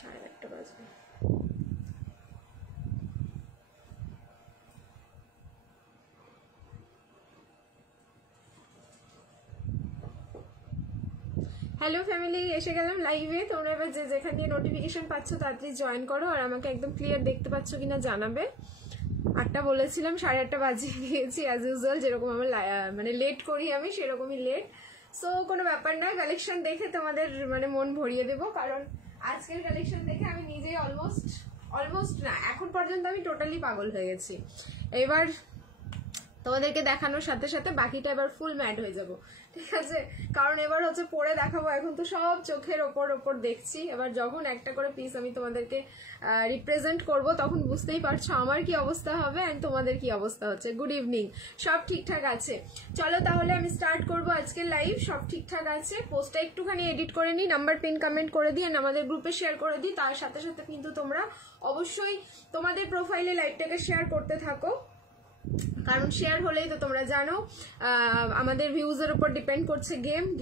1:30 বাজবে। Hello family, এসে গেলাম লাইভে। তোমরা এবার যে যেখান দিয়ে নোটিফিকেশন পাচ্ছ তাড়াতাড়ি জয়েন করো, আর আমাকে একদম ক্লিয়ার দেখতে পাচ্ছ কিনা জানাবে। 8টা বলেছিলাম, 8:30 বাজিয়ে দিয়েছি অ্যাজ ইউজুয়াল, যেরকম আমার মানে লেট করি আমি সেরকমই লেট। সো কোনো ব্যাপার না, কালেকশন দেখে তোমাদের মানে মন ভরিয়ে দেবো, কারণ আজকের কালেকশন দেখে আমি নিজেই অলমোস্ট না, এখন পর্যন্ত আমি টোটালি পাগল হয়ে গেছি। এবার তোমাদেরকে দেখানোর সাথে সাথে বাকিটা এবার ফুল ম্যাড হয়ে যাব, ঠিক আছে? কারণ এবার হচ্ছে পরে দেখাবো, এখন তো সব চোখের ওপর দেখছি। এবার যখন একটা করে পিস আমি তোমাদেরকে রিপ্রেজেন্ট করব, তখন বুঝতেই পারছো আমার কি অবস্থা হবে আর তোমাদের কি অবস্থা হচ্ছে। গুড ইভিনিং, সব ঠিকঠাক আছে? চলো তাহলে আমি স্টার্ট করব আজকের লাইভ। সব ঠিকঠাক আছে, পোস্টটা একটুখানি এডিট করে নিই, নাম্বার পিন কমেন্ট করে দিই, আমাদের গ্রুপে শেয়ার করে দিই। তার সাথে সাথে কিন্তু তোমরা অবশ্যই তোমাদের প্রোফাইলে লাইভটাকে শেয়ার করতে থাকো, কারণ শেয়ার হলেই তো তোমরা জানো আমাদের ভিউজের উপর ডিপেন্ড করছে।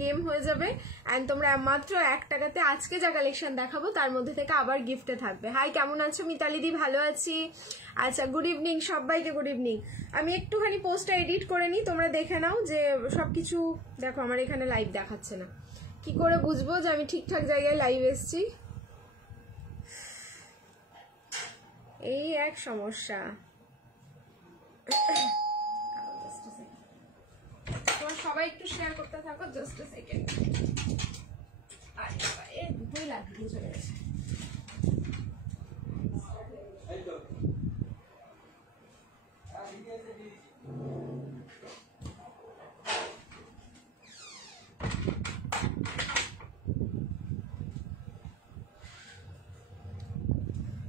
গেম হয়ে যাবে, অ্যান্ড তোমরা মাত্র 1 টাকাতে আজকে যা কালেকশন দেখাবো তার মধ্যে থেকে আবার গিফটে থাকবে। হাই, কেমন আছো মিতালিদি? ভালো আছি। আচ্ছা, গুড ইভিনিং সবাইকে, গুড ইভিনিং। আমি একটুখানি পোস্টটা এডিট করে নিই, তোমরা দেখে নাও যে সবকিছু। দেখো আমার এখানে লাইভ দেখাচ্ছে না, কি করে বুঝবো যে আমি ঠিকঠাক জায়গায় লাইভ এসছি? এই এক সমস্যা। সবাই একটু শেয়ার করতে থাকো, জাস্ট আ সেকেন্ড। আরে দুটোই লাগিয়ে চলে গেছে।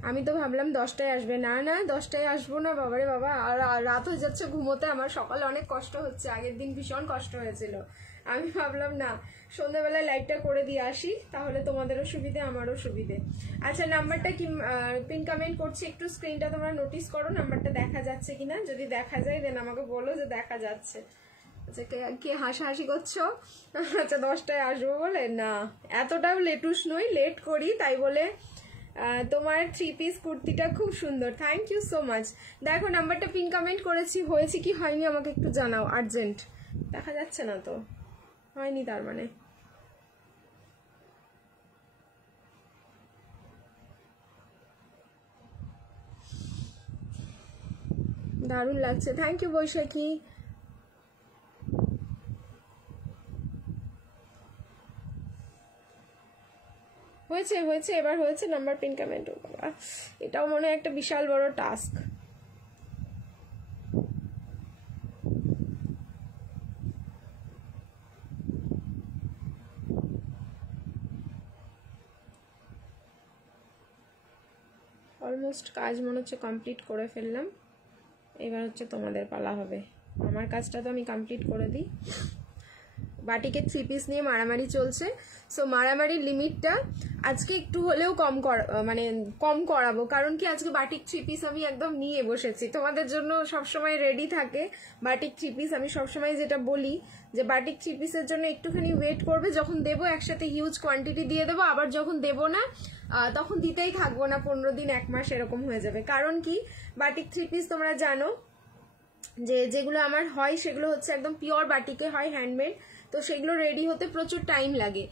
আমি তো ভাবলাম 10টায় আসবে, না 10টায় আসবো না, বাবারে বাবা। আর রাত হয়ে যাচ্ছে ঘুমোতে, আমার সকালে অনেক কষ্ট হচ্ছে, আগের দিন ভীষণ কষ্ট হয়েছিল। আমি ভাবলাম না, সন্ধ্যাবেলায় লাইভটা করে দিয়ে আসি, তাহলে তোমাদেরও সুবিধে আমারও সুবিধে। আচ্ছা, নাম্বারটা কি পিন কমেন্ট করছি, একটু স্ক্রিনটা তোমরা নোটিস করো, নাম্বারটা দেখা যাচ্ছে কিনা। যদি দেখা যায় দেন আমাকে বলো যে দেখা যাচ্ছে। আচ্ছা, কে হাসাহাসি করছো? আচ্ছা, 10টায় আসবো বলে? না, এতটাও লেটুস নই, লেট করি তাই বলে। তোমার 3 পিস কুর্তিটা খুব সুন্দর, থ্যাংক ইউ সো মাচ। দেখো নাম্বারটা পিন কমেন্ট করেছি, হয়েছে কি হয়নি আমাকে একটু জানাও, আর্জেন্ট। দেখা যাচ্ছে না তো, হয়নি তার মানে। দারুণ লাগছে, থ্যাংক ইউ বৈশাখী। হয়েছে এবার হয়েছে নাম্বার পিন কমেন্ট। বাবা, এটাও মনে হয় একটা বিশাল বড় টাস্ক। অলমোস্ট কাজ মনে হচ্ছে কমপ্লিট করে ফেললাম, এবার হচ্ছে তোমাদের পালা হবে। আমার কাজটা তো আমি কমপ্লিট করে দিই। বাটিকের 3 পিস নিয়ে মারামারি চলছে, সো মারামারির লিমিটটা আজকে একটু হলেও কম করাবো। কারণ কি, আজকে বাটিক 3 পিস আমি একদম নিয়ে বসেছি, তোমাদের জন্য সবসময় রেডি থাকে বাটিক 3 পিস। আমি সবসময় যেটা বলি যে বাটিক 3 পিসের জন্য একটুখানি ওয়েট করবে, যখন দেবো একসাথে হিউজ কোয়ান্টিটি দিয়ে দেবো, আবার যখন দেবো না তখন দিতেই থাকবো না, 15 দিন 1 মাস এরকম হয়ে যাবে। কারণ কি, বাটিক 3 পিস তোমরা জানো যে যেগুলো আমার হয় সেগুলো হচ্ছে একদম পিওর বাটিকে হয়, হ্যান্ডমেড, তো সেগুলো রেডি হতে প্রচুর টাইম লাগে।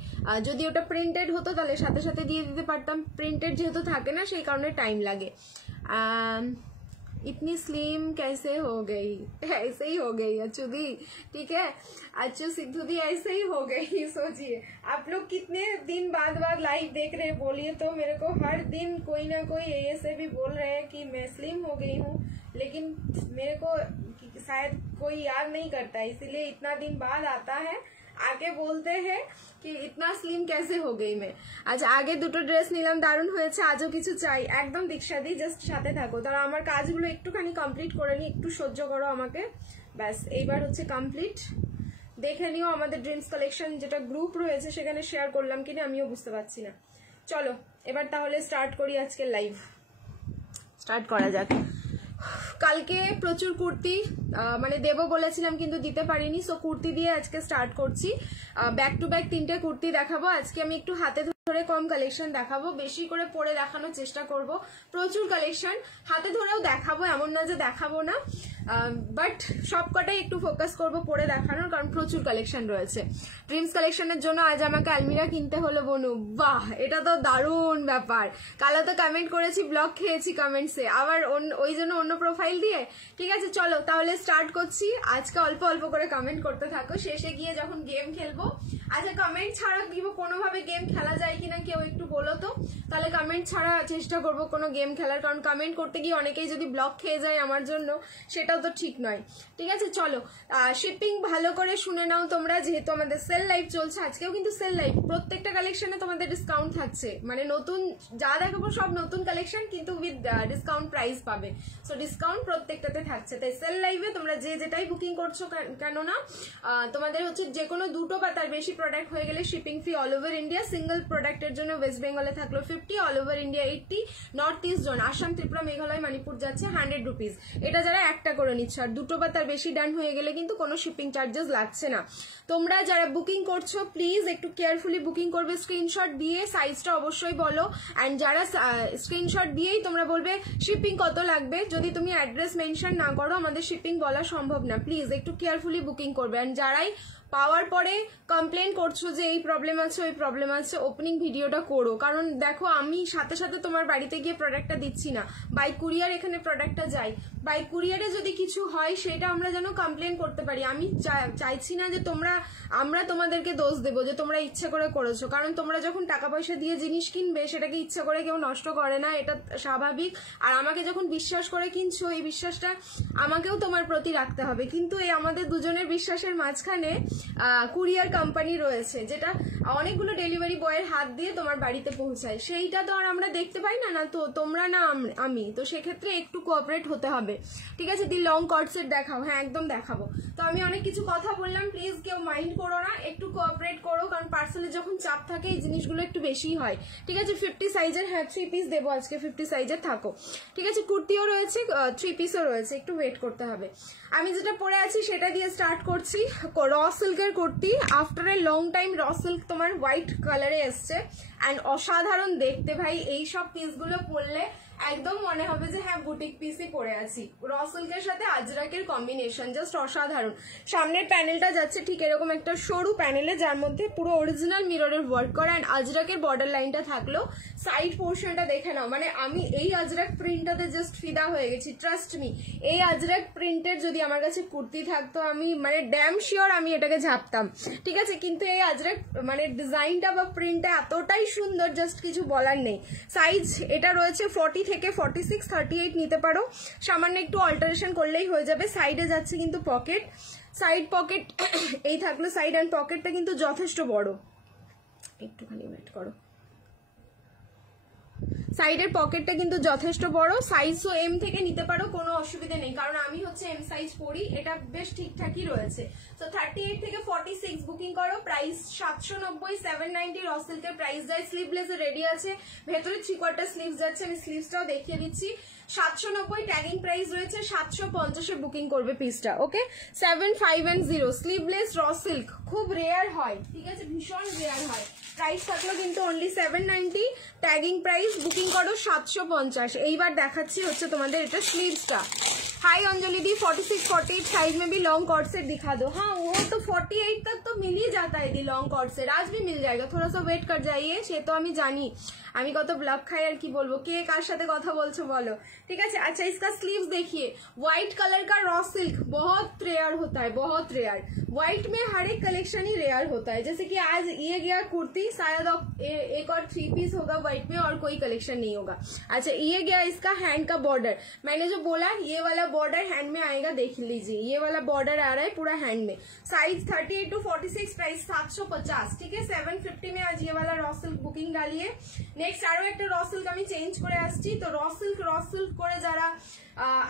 যদি ওটা প্রিন্টেড হতো তাহলে সাথে সাথে দিয়ে দিতে পারতাম, প্রিন্টেড যেহেতু থাকে না সেই কারণে টাইম লাগে। इतनी स्लिम कैसे हो गई? ऐसे ही हो गई अच्छू दी, ठीक है? अच्छू सिद्धू दी ऐसे ही हो गई। सोचिए आप लोग कितने दिन बाद लाइव देख रहे हैं, बोलिए तो। मेरे को हर दिन कोई ना कोई ऐसे भी बोल रहे हैं कि मैं स्लिम हो गई हूँ, लेकिन मेरे को शायद कोई याद नहीं करता, इसीलिए इतना दिन बाद आता है, आगे बोलते हैं कि इतना स्लिम कैसे हो गई मैं। আচ্ছা, আগে দুটো ড্রেস নিলাম, দারুণ হয়েছে। আজও কিছু চাই, একদম দীক্ষা দি, জাস্ট সাথে থাকো। তারা আমার কাজগুলো একটুখানি কমপ্লিট করে নি, একটু সহ্য করো আমাকে, ব্যাস। এইবার হচ্ছে কমপ্লিট। দেখে নিও আমাদের ড্রিমস কালেকশন যেটা গ্রুপ রয়েছে সেখানে শেয়ার করলাম কিনা আমিও বুঝতে পারছি না। চলো এবার তাহলে স্টার্ট করি আজকের লাইভ, স্টার্ট করা যাক। কালকে প্রচুর কুর্তি মানে দেবো বলেছিলাম কিন্তু দিতে পারিনি, সো কুর্তি দিয়ে আজকে স্টার্ট করছি। ব্যাক টু ব্যাক 3টে কুর্তি দেখাবো আজকে। আমি একটু হাতে ধরে কম কালেকশন দেখাবো, বেশি করে পরে দেখানোর চেষ্টা করব। প্রচুর কালেকশন হাতে ধরেও দেখাবো, এমন না যে দেখাবো না, বাট সবকটাই একটু ফোকাস করব পরে দেখানোর, কারণ প্রচুর কালেকশন রয়েছে। ড্রিমস কালেকশনের জন্য আজ আমাকে আলমিরা কিনতে হলো বনু। বাহ, এটা তো দারুণ ব্যাপার। কালো তো কমেন্ট করেছি, ব্লক খেয়েছি কমেন্টসে, আবার ওই জন্য অন্য প্রোফাইল দিয়ে। ঠিক আছে চলো তাহলে স্টার্ট করছি। আজকে অল্প অল্প করে কমেন্ট করতে থাকো, শেষে গিয়ে যখন গেম খেলবো। আচ্ছা কমেন্ট ছাড়া দিব কোনোভাবে গেম খেলা যায় কিনা কেউ একটু বলো তো, তাহলে কমেন্ট ছাড়া চেষ্টা করবো কোনো গেম খেলার, কারণ কমেন্ট করতে গিয়ে অনেকেই যদি ব্লক খেয়ে যায় আমার জন্য, সেটাও তো ঠিক নয়। ঠিক আছে চলো, শিপিং ভালো করে শুনে নাও তোমরা, যেহেতু আমাদের সেল লাইভ চলছে, আজকেও কিন্তু সেল লাইভ, প্রত্যেকটা কালেকশনে তোমাদের ডিসকাউন্ট থাকছে, মানে নতুন যা দেখাবো সব নতুন কালেকশন, কিন্তু উইথ ডিসকাউন্ট প্রাইস পাবে। সো ডিসকাউন্ট প্রত্যেকটাতে থাকছে, তাই সেল লাইভে তোমরা যে যেটাই বুকিং করছো কেননা তোমাদের হচ্ছে যে কোনো 2টো বা তার বেশি প্রোডাক্ট হয়ে গেলে shipping free all over India. Single প্রোডাক্টের জন্য ওয়েস্ট বেঙ্গলে থাকলো 50, all over India 80, north east zone Assam, Tripura, Meghalaya, Manipur যাচ্ছে 100 রুপিস। এটা যারা একটা করে নিচ্ছে, আর 2টো বা তার বেশি ডান হয়ে গেলে কিন্তু কোনো শিপিং চার্জেস লাগছে না। তোমরা যারা বুকিং করছো প্লিজ একটু কেয়ারফুলি বুকিং করবে, স্ক্রিনশট দিয়ে সাইজটা অবশ্যই বলো, অ্যান্ড যারা স্ক্রিনশট দিয়েই তোমরা বলবে শিপিং কত লাগবে, যদি তুমি অ্যাড্রেস মেনশন না করো আমাদের শিপিং বলা সম্ভব না। প্লিজ একটু কেয়ারফুলি বুকিং করবে। অ্যান্ড যারাই পাওয়ার পরে কমপ্লেন করছো যে এই প্রবলেম আছে ওই প্রবলেম আছে, ওপেনিং ভিডিওটা করো, কারণ দেখো আমি সাথে সাথে তোমার বাড়িতে গিয়ে প্রোডাক্টটা দিচ্ছি না, বাই কুরিয়ার এখানে প্রোডাক্টটা যায়, বাই কুরিয়ারে যদি কিছু হয় সেটা আমরা যেন কমপ্লেন করতে পারি। আমি চাইছি না যে আমরা তোমাদেরকে দোষ দেবো যে তোমরা ইচ্ছে করে করেছো, কারণ তোমরা যখন টাকা পয়সা দিয়ে জিনিস কিনবে সেটাকে ইচ্ছে করে কেউ নষ্ট করে না, এটা স্বাভাবিক। আর আমাকে যখন বিশ্বাস করে কিনছো, এই বিশ্বাসটা আমাকেও তোমার প্রতি রাখতে হবে, কিন্তু এই আমাদের দুজনের বিশ্বাসের মাঝখানে কুরিয়ার কোম্পানি রয়েছে, যেটা অনেকগুলো ডেলিভারি বয়ের হাত দিয়ে তোমার বাড়িতে পৌঁছায়, সেইটা তো আর আমরা দেখতে পাই না, না তো তোমরা না আমি, তো সেক্ষেত্রে একটু কোঅপারেট হতে হবে। ঠিক আছে, দি লং কর্ড সেট দেখাও, হ্যাঁ একদম দেখাবো। তো আমি অনেক কিছু কথা বললাম, প্লিজ কেউ মাইন্ড করো না, একটু কোঅপারেট করো, কারণ পার্সেলে যখন চাপ থাকে এই জিনিসগুলো একটু বেশি হয়। ঠিক আছে 50 সাইজের, হ্যাঁ 3 পিস দেবো আজকে, 50 সাইজের থাকো। ঠিক আছে কুর্তিও রয়েছে, 3 পিসও রয়েছে, একটু ওয়েট করতে হবে। আমি যেটা পরে আছি সেটা দিয়ে স্টার্ট করছি। র সিল্কের kurti, after a long time raw silk তোমার হোয়াইট কালারে এসছে, অ্যান্ড অসাধারণ দেখতে ভাই। এই সব পিসগুলো পরলে একদম মনে হবে যে হ্যাঁ বুটিক পিসই পরে আছি। র সিল্কের সাথে আজরাকের কম্বিনেশন জাস্ট অসাধারণ। সামনের প্যানেলটা যাচ্ছে ঠিক এরকম একটা সরু প্যানেলে, যার মধ্যে পুরো অরিজিনাল মিররের ওয়ার্ক করা, অ্যান্ড আজরাকের বর্ডার লাইনটা থাকলো। সাইড পোর্শনটা দেখে নাও, মানে আমি এই আজরাক প্রিন্টটাতে জাস্ট ফিদা হয়ে গেছি, ট্রাস্ট মি। এই আজরাক প্রিন্টের যদি আমার কাছে কুর্তি থাকতো, আমি মানে ড্যাম শিওর আমি এটাকে ঝাপতাম। ঠিক আছে, কিন্তু এই আজরাক মানে ডিজাইনটা বা প্রিন্টটা এতটাই সুন্দর, জাস্ট কিছু বলার নেই। সাইজ এটা রয়েছে 40 থেকে 46, 38 নিতে পারো, সামান্য একটু অল্টারেশন করলেই হয়ে যাবে। সাইডে যাচ্ছে কিন্তু পকেট, সাইড পকেট এই থাকলো সাইড, অ্যান্ড পকেটটা কিন্তু যথেষ্ট বড়, একটুখানি ওয়েট করো। সাইডের পকেটটা কিন্তু যথেষ্ট বড়, সাইজও এম থেকে নিতে পারো, কোনো অসুবিধা নেই, কারণ আমি হচ্ছে এম সাইজ পরি, এটা বেশ ঠিকঠাকই রয়েছে। তো 38 থেকে 46 বুকিং করো, প্রাইস 790, 790 র সিল্কের প্রাইস যায়। স্লিভলেস রেডি আছে, ভেতরে 3/4 স্লিভস যাচ্ছে, আমি স্লিভসটাও দেখিয়ে দিচ্ছি। 790 ট্যাগিং প্রাইস রয়েছে, 750 বুকিং করবে পিসটা। ওকে 7510 স্লিভলেস র সিল্ক, খুব রেয়ার হয়, ঠিক আছে ভীষণ রেয়ার হয়। প্রাইস থাকলো কিন্তু অনলি 790, ট্যাগিং প্রাইস, বুকিং করো 750। এইবার দেখাচ্ছি হচ্ছে তোমাদের এটা স্লিভসটা। हाय अंजलि दी 46 48 साइज में भी लॉन्ग कॉर्ड सेट दिखा दो। हाँ वो तो 48 तक तो मिल ही जाता है दी लॉन्ग कॉर्ड सेट, आज भी मिल जाएगा, थोड़ा सा वेट कर जाइए। সে তো আমি জানি, আমি কত ব্লগ খাই আর কি বলবো, কে কার সাথে কথা বলছো বলো। ঠিক আছে अच्छा इसका स्लीव्स देखिए, व्हाइट कलर का रॉ सिल्क बहुत रेयर होता है, बहुत रेयर। व्हाइट में हर एक कलेक्शन ही रेयर होता है, जैसे कि आज ये गया कुर्ती, शायद एक और 3 पीस होगा व्हाइट में और कोई कलेक्शन नहीं होगा। अच्छा ये गया इसका हैंड का बॉर्डर, मैंने जो बोला ये वाला बॉर्डर हैंड में आएगा, देख लीजिए ये वाला बॉर्डर आ रहा है पूरा हैंड में। Size 38 to 46, price 750। ठीक है 750 में आज ये वाला रॉ सिल्क बुकिंग डालिए। নেক্সট আরো একটা র সিল্ক আমি চেঞ্জ করে আসছি। তো র সিল্ক করে যারা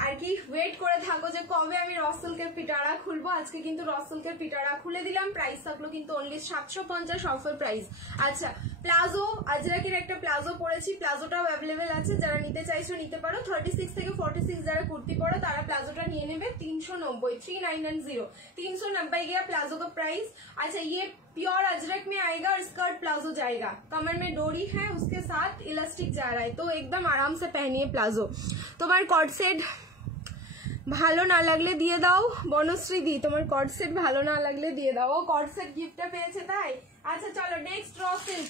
আর কি ওয়েট করে থাকো যে কবে আমি র সিল্কের পিটারা খুলবো, আজকে কিন্তু র সিল্কের পিটারা খুলে দিলাম। প্রাইস থাকলো কিন্তু অনলি 750 অফার প্রাইস। আচ্ছা, প্লাজো আজরাকের একটা প্লাজো পরেছি, প্লাজোটাও অ্যাভেলেবেল আছে, যারা নিতে চাইছো নিতে পারো। 36 থেকে 46 যারা কুর্তি পরো তারা প্लाजो নিয়ে নেবে 390 3990 390 गया प्लाजो का प्राइस। अच्छा, ये प्योर अजरक में आएगा और स्कर्ट प्लाजो जाएगा, कमर में डोरी है, उसके साथ इलास्टिक जा रहा है, तो एकदम आराम से पहनिए प्लाजो। তোমার কর্ড সেট ভালো না লাগলে দিয়ে দাও বনশ্রী দি, তোমার কর্ড সেট ভালো না লাগলে দিয়ে দাও। ও কর্ড সেট গিফটটা পেয়েছে তাই। আচ্ছা চলো নেক্সট র সিল্ক।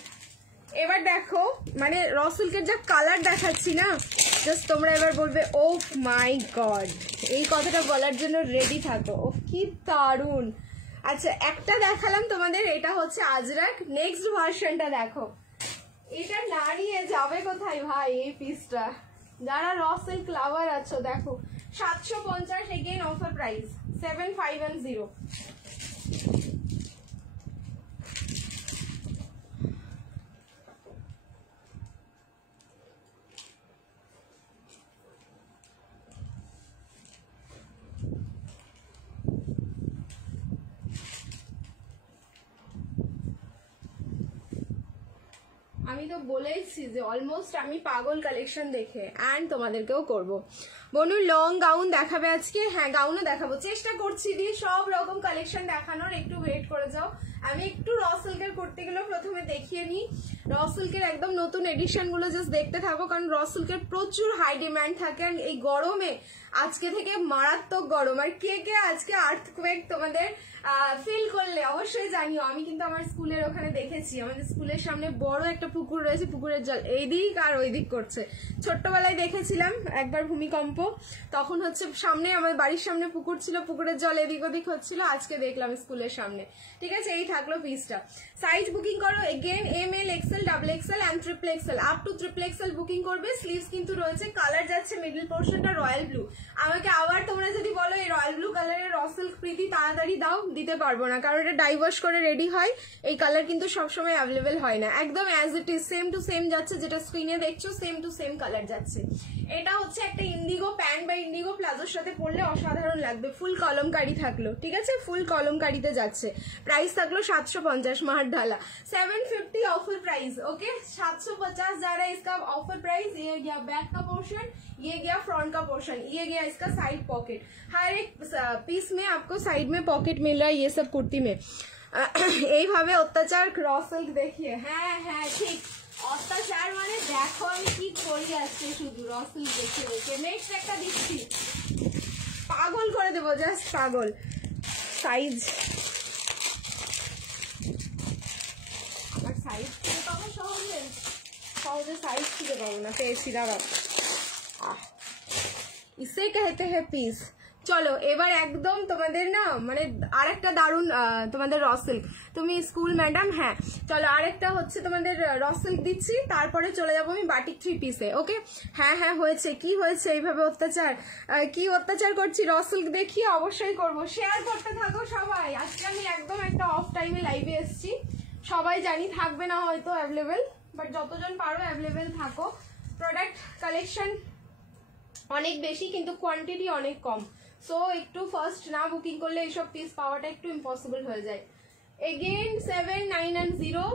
এবার দেখো মানে র সিল্কের যা কালার দেখাচ্ছি না, জাস্ট তোমরা এবার বলবে ও মাই গড, এই কথাটা বলার জন্য রেডি থাকো। ও কি দারুন। আচ্ছা একটা দেখালাম তোমাদের, এটা হচ্ছে আজরাক। নেক্সট ভার্সনটা দেখো, এটা না নিয়ে যাবে কোথায় ভাই এই পিসটা। যারা র সিল্ক লাভার আছো দেখো 750 এগেইন অফার প্রাইস 7510। আমি তো বলেইছি যে অলমোস্ট আমি পাগল কালেকশন দেখে অ্যান্ড তোমাদেরকেও করব। বনু লং গাউন দেখাবে আজকে? হ্যাঁ গাউনও দেখাবো, চেষ্টা করছি দিয়ে সব রকম কালেকশন দেখানোর, একটু ওয়েট করে যাও। আমি একটু র সিল্কের কুর্তিগুলো প্রথমে দেখিয়ে নিই। র সিল্কের একদম নতুন এডিশন গুলো জাস্ট দেখতে থাকো, কারণ র সিল্কের প্রচুর হাই ডিমান্ড থাকে। এই গরমে আজকে থেকে মারাত্মক গরম। আর কে কে আজকে আর্থকুয়েক তোমাদের ফিল করলে অবশ্যই জানিও। আমি কিন্তু আমার স্কুলের ওখানে দেখেছি, আমাদের স্কুলের সামনে বড় একটা পুকুর রয়েছে, পুকুরের জল এইদিক আর ওই দিক করছে। ছোট্টবেলায় দেখেছিলাম একবার ভূমিকম্প, তখন হচ্ছে সামনে আমার বাড়ির সামনে পুকুর ছিল, পুকুরের জল এদিক ওদিক হচ্ছিল। আজকে দেখলাম স্কুলের সামনে। ঠিক আছে, এই থাকলো পিসটা। সাইজ বুকিং করো again M L XL double XL and triple XL, up to triple XL booking করবে। স্লিভস কিন্তু রয়েছে, কালার যাচ্ছে মিডল পোর্শনটা রয়্যাল ব্লু। আমাকে আবার তোমরা যদি বলো এই রয়্যাল ব্লু কালারের র সিল্ক প্রীতি তাড়াতাড়ি দাও, দিতে পারবো না, কারণ এটা ডাইভার্স করে রেডি হয়। এই কালার কিন্তু সবসময় অ্যাভেলেবেল হয় না। একদম as it is same to same যাচ্ছে, যেটা স্ক্রিনে দেখছো সেম টু সেম কালার যাচ্ছে। এটা হচ্ছে একটা ইন্ডিগো প্যান্ট বা ইন্ডিগো প্লাজোর সাথে পরলে অসাধারণ লাগবে। ফুল কলমকারি থাকলো, ঠিক আছে, ফুল কলমকারিতে যাচ্ছে। প্রাইস থাকলো 750 मार ढाला 750 ऑफर प्राइस। ओके 750 जा रहा है इसका ऑफर प्राइस। ये गया बैक का पोर्शन, ये गया फ्रंट का पोर्शन, ये गया इसका साइड पॉकेट। हर एक पीस में आपको साइड में पॉकेट मिल रहा है ये सब कुर्ती में। এইভাবে অত্যাচার র সিল্ক দেখিয়ে, হ্যাঁ হ্যাঁ ঠিক, অত্যাচার মানে দেখো আমি কি করি আজকে শুধু র সিল্ক দেখে দেখে। নেক্সট একটা দিচ্ছি, পাগল করে দেবো, জাস্ট পাগল। সাইজ সাইজ খুঁজে পাবো সহজে, সহজে সাইজ খুঁজে পাবো না, পেয়েছি দাঁড়াও। ইসে कहते हैं পিস। চলো এবার একদম তোমাদের না মানে আরেকটা দারুন তোমাদের র সিল্ক। তুমি স্কুল ম্যাডাম, হ্যাঁ চলো আরেকটা হচ্ছে তোমাদের র সিল্ক দিচ্ছি, তারপরে চলে যাবো আমি বাটিক 3 পিসে। ওকে হ্যাঁ হ্যাঁ হয়েছে, কি হয়েছে এইভাবে অত্যাচার, কি অত্যাচার করছি র সিল্ক দেখিয়ে? অবশ্যই করবো, শেয়ার করতে থাকো সবাই। আজকে আমি একদম একটা অফ টাইমে লাইভে এসেছি, সবাই জানি থাকবে না হয়তো অ্যাভেলেবেল, বাট যতজন পারো অ্যাভেলেবেল থাকো। প্রোডাক্ট কালেকশন অনেক বেশি কিন্তু কোয়ান্টিটি অনেক কম, সো একটু ফার্স্ট না বুকিং করলে এইসব পিস পাওয়াটা একটু ইম্পসিবল হয়ে যায়। এগেইন 7990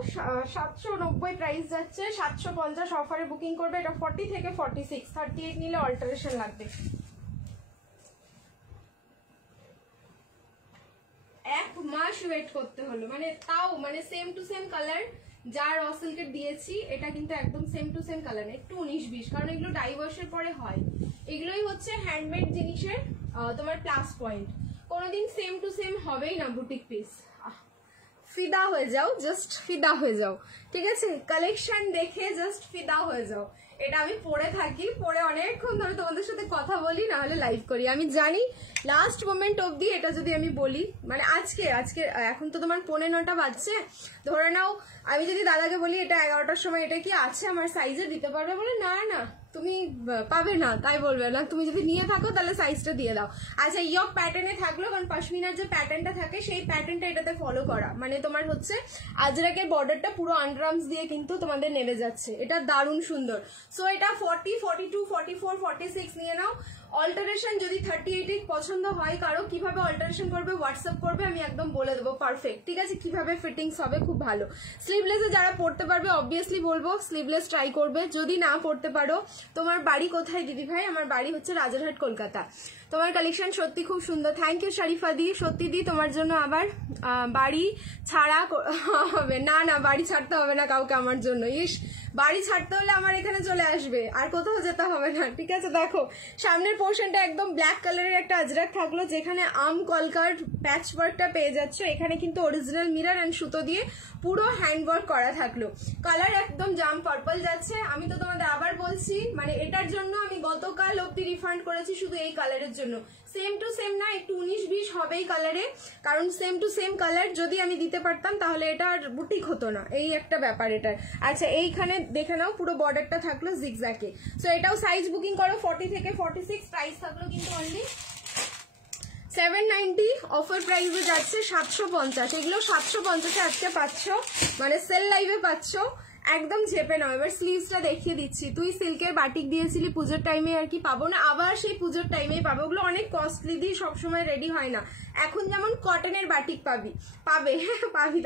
790 প্রাইস যাচ্ছে, 750 অফারে বুকিং করবে। এটা 40 থেকে 46, 38 নিলে অল্টারেশন লাগবে। এক মাস ওয়েট করতে হলো, মানে তাও মানে সেম টু সেম কালার যা র সিল্কের দিয়েছি, এটা কিন্তু একদম সেম টু সেম কালার, একটু 19-20, কারণ এগুলো ডাইভার্সের পরে হয়। এগুলোই হচ্ছে হ্যান্ডমেড জিনিসের তোমার প্লাস পয়েন্ট। কোনোদিন সেম টু সেম হবেই না বুটিক পিস। ফিদা হয়ে যাও, জাস্ট ফিদা হয়ে যাও, ঠিক আছে, কালেকশন দেখে জাস্ট ফিদা হয়ে যাও। এটা আমি পরে থাকি, পরে অনেকক্ষণ ধরে তোমাদের সাথে কথা বলি, না হলে লাইভ করি। আমি জানি লাস্ট মোমেন্ট অবধি এটা যদি আমি বলি, মানে আজকে এখন তো তোমার 9:45 বাজছে, ধরে নাও আমি যদি দাদাকে বলি এটা 11টার সময় এটা কি আছে আমার সাইজে দিতে পারবে, বলে না না তুমি পাবে না, তাই বলবে না। তুমি যদি নিয়ে থাকো তাহলে সাইজটা দিয়ে দাও। আচ্ছা ইয়ক প্যাটার্নে থাকলো, কারণ পশমিনার যে প্যাটার্নটা থাকে সেই প্যাটার্নটা এটাতে ফলো করা, মানে তোমার হচ্ছে আজরাকের বর্ডারটা পুরো আন্ডারআর্মস দিয়ে কিন্তু তোমাদের নেমে যাচ্ছে, এটা দারুণ সুন্দর। সো এটা 40, 42, 44, 46 নিয়ে নাও। অল্টারেশন যদি 38 পছন্দ হয় কারো, কিভাবে অল্টারেশন করবে হোয়াটসঅ্যাপ করবে, আমি একদম বলে দেবো পারফেক্ট, ঠিক আছে, কিভাবে ফিটিংস হবে খুব ভালো। স্লিভলেসে যারা পড়তে পারবে অবভিয়াসলি বলবো স্লিভলেস ট্রাই করবে, যদি না পড়তে পারো। তোমার বাড়ি কোথায় দিদি ভাই? আমার বাড়ি হচ্ছে রাজারহাট, কলকাতা। তোমার কালেকশন সত্যি খুব সুন্দর, থ্যাংক ইউ শরীফা দি। সত্যি দি তোমার জন্য আবার বাড়ি ছাড়া হবে না, না বাড়ি ছাড়তে হবে না কাউকে আমার জন্য। ইস, বাড়ি ছাড়তে হলে আমার এখানে চলে আসবে, আর কোথাও যেতে হবে না, ঠিক আছে। দেখো সামনের পোর্শনটা একদম ব্ল্যাক কালারের একটা আজরাক থাকলো, যেখানে আম কলকার প্যাচ ওয়ার্কটা পেয়ে যাচ্ছে। এখানে কিন্তু অরিজিনাল মিরর অ্যান্ড সুতো দিয়ে পুরো হ্যান্ড ওয়ার্ক করা থাকলো। কালার একদম জাম পার্পল যাচ্ছে। আমি তো তোমাদের আবার বলছি, মানে এটার জন্য আমি গতকাল অব্দি রিফান্ড করেছি শুধু এই কালারের জন্য। সেম টু সেম না, একটু 19-20 হবেই কালারে, কারণ সেম টু সেম কালার যদি আমি দিতে পারতাম তাহলে এটা আর বুটিক হতো না, এই একটা ব্যাপার এটার। আচ্ছা এইখানে দেখে নাও পুরো বর্ডারটা থাকলো জিগজ্যাগে। সো এটাও সাইজ বুকিং করো 40 থেকে 46, প্রাইস থাকলো কিন্তু অনলি 790, অফার প্রাইসে যাচ্ছে 750। এগুলো 750 আজকে পাচ্ছ, মানে সেল লাইভে পাচ্ছ, একদম ঝেপে নাও। এবার স্লিভসটা দেখিয়ে দিচ্ছি। তুই সিল্কের বাটিক দিয়েছিলি পুজোর টাইমে, আর কি পাবো না, আবার সেই পুজোর টাইমেই পাবো। ওগুলো অনেক কস্টলি দিয়ে সবসময় রেডি হয় না। এখন যেমন কটনের বাটিক পাবি,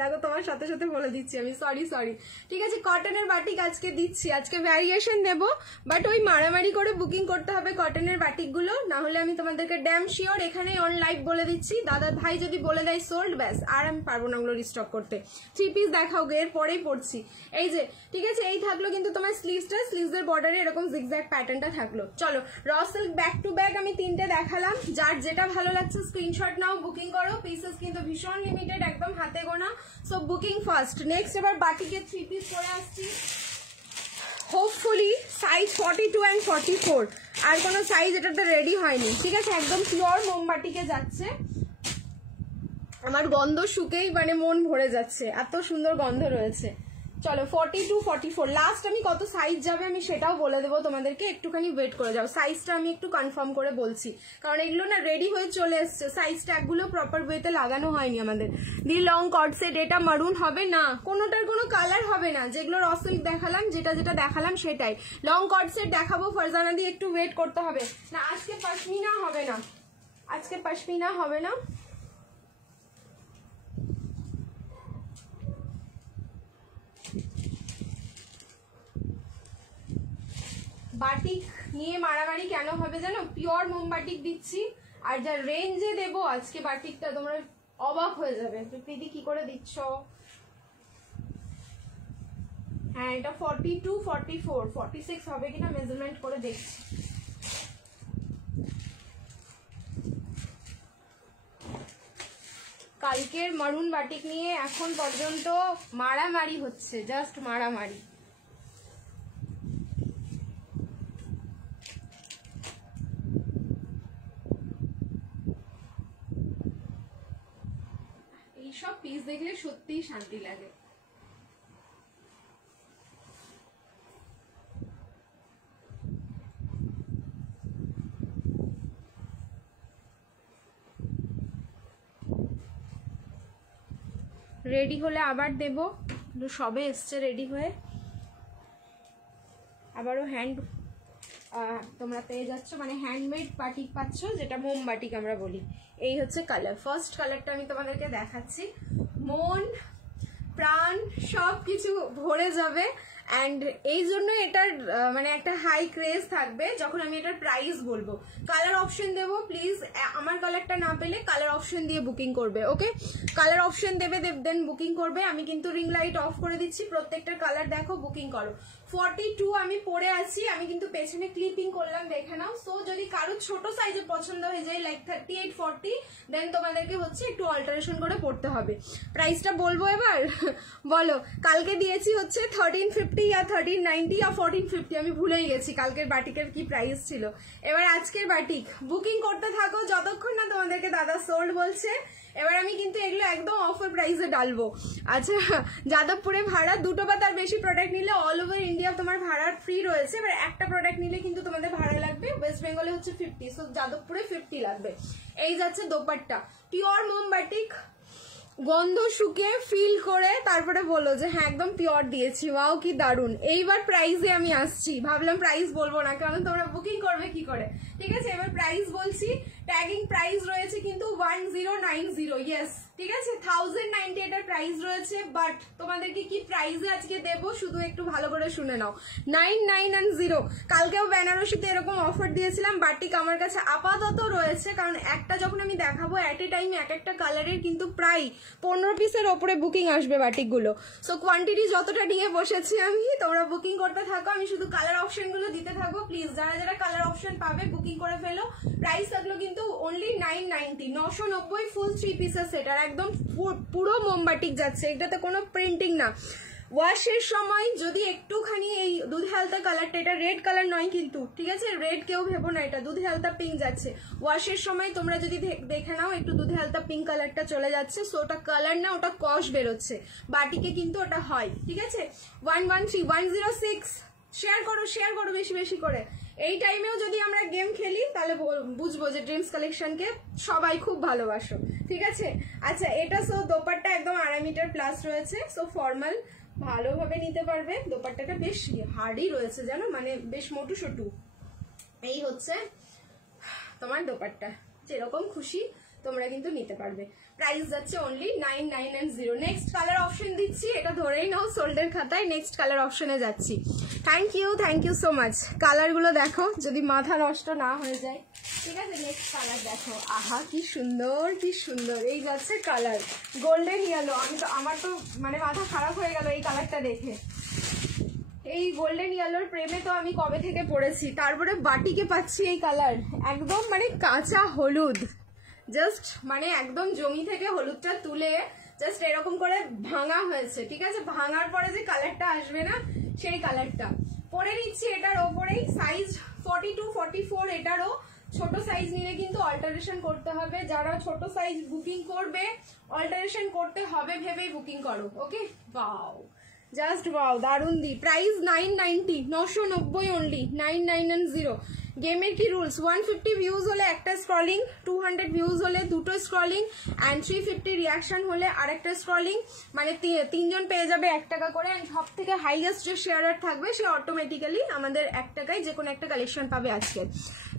দেখো তোমার সাথে সাথে বলে দিচ্ছি আমি, সরি, ঠিক আছে। কটনের বাটিক আজকে দিচ্ছি, আজকে ভ্যারিয়েশন দেবো, বাট ওই মারামারি করে বুকিং করতে হবে কটনের বাটিকগুলো, না হলে আমি তোমাদেরকে ড্যাম শিওর এখানে অন লাইভ বলে দিচ্ছি, দাদা ভাই যদি বলে দেয় সোল্ড, ব্যাস আর আমি পারবো না ওগুলো রিস্টক করতে। 3 পিস দেখাও গে, এর পরেই পড়ছি। এই যে ঠিক আছে, এই থাকলো কিন্তু তোমার স্লিভসটা, স্লিভসের বর্ডারে এরকম জিগজ্যাগ প্যাটার্নটা থাকলো। চলো raw silk back to back আমি 3টে দেখালাম, যার যেটা ভালো লাগছে স্ক্রিনশট নাও, বুকিং করো। পিসেস কিন্তু ভীষণ লিমিটেড, একদম হাতে গোনা, সো বুকিং ফার্স্ট। নেক্সট এবার বাটিকে 3 পিস পরে আসছি, হোপফুলি সাইজ 42 and 44, আর কোনো সাইজ এটাতে রেডি হয়নি, ঠিক আছে। একদম পিওর মোমবাটিকে যাচ্ছে, আমার গন্ধ শুকেই মানে মন ভরে যাচ্ছে, এত সুন্দর গন্ধ রয়েছে। চলো 42, 44 লাস্ট। আমি কত সাইজ যাবে আমি সেটাও বলে দেবো তোমাদেরকে, একটুখানি ওয়েট করে যাও। সাইজটা আমি একটু কনফার্ম করে বলছি, কারণ এগুলো না রেডি হয়ে চলে এসছে, সাইজ ট্যাগগুলো প্রপার ওয়েতে লাগানো হয়নি আমাদের। দি লং কট সেট, এটা মারুন হবে না, কোনোটার কোনো কালার হবে না, যেগুলো র সিল্ক দেখালাম, যেটা দেখালাম সেটাই। লং কট সেট দেখাবো ফারজানা দি, একটু ওয়েট করতে হবে না। আজকে পশমিনা হবে না, আজকে পশমিনা হবে না। বাটিক নিয়ে মারামারি কেন হবে জানো, পিওর মোমবাটিক দিচ্ছি, আর যা রেঞ্জে দেবো আজকে বাটিকটা তোমরা অবাক হয়ে যাবে। প্রীতি কি করে দিচ্ছ? হ্যাঁ এটা 42, 44, 46 হবে কিনা মেজারমেন্ট করে দেখছি। কালকের মারুন বাটিক নিয়ে এখন পর্যন্ত মারামারি হচ্ছে, জাস্ট মারামারি। এইসব পিস দেখলে সত্যিই শান্তি লাগে। রেডি হলে আবার দেব, সবে এসছে রেডি হয়ে, আবারও হ্যান্ড তোমরা পেয়ে যাচ্ছ, মানে হ্যান্ডমেড বাটিক পাচ্ছ, যেটা মোম বাটিক আমরা বলি। এই হচ্ছে কালার, ফার্স্ট কালারটা আমি তোমাদেরকে দেখাচ্ছি, মন প্রাণ সব কিছু ভরে যাবে। অ্যান্ড এই জন্য এটার মানে একটা হাই ক্রেজ থাকবে যখন আমি এটার প্রাইস বলবো। কালার অপশন দেবো, প্লিজ আমার কালারটা না পেলে কালার অপশন দিয়ে বুকিং করবে, ওকে? কালার অপশন দেবে, দেন বুকিং করবে। আমি কিন্তু রিং লাইট অফ করে দিচ্ছি, প্রত্যেকটার কালার দেখো, বুকিং করো। 42 আমি পরে আছি, আমি কিন্তু পেছনে ক্লিপিং করলাম, দেখে নাও। সো যদি কারো ছোট সাইজে পছন্দ হয়ে যায় লাইক 38, 40, দেন তোমাদেরকে হচ্ছে একটু অল্টারেশন করে পড়তে হবে। প্রাইসটা বলবো এবার বলো, কালকে দিয়েছি হচ্ছে 1350 1450 या 1390 या 1450 আমি ভুলেই গেছি কালকের বাটিকের কি প্রাইস ছিল। এবার আজকের বাটিক বুকিং করতে থাকো যতক্ষণ না তোমাদেরকে দাদা সোল্ড বলছে। এবার আমি কিন্তু এগুলো একদম অফার প্রাইসে ডালবো। আচ্ছা, যাদবপুরে ভাড়া দুটো বা তার বেশি প্রোডাক্ট নিলে অল ওভার ইন্ডিয়া তোমার ভাড়া ফ্রি রয়েছে। এবার একটা প্রোডাক্ট নিলে কিন্তু তোমাদের ভাড়া লাগবে, ওয়েস্ট বেঙ্গলে হচ্ছে 50, সো যাদবপুরে 50 লাগবে। এই যাচ্ছে দোপাট্টা, পিওর মোম বাটিক, গন্ধ শুকে ফিল করে তারপরে বলো যে হ্যাঁ একদম পিওর দিয়েছি। ওয়াও কি দারুন। এইবার প্রাইসে আমি আসছি, ভাবলাম প্রাইস বলবো না কারণ তোমরা বুকিং করবে কি করে। ঠিক আছে, এবার প্রাইস বলছি। ট্যাগিং প্রাইস রয়েছে কিন্তু 1090, ইয়েস ঠিক আছে। 1090 এটার প্রাইস রয়েছে, বাট তোমাদেরকে কি প্রাইসে আজকে দেবো শুধু একটু ভালো করে শুনে নাও। 990। কালকেও বেনারসিতে এরকম অফার দিয়েছিলাম। বাটিক আমার কাছে আপাতত রয়েছে, কারণ একটা যখন আমি দেখাবো এট এ টাইম এক একটা কালারের কিন্তু প্রায় 15 পিসের ওপরে বুকিং আসবে বাটিকগুলো। সো কোয়ান্টিটি যতটা নিয়ে বসেছি আমি, তোমরা বুকিং করতে থাকো, আমি শুধু কালার অপশনগুলো দিতে থাকবো। প্লিজ যারা যারা কালার অপশন পাবে বুকিং করে ফেলো। প্রাইস থাকলো কিন্তু অনলি 990, 990 ফুল 3 পিসের সেট, আর একদম পুরো মোমবাটিক যাচ্ছে, এটাতে কোনো প্রিন্টিং না। ওয়াশের সময় যদি একটুখানি এই দুধে হালতা কালারটা, এটা রেড কালার নয় কিন্তু, ঠিক আছে, রেড কেউ ভেবো না, এটা দুধে হালতা পিঙ্ক যাচ্ছে। ওয়াশের সময় তোমরা যদি দেখে নাও একটু দুধে হালতা পিঙ্ক কালারটা চলে যাচ্ছে, সো ওটা কালার না, ওটা কস বেরোচ্ছে। বাটিকে কিন্তু ওটা হয়, ঠিক আছে। 113 106 শেয়ার করো বেশি বেশি করে। এই টাইমেও যদি আমরা গেম খেলি তাহলে বুঝবো যে ড্রিমস কালেকশনকে সবাই খুব ভালোবাসো, ঠিক আছে। আচ্ছা, এটা সো দোপাট্টা একদম 2.5 মিটার প্লাস রয়েছে, সো ফর্মাল ভালোভাবে নিতে পারবে। দোপাট্টাটা বেশ হার্ডই রয়েছে জানো, মানে বেশ মোটু সোটু। এই হচ্ছে তোমার দোপাট্টা, যেরকম খুশি তোমরা কিন্তু নিতে পারবে। প্রাইস যাচ্ছে অনলি 990। নেক্সট কালার অপশন দিচ্ছি, এটা ধরেই নাও সোল্ডের খাতায়। নেক্সট কালার অপশনে যাচ্ছি। Thank you so much. কালারগুলো দেখো যদি মাথা নষ্ট না হয়ে যায়, ঠিক আছে। নেক্সট কালার দেখো, আহা কি সুন্দর কি সুন্দর। এই যাচ্ছে কালার গোল্ডেন ইয়েলো। আমার তো মানে মাথা খারাপ হয়ে গেল এই কালারটা দেখে। এই গোল্ডেন ইয়েলোর প্রেমে তো আমি কবে থেকে পড়েছি, তারপরে বাটিকে পাচ্ছি এই কালার, একদম মানে কাঁচা হলুদ। জাস্ট মানে একদম জমি থেকে হলুদটা তুলে জাস্ট এরকম করে ভাঙা হয়েছে, ঠিক আছে। ভাঙার পরে যে কালারটা আসবে না, সেই কালারটা পরে নিচ্ছি এটার ওপরেই। সাইজ 42 44, এটারও ছোট সাইজ নিলে কিন্তু অল্টারেশন করতে হবে। যারা ছোট সাইজ বুকিং করবে অল্টারেশন করতে হবে ভেবেই বুকিং করো, ওকে। ওয়াও, জাস্ট ওয়াও, দারুন দি। Price 990, 990 only, 990। গেমের কি রুলস, 150 ভিউজ হলে একটা স্ক্রলিং, 200 ভিউজ হলে দুটো স্ক্রলিং, অ্যান্ড 350 রিয়াকশন হলে আরেকটা স্ক্রলিং, মানে তিনজন পেয়ে যাবে 1 টাকা করে। অ্যান্ড সব থেকে হাইয়েস্ট যে শেয়ারার থাকবে সে অটোমেটিক্যালি আমাদের 1 টাকায় যে কোনো একটা কালেকশন পাবে আজকে।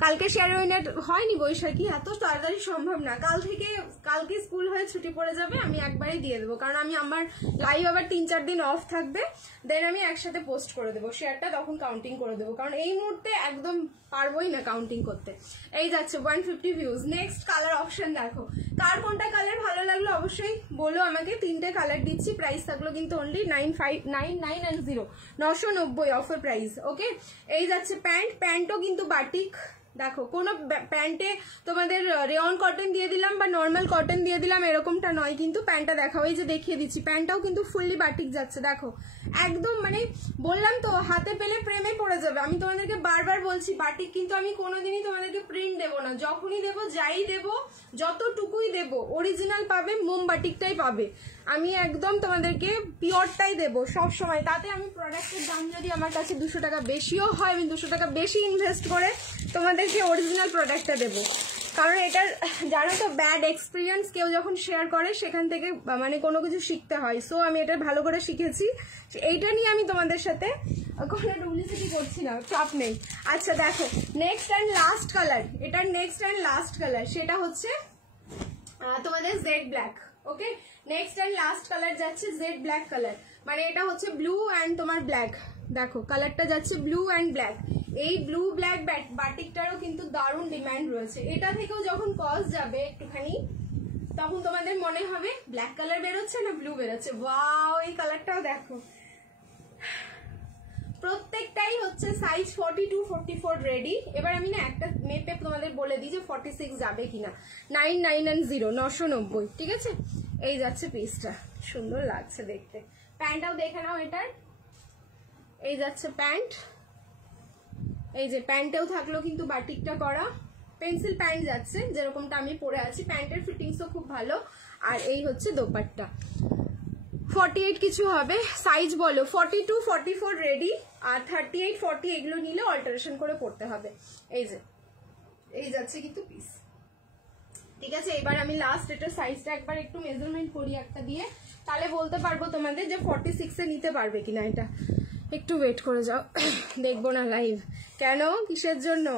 কালকে শেয়ার উইনার হয়নি বৈশাখী, এত তাড়াতাড়ি সম্ভব না। কালকে স্কুল হয়ে ছুটি পড়ে যাবে, আমি একবারই দিয়ে দেবো, কারণ আমার লাইভ আবার 3-4 দিন অফ থাকবে। দেন আমি একসাথে পোস্ট করে দেবো শেয়ারটা, তখন কাউন্টিং করে দেবো, কারণ এই মুহূর্তে একদম পারবোই না কাউন্টিং করতে। এই যাচ্ছে 150 ভিউজ। নেক্সট কালার অপশন দেখো, কার কোনটা কালার ভালো লাগলো অবশ্যই বলো আমাকে। 3টে কালার দিচ্ছি। প্রাইস থাকলো কিন্তু অনলি 990, 990 অফার প্রাইস, ওকে। এই যাচ্ছে প্যান্টও কিন্তু বাটিক। দেখো, কোনো প্যান্টে তোমাদের রেয়ন কটন দিয়ে দিলাম বা নর্মাল কটন দিয়ে দিলাম এরকমটা নয়, কিন্তু প্যান্টটা দেখাও, এই যে দেখিয়ে দিচ্ছি, প্যান্টটাও কিন্তু ফুললি বাটিক যাচ্ছে। দেখো একদম মানে বললাম তো, হাতে পেলে প্রেমে পড়ে যাবে। আমি তোমাদেরকে বারবার বলছি, বাটিক কিন্তু আমি কোনোদিনই তোমাদেরকে প্রিন্ট দেবো না। যখনই দেবো, যাই দেবো, যতটুকুই দেবো, অরিজিনাল পাবে, মোম বাটিকটাই পাবে। আমি একদম তোমাদেরকে পিওরটাই দেবো সব সময়। তাতে আমি প্রোডাক্টের দাম যদি আমার কাছে 200 টাকা বেশিও হয়, আমি 200 টাকা বেশি ইনভেস্ট করে তোমাদেরকে অরিজিনাল প্রোডাক্টটা দেবো। কারণ এটার জানো তো, ব্যাড এক্সপিরিয়েন্স কেউ যখন শেয়ার করে সেখান থেকে মানে কোনো কিছু শিখতে হয়। সো আমি এটা ভালো করে শিখেছি, এইটা নিয়ে আমি তোমাদের সাথে কোনো ডুপ্লিসিটি করছি না, চাপ নেই। আচ্ছা দেখো, নেক্সট অ্যান্ড লাস্ট কালার, এটার নেক্সট অ্যান্ড লাস্ট কালার সেটা হচ্ছে তোমাদের jet black, okay. Next and last colour যাচ্ছে জেড ব্ল্যাক কালার, মানে এটা হচ্ছে ব্লু অ্যান্ড তোমার ব্ল্যাক। দেখো কালারটা যাচ্ছে ব্লু অ্যান্ড ব্ল্যাক। এই ব্লু ব্ল্যাক বাটিকটারও কিন্তু দারুণ ডিমান্ড রয়েছে। এটা থেকেও যখন কস্ট যাবে একটুখানি, তখন তোমাদের মনে হবে ব্ল্যাক কালার বেরোচ্ছে না ব্লু বেরোচ্ছে। ওয়াও, এই কালারটাও দেখো। প্রত্যেকটাই হচ্ছে সাইজ 42 44 রেডি। এবার আমি না একটা মেপে তোমাদের বলে দিই যে 46 যাবে কিনা। 990, 990, ঠিক আছে। এই যাচ্ছে পিসটা, সুন্দর লাগছে দেখতে। প্যান্টটাও দেখে নাও এটার। এই যাচ্ছে প্যান্ট, এই যে প্যান্টেও থাকলো কিন্তু বাটিকটা করা, পেন্সিল প্যান্ট যাচ্ছে যেরকমটা আমি পরে আছি, প্যান্টের ফিটিংসও খুব ভালো। আর এই হচ্ছে দোপাট্টা। 48 কিছু হবে, সাইজ বলো 42 44 রেডি, আর 38 40 এগুলো নিলে অল্টারেশন করে পড়তে হবে। এই যে এই যাচ্ছে কিন্তু পিস, ঠিক আছে। এবার আমি লাস্ট এটা সাইজটা একবার একটু মেজারমেন্ট করি একটা দিয়ে, তাহলে বলতে পারবো তোমাদের যে 46 এ নিতে পারবে কিনা। এটা একটু ওয়েট করে যাও, দেখবো না লাইভ কেন, কিসের জন্য,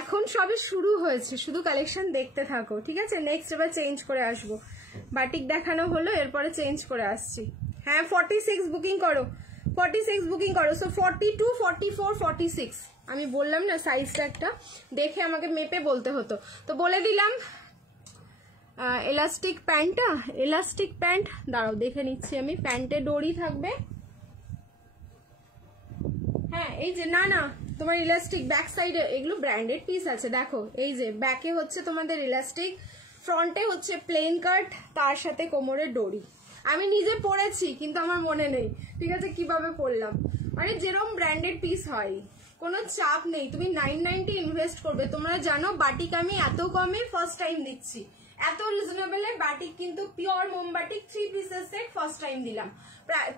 এখন সবে শুরু হয়েছে, শুধু কালেকশন দেখতে থাকো, ঠিক আছে। নেক্সট এবার চেঞ্জ করে আসবো, বাটিক দেখানো হলো, এরপরে চেঞ্জ করে আসছি। হ্যাঁ 46 বুকিং করো, 46 বুকিং করো। সো 42 44 46 আমি বললাম না সাইজটা একটা দেখে আমাকে মেপে বলতে হতো, তো বলে দিলাম। এলাস্টিক প্যান্টটা, এলাস্টিক প্যান্ট দাঁড়াও দেখে নিচ্ছি আমি, প্যান্টে ডোরি থাকবে। হ্যাঁ এই যে না না তোমার ইলাস্টিক ব্যাক সাইডে, এগুলো ব্র্যান্ডেড পিস আছে দেখো। এই যে ব্যাকে হচ্ছে তোমাদের ইলাস্টিক, ফ্রন্টে হচ্ছে প্লেন কাট, তার সাথে কোমরের ডোরি। আমি নিজে পরেছি কিন্তু আমার মনে নেই, ঠিক আছে কিভাবে পরলাম। মানে যেরকম ব্র্যান্ডেড পিস হয়, কোনো চাপ নেই, তুমি 990 ইনভেস্ট করবে। তোমরা জানো বাটিক আমি এত কমে ফার্স্ট টাইম দিচ্ছি, এত রিজনেবলে বাটিক, কিন্তু পিওর মোমবাটিক 3 পিসের সেট ফার্স্ট টাইম দিলাম।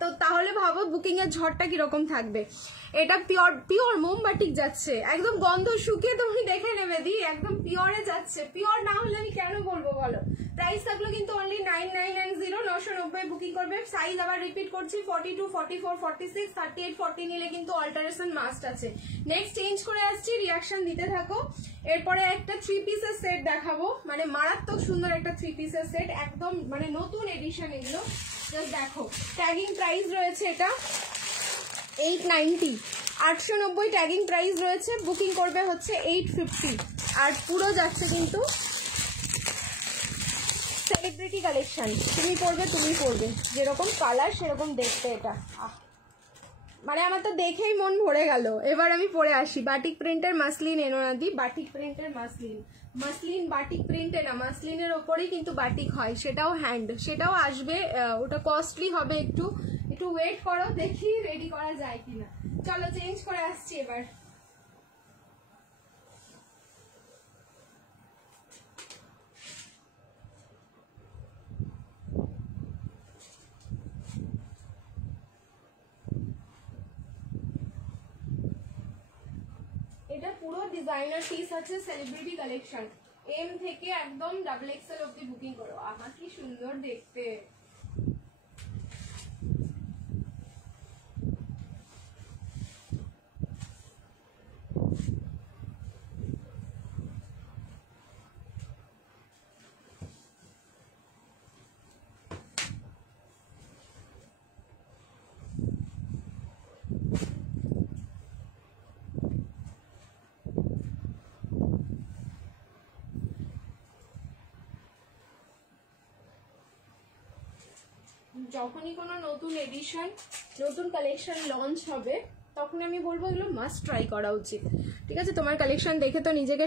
তো তাহলে ভাবো বুকিং এর ঝড়টা কিরকম থাকবে। এটা পিওর পিওর মোমবাটিক যাচ্ছে, একদম গন্ধ শুকিয়ে তুমি দেখে নেবে দি, একদম পিওরে যাচ্ছে। পিওর না হলে আমি কেন বলবো বলো। প্রাইস থাকলো কিন্তু অনলি 9990, 990 বুকিং করবে। সাইজ আবার রিপিট করছি 42 44 46 38 40 নিলে কিন্তু অল্টারেশন মাস্ট আছে। নেক্সট চেঞ্জ করে আসছি, রিয়াকশন দিতে থাকো। এরপরে একটা 3 পিসের সেট দেখাবো, মানে মারাত্মক সুন্দর একটা 3 পিসের সেট, একদম মানে নতুন এডিশন এগুলো। জাস্ট দেখো ট্যাগিং প্রাইস রয়েছে এটা 890, 890 ট্যাগিং প্রাইস রয়েছে। বুকিং করবে হচ্ছে 850, আর পুরো যাচ্ছে কিন্তু সেলিব্রিটি কালেকশন। তুমি পরবে যেরকম কালার সেরকম দেখতে এটা। মানে আমার তো দেখেই মন ভরে গেল। এবার আমি পরে আসি, বাটিক প্রিন্টের মাসলিন এনোনাদি, বাটিক প্রিন্টের মাসলিন, মাসলিন বাটিক প্রিন্টে না, মাসলিনের ওপরেই কিন্তু বাটিক হয়, সেটাও হ্যান্ড, সেটাও আসবে। ওটা কস্টলি হবে একটু, একটু ওয়েট করো, দেখি রেডি করা যায় কিনা। চলো চেঞ্জ করে আসছি এবার। এটা পুরো ডিজাইনার পিস আছে, সেলিব্রিটি কালেকশন, এম থেকে একদম XXL অবধি বুকিং করো। আহা কি সুন্দর দেখতে। যখনই কোনো নতুন এডিশন, নতুন কালেকশন লঞ্চ হবে, তখন আমি বলবো এগুলো মাস্ট ট্রাই করা উচিত, ঠিক আছে। তোমার কালেকশন দেখে তো নিজেকে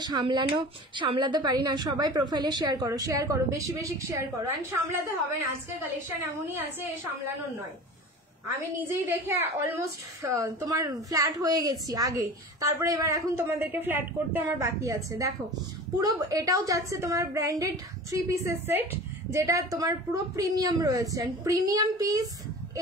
সামলাতে পারি না। সবাই প্রোফাইলে শেয়ার করো, বেশি বেশি শেয়ার করো। অ্যান্ড সামলাতে হবে না, আজকের কালেকশন এমনই আছে, এ সামলানোর নয়। আমি নিজেই দেখে অলমোস্ট তোমার ফ্ল্যাট হয়ে গেছি আগে, তারপরে এবার এখন তোমাদেরকে ফ্ল্যাট করতে আমার বাকি আছে। দেখো পুরো এটাও যাচ্ছে তোমার ব্র্যান্ডেড 3 পিসের সেট, যেটা তোমার পুরো প্রিমিয়াম রয়েছে। প্রিমিয়াম পিস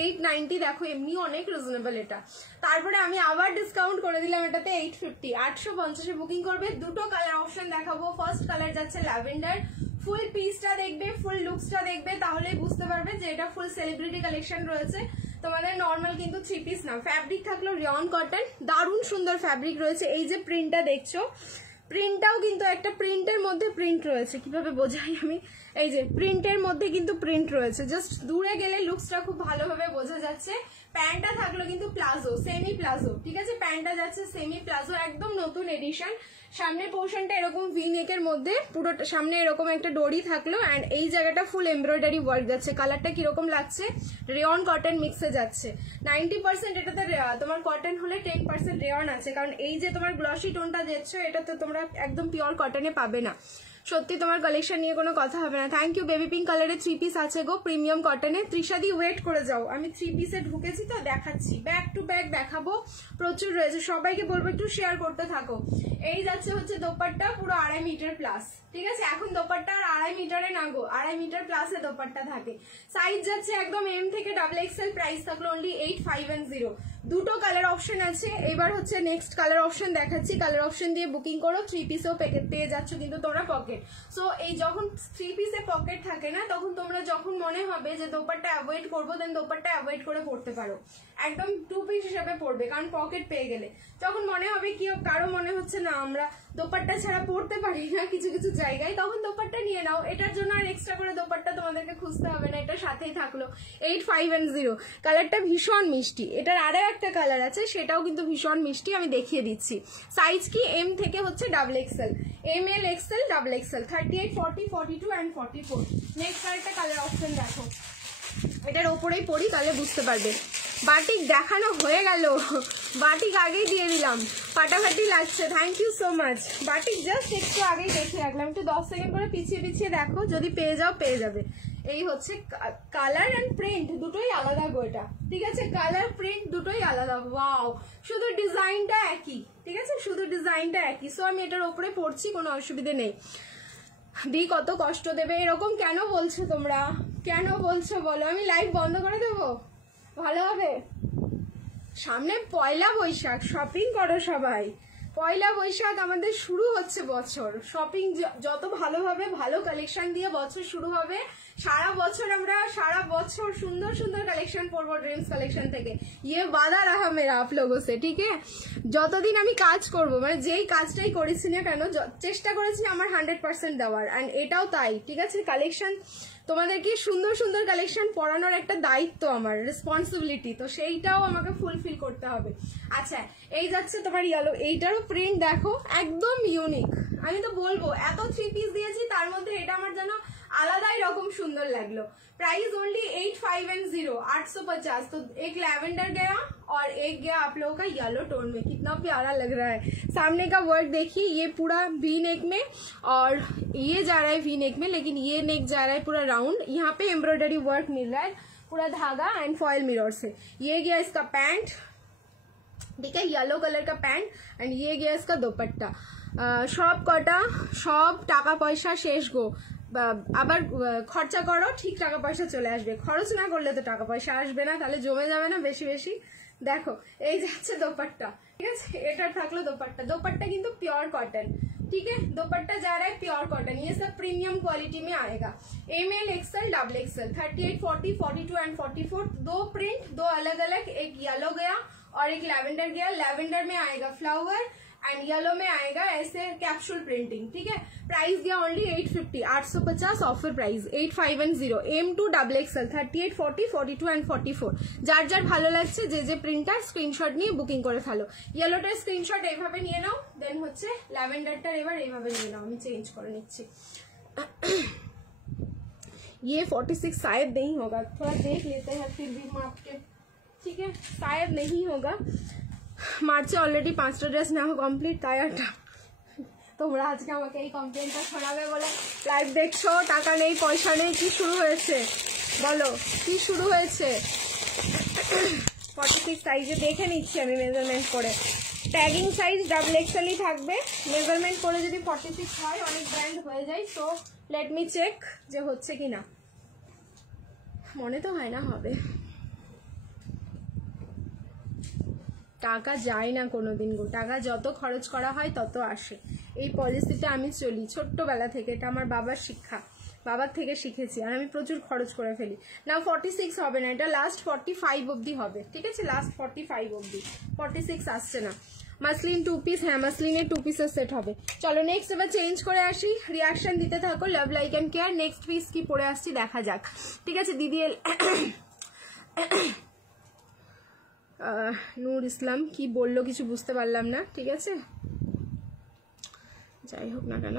890, দেখো এমনি অনেক রিজনেবল এটা। তারপরে আমি আবার ডিসকাউন্ট করে দিলাম এটাতে 850, 850 বুকিং করবে। দুটো কালার অপশন দেখাবো। ফার্স্ট কালার যাচ্ছে ল্যাভেন্ডার, ফুল পিসটা দেখবে, ফুল লুকসটা দেখবে, তাহলেই বুঝতে পারবে যে এটা ফুল সেলিব্রিটি কালেকশন রয়েছে, তোমাদের নর্মাল কিন্তু 3 পিস না। ফ্যাব্রিক থাকলো রিয়ন কটন, দারুণ সুন্দর ফ্যাব্রিক রয়েছে। এই যে প্রিন্টটা দেখছো, প্রিন্টটাও কিন্তু একটা প্রিন্টের মধ্যে প্রিন্ট রয়েছে, কিভাবে বোঝাই আমি, এই যে প্রিন্টের মধ্যে কিন্তু প্রিন্ট রয়েছে, জাস্ট দূরে গেলে লুকসটা খুব ভালোভাবে বোঝা যাচ্ছে। প্যান্টটা থাকলো কিন্তু প্লাজো, সেমি প্লাজো, ঠিক আছে। প্যান্টটা যাচ্ছে সেমি প্লাজো, একদম নতুন এডিশন। সামনের পোর্শনটা এরকম ভি নেকের মধ্যে, পুরো সামনে এরকম একটা ডোরি থাকলো, অ্যান্ড এই জায়গাটা ফুল এমব্রয়ডারি ওয়ার্ক যাচ্ছে। কালারটা কিরকম লাগছে, রেয়ন কটন মিক্সে যাচ্ছে। 90% এটাতে তোমার কটন হলে 10% রেয়ন আছে, কারণ এই যে তোমার গ্লসি টোনটা দিচ্ছ, এটা তো তোমরা একদম পিওর কটনে পাবে না। সত্যি তোমার কালেকশন নিয়ে কোনো কথা হবে না। Thank you. বেবি পিঙ্ক কালারের 3 পিস আছে গো, প্রিমিয়াম কটনে। তৃষাদি ওয়েট করে যাও, আমি 3 পিসে ঢুকেছি তো দেখাচ্ছি, ব্যাক টু ব্যাক দেখাবো, প্রচুর রয়েছে। সবাইকে বলবো একটু শেয়ার করতে থাকো। এই যাচ্ছে হচ্ছে দোপাট্টা, পুরো 2.5 মিটার প্লাস, ঠিক আছে। এখন দোপাট্টা আর 2.5 মিটারে না গো, 2.5 মিটার প্লাসে দোপাট্টা থাকে। সাইজ যাচ্ছে একদম এম থেকে XXL, প্রাইস থাকলো অনলি 8510। দুটো কালার অপশন আছে। এবার হচ্ছে নেক্সট কালার অপশন দেখাচ্ছি। কালার অপশন দিয়ে বুকিং করো, 3 পিসেও পেয়ে যাচ্ছ কিন্তু তোমরা পকেট। সো এই যখন 3 পিসে পকেট থাকে না, তখন তোমরা যখন মনে হবে যে দোপাট্টা অ্যাভয়েড করবো, দেন দোপাট্টা অ্যাভয়েড করে পড়তে পারো, একদম 2 পিস হিসাবে পড়বে, কারণ পকেট পেয়ে গেলে। যখন মনে হবে কি কারো মনে হচ্ছে না আমরা দোপাট্টা ছাড়া পড়তে পারি না কিছু কিছু জায়গায়, তখন দোপাট্টা নিয়ে নাও। এটার জন্য আর এক্সট্রা করে দোপাট্টা তোমাদেরকে খুঁজতে হবে না, এটা সাথেই থাকলো। 8510 কালারটা ভীষণ মিষ্টি। এটার আরো একটা কালার আছে, সেটাও কিন্তু ভীষণ মিষ্টি, আমি দেখিয়ে দিচ্ছি। সাইজ কি এম থেকে হচ্ছে XXL, ML XL XXL, 38, 40, 42 and 44। Next আরেকটা কালার অপশন দেখো, এটার ওপরেই পড়ি তাহলে বুঝতে পারবে। বাটিক দেখানো হয়ে গেল, বাটিক আগেই দিয়ে দিলাম, ফাটাফাটি লাগছে। Thank you so much. Batik just একটু আগেই দেখিয়ে রাখলাম, একটু 10 সেকেন্ড করে পিছিয়ে পিছিয়ে দেখো, যদি পেয়ে যাও পেয়ে যাবে। এই হচ্ছে কালার অ্যান্ড প্রিন্ট দুটোই আলাদা গো, এটা ঠিক আছে, কালার প্রিন্ট দুটোই আলাদা। ওয়াও, শুধু ডিজাইনটা একই, ঠিক আছে, শুধু ডিজাইনটা একই। সো আমি এটার ওপরে পড়ছি, কোনো অসুবিধে নেই। দি কত কষ্ট দেবে, এরকম কেন বলছো তোমরা, কেন বলছো বলো? আমি লাইভ বন্ধ করে দেবো? ভালো হবে? সামনে পয়লা বৈশাখ, শপিং করো সবাই। পয়লা বৈশাখ আমাদের শুরু হচ্ছে বছর, শপিং যত ভালোভাবে ভালো কালেকশন দিয়ে বছর শুরু হবে। সারা বছর আমরা সারা বছর সুন্দর সুন্দর কালেকশন পরবো ড্রিমস কালেকশন থেকে। ইয়ে বাধা রাখা মেরা আপ লোগো সে, ঠিক আছে। যতদিন আমি কাজ করব, মানে যেই কাজটাই করেছি না কেন, চেষ্টা করেছি আমার 100% দেওয়ার, অ্যান্ড এটাও তাই, ঠিক আছে। কালেকশন তোমাদেরকে সুন্দর সুন্দর কালেকশন পরানোর একটা দায়িত্ব আমার, রেসপন্সিবিলিটি, তো সেইটাও আমাকে ফুলফিল করতে হবে। আচ্ছা, এই যাচ্ছে তোমার ইয়েলো, এইটারও প্রিন্ট দেখো, একদম ইউনিক। আমি তো বলবো এত 3 পিস দিয়েছি, তার মধ্যে এটা আমার যেন আলাদাই রকম সুন্দर লাগলো। Price only 8510, 850। तो एक लैवेंडर गया और एक गया आप लोगों का येलो टोन में, कितना प्यारा लग रहा है। सामने का वर्क देखिए, ये पूरा वी नेक में, और ये जा रहा है वी नेक में, लेकिन ये नेक जा रहा है पूरा राउंड। यहाँ पे एम्ब्रॉयडरी वर्क मिल रहा है, पूरा धागा एंड फॉयल मिरर से। ये गया इसका पैंट, ठीक है, येलो कलर का पैंट, एंड ये गया इसका दुपट्टा। सब कटा सब टाका पैसा शेष गो, আবার খরচা করো, ঠিক টাকা পয়সা চলে আসবে। খরচ না করলে তো টাকা পয়সা আসবে না, তাহলে জমে যাবে না বেশি বেশি। দেখো এই যাচ্ছে দোপাট্টা, ঠিক আছে, এটা থাকলো দোপাট্টা। দোপাট্টা কিন্তু प्योर कॉटन, ठीक है, दुपट्टा जा रहा है प्योर कॉटन। ये सब प्रीमियम क्वालिटी में आएगा। ML XL XXL, 38, 40, 42 and 44। दो प्रिंट, दो अलग अलग, एक येलो गया और एक लैवेंडर गया। लैवेंडर में आएगा फ्लावर एंड येलो में आएगा ऐसे कैप्सूल प्रिंटिंग, ठीक है। प्राइस गया only 850, 850 offer price, 8510। M2 XXL, 38, 40, 42 and 44। যার যার ভালো লাগছে যে যে প্রিন্টার স্ক্রিনশট নিয়ে বুকিং করে ফেলো। ইয়েলোটার স্ক্রিনশট এইভাবে নিয়ে নাও, দেন হচ্ছে ল্যাভেন্ডারটার এবার এইভাবে নিয়ে নাও, আমি চেঞ্জ করে নিচ্ছি। ये 46 शायद नहीं होगा, थोड़ा देख लेते हैं फिर भी माप के, ठीक है, शायद नहीं होगा। মার্চে অলরেডি 5টা ড্রেস নেওয়া কমপ্লিট, তাই একটা তোমরা আজকে আমাকে এই কমপ্লেনটা ছড়াবে বলে লাইভ দেখছো, টাকা নেই পয়সা নেই, কি শুরু হয়েছে বলো, কি শুরু হয়েছে? 46 সাইজে দেখে নিচ্ছি আমি মেজারমেন্ট করে, ট্যাগিং সাইজ XXL থাকবে। মেজারমেন্ট করে যদি 46 হয়, অনেক ব্র্যান্ড হয়ে যায়। সো লেট মি চেক যে হচ্ছে কিনা, মনে তো হয় না হবে। টাকা যায় না কোনোদিন গো, টাকা যত খরচ করা হয় তত আসে। এই পলিসিটা আমি চলি ছোট্টবেলা থেকে, এটা আমার বাবার শিক্ষা, বাবার থেকে শিখেছি, আর আমি প্রচুর খরচ করে ফেলি। না 46 হবে না, এটা লাস্ট 45 অবধি হবে, ঠিক আছে, লাস্ট 45 অবধি, 46 আসছে না। মাসলিন 2 পিস, হ্যাঁ মাসলিনের 2 পিসের সেট হবে। চলো নেক্সট এবার চেঞ্জ করে আসি, রিয়াকশন দিতে থাকো, love like and care. Next piece কি পরে আসছি দেখা যাক, ঠিক আছে। দিদি নূর ইসলাম কি বললো কিছু বুঝতে পারলাম না, ঠিক আছে, যাই হোক না কেন।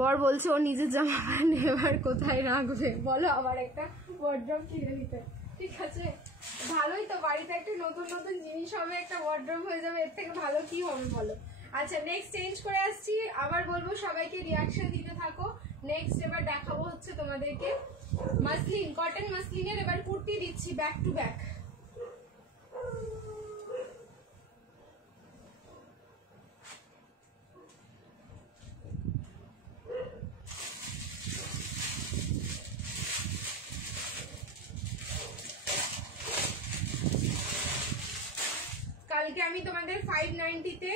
বর বলছে ও নিজের জামা প্যান্ট এবার কোথায় রাখবে, বলো আবার একটা ওয়ার্ড্রপ কিনে দিতে, ঠিক আছে। ভালোই তো, বাড়িতে একটা নতুন নতুন জিনিস হবে, একটা ওয়ার্ড্রপ হয়ে যাবে, এর থেকে ভালো কি হবে বলো। আচ্ছা নেক্সট চেঞ্জ করে আসছি, আবার বলবো সবাইকে রিয়াকশন দিতে থাকো। নেক্সট এবার দেখাবো হচ্ছে তোমাদেরকে মাসলিন, কটন মাসলিনের এবার কুর্তি দিচ্ছি ব্যাক টু ব্যাক। কালকে আমি তোমাদের 590-তে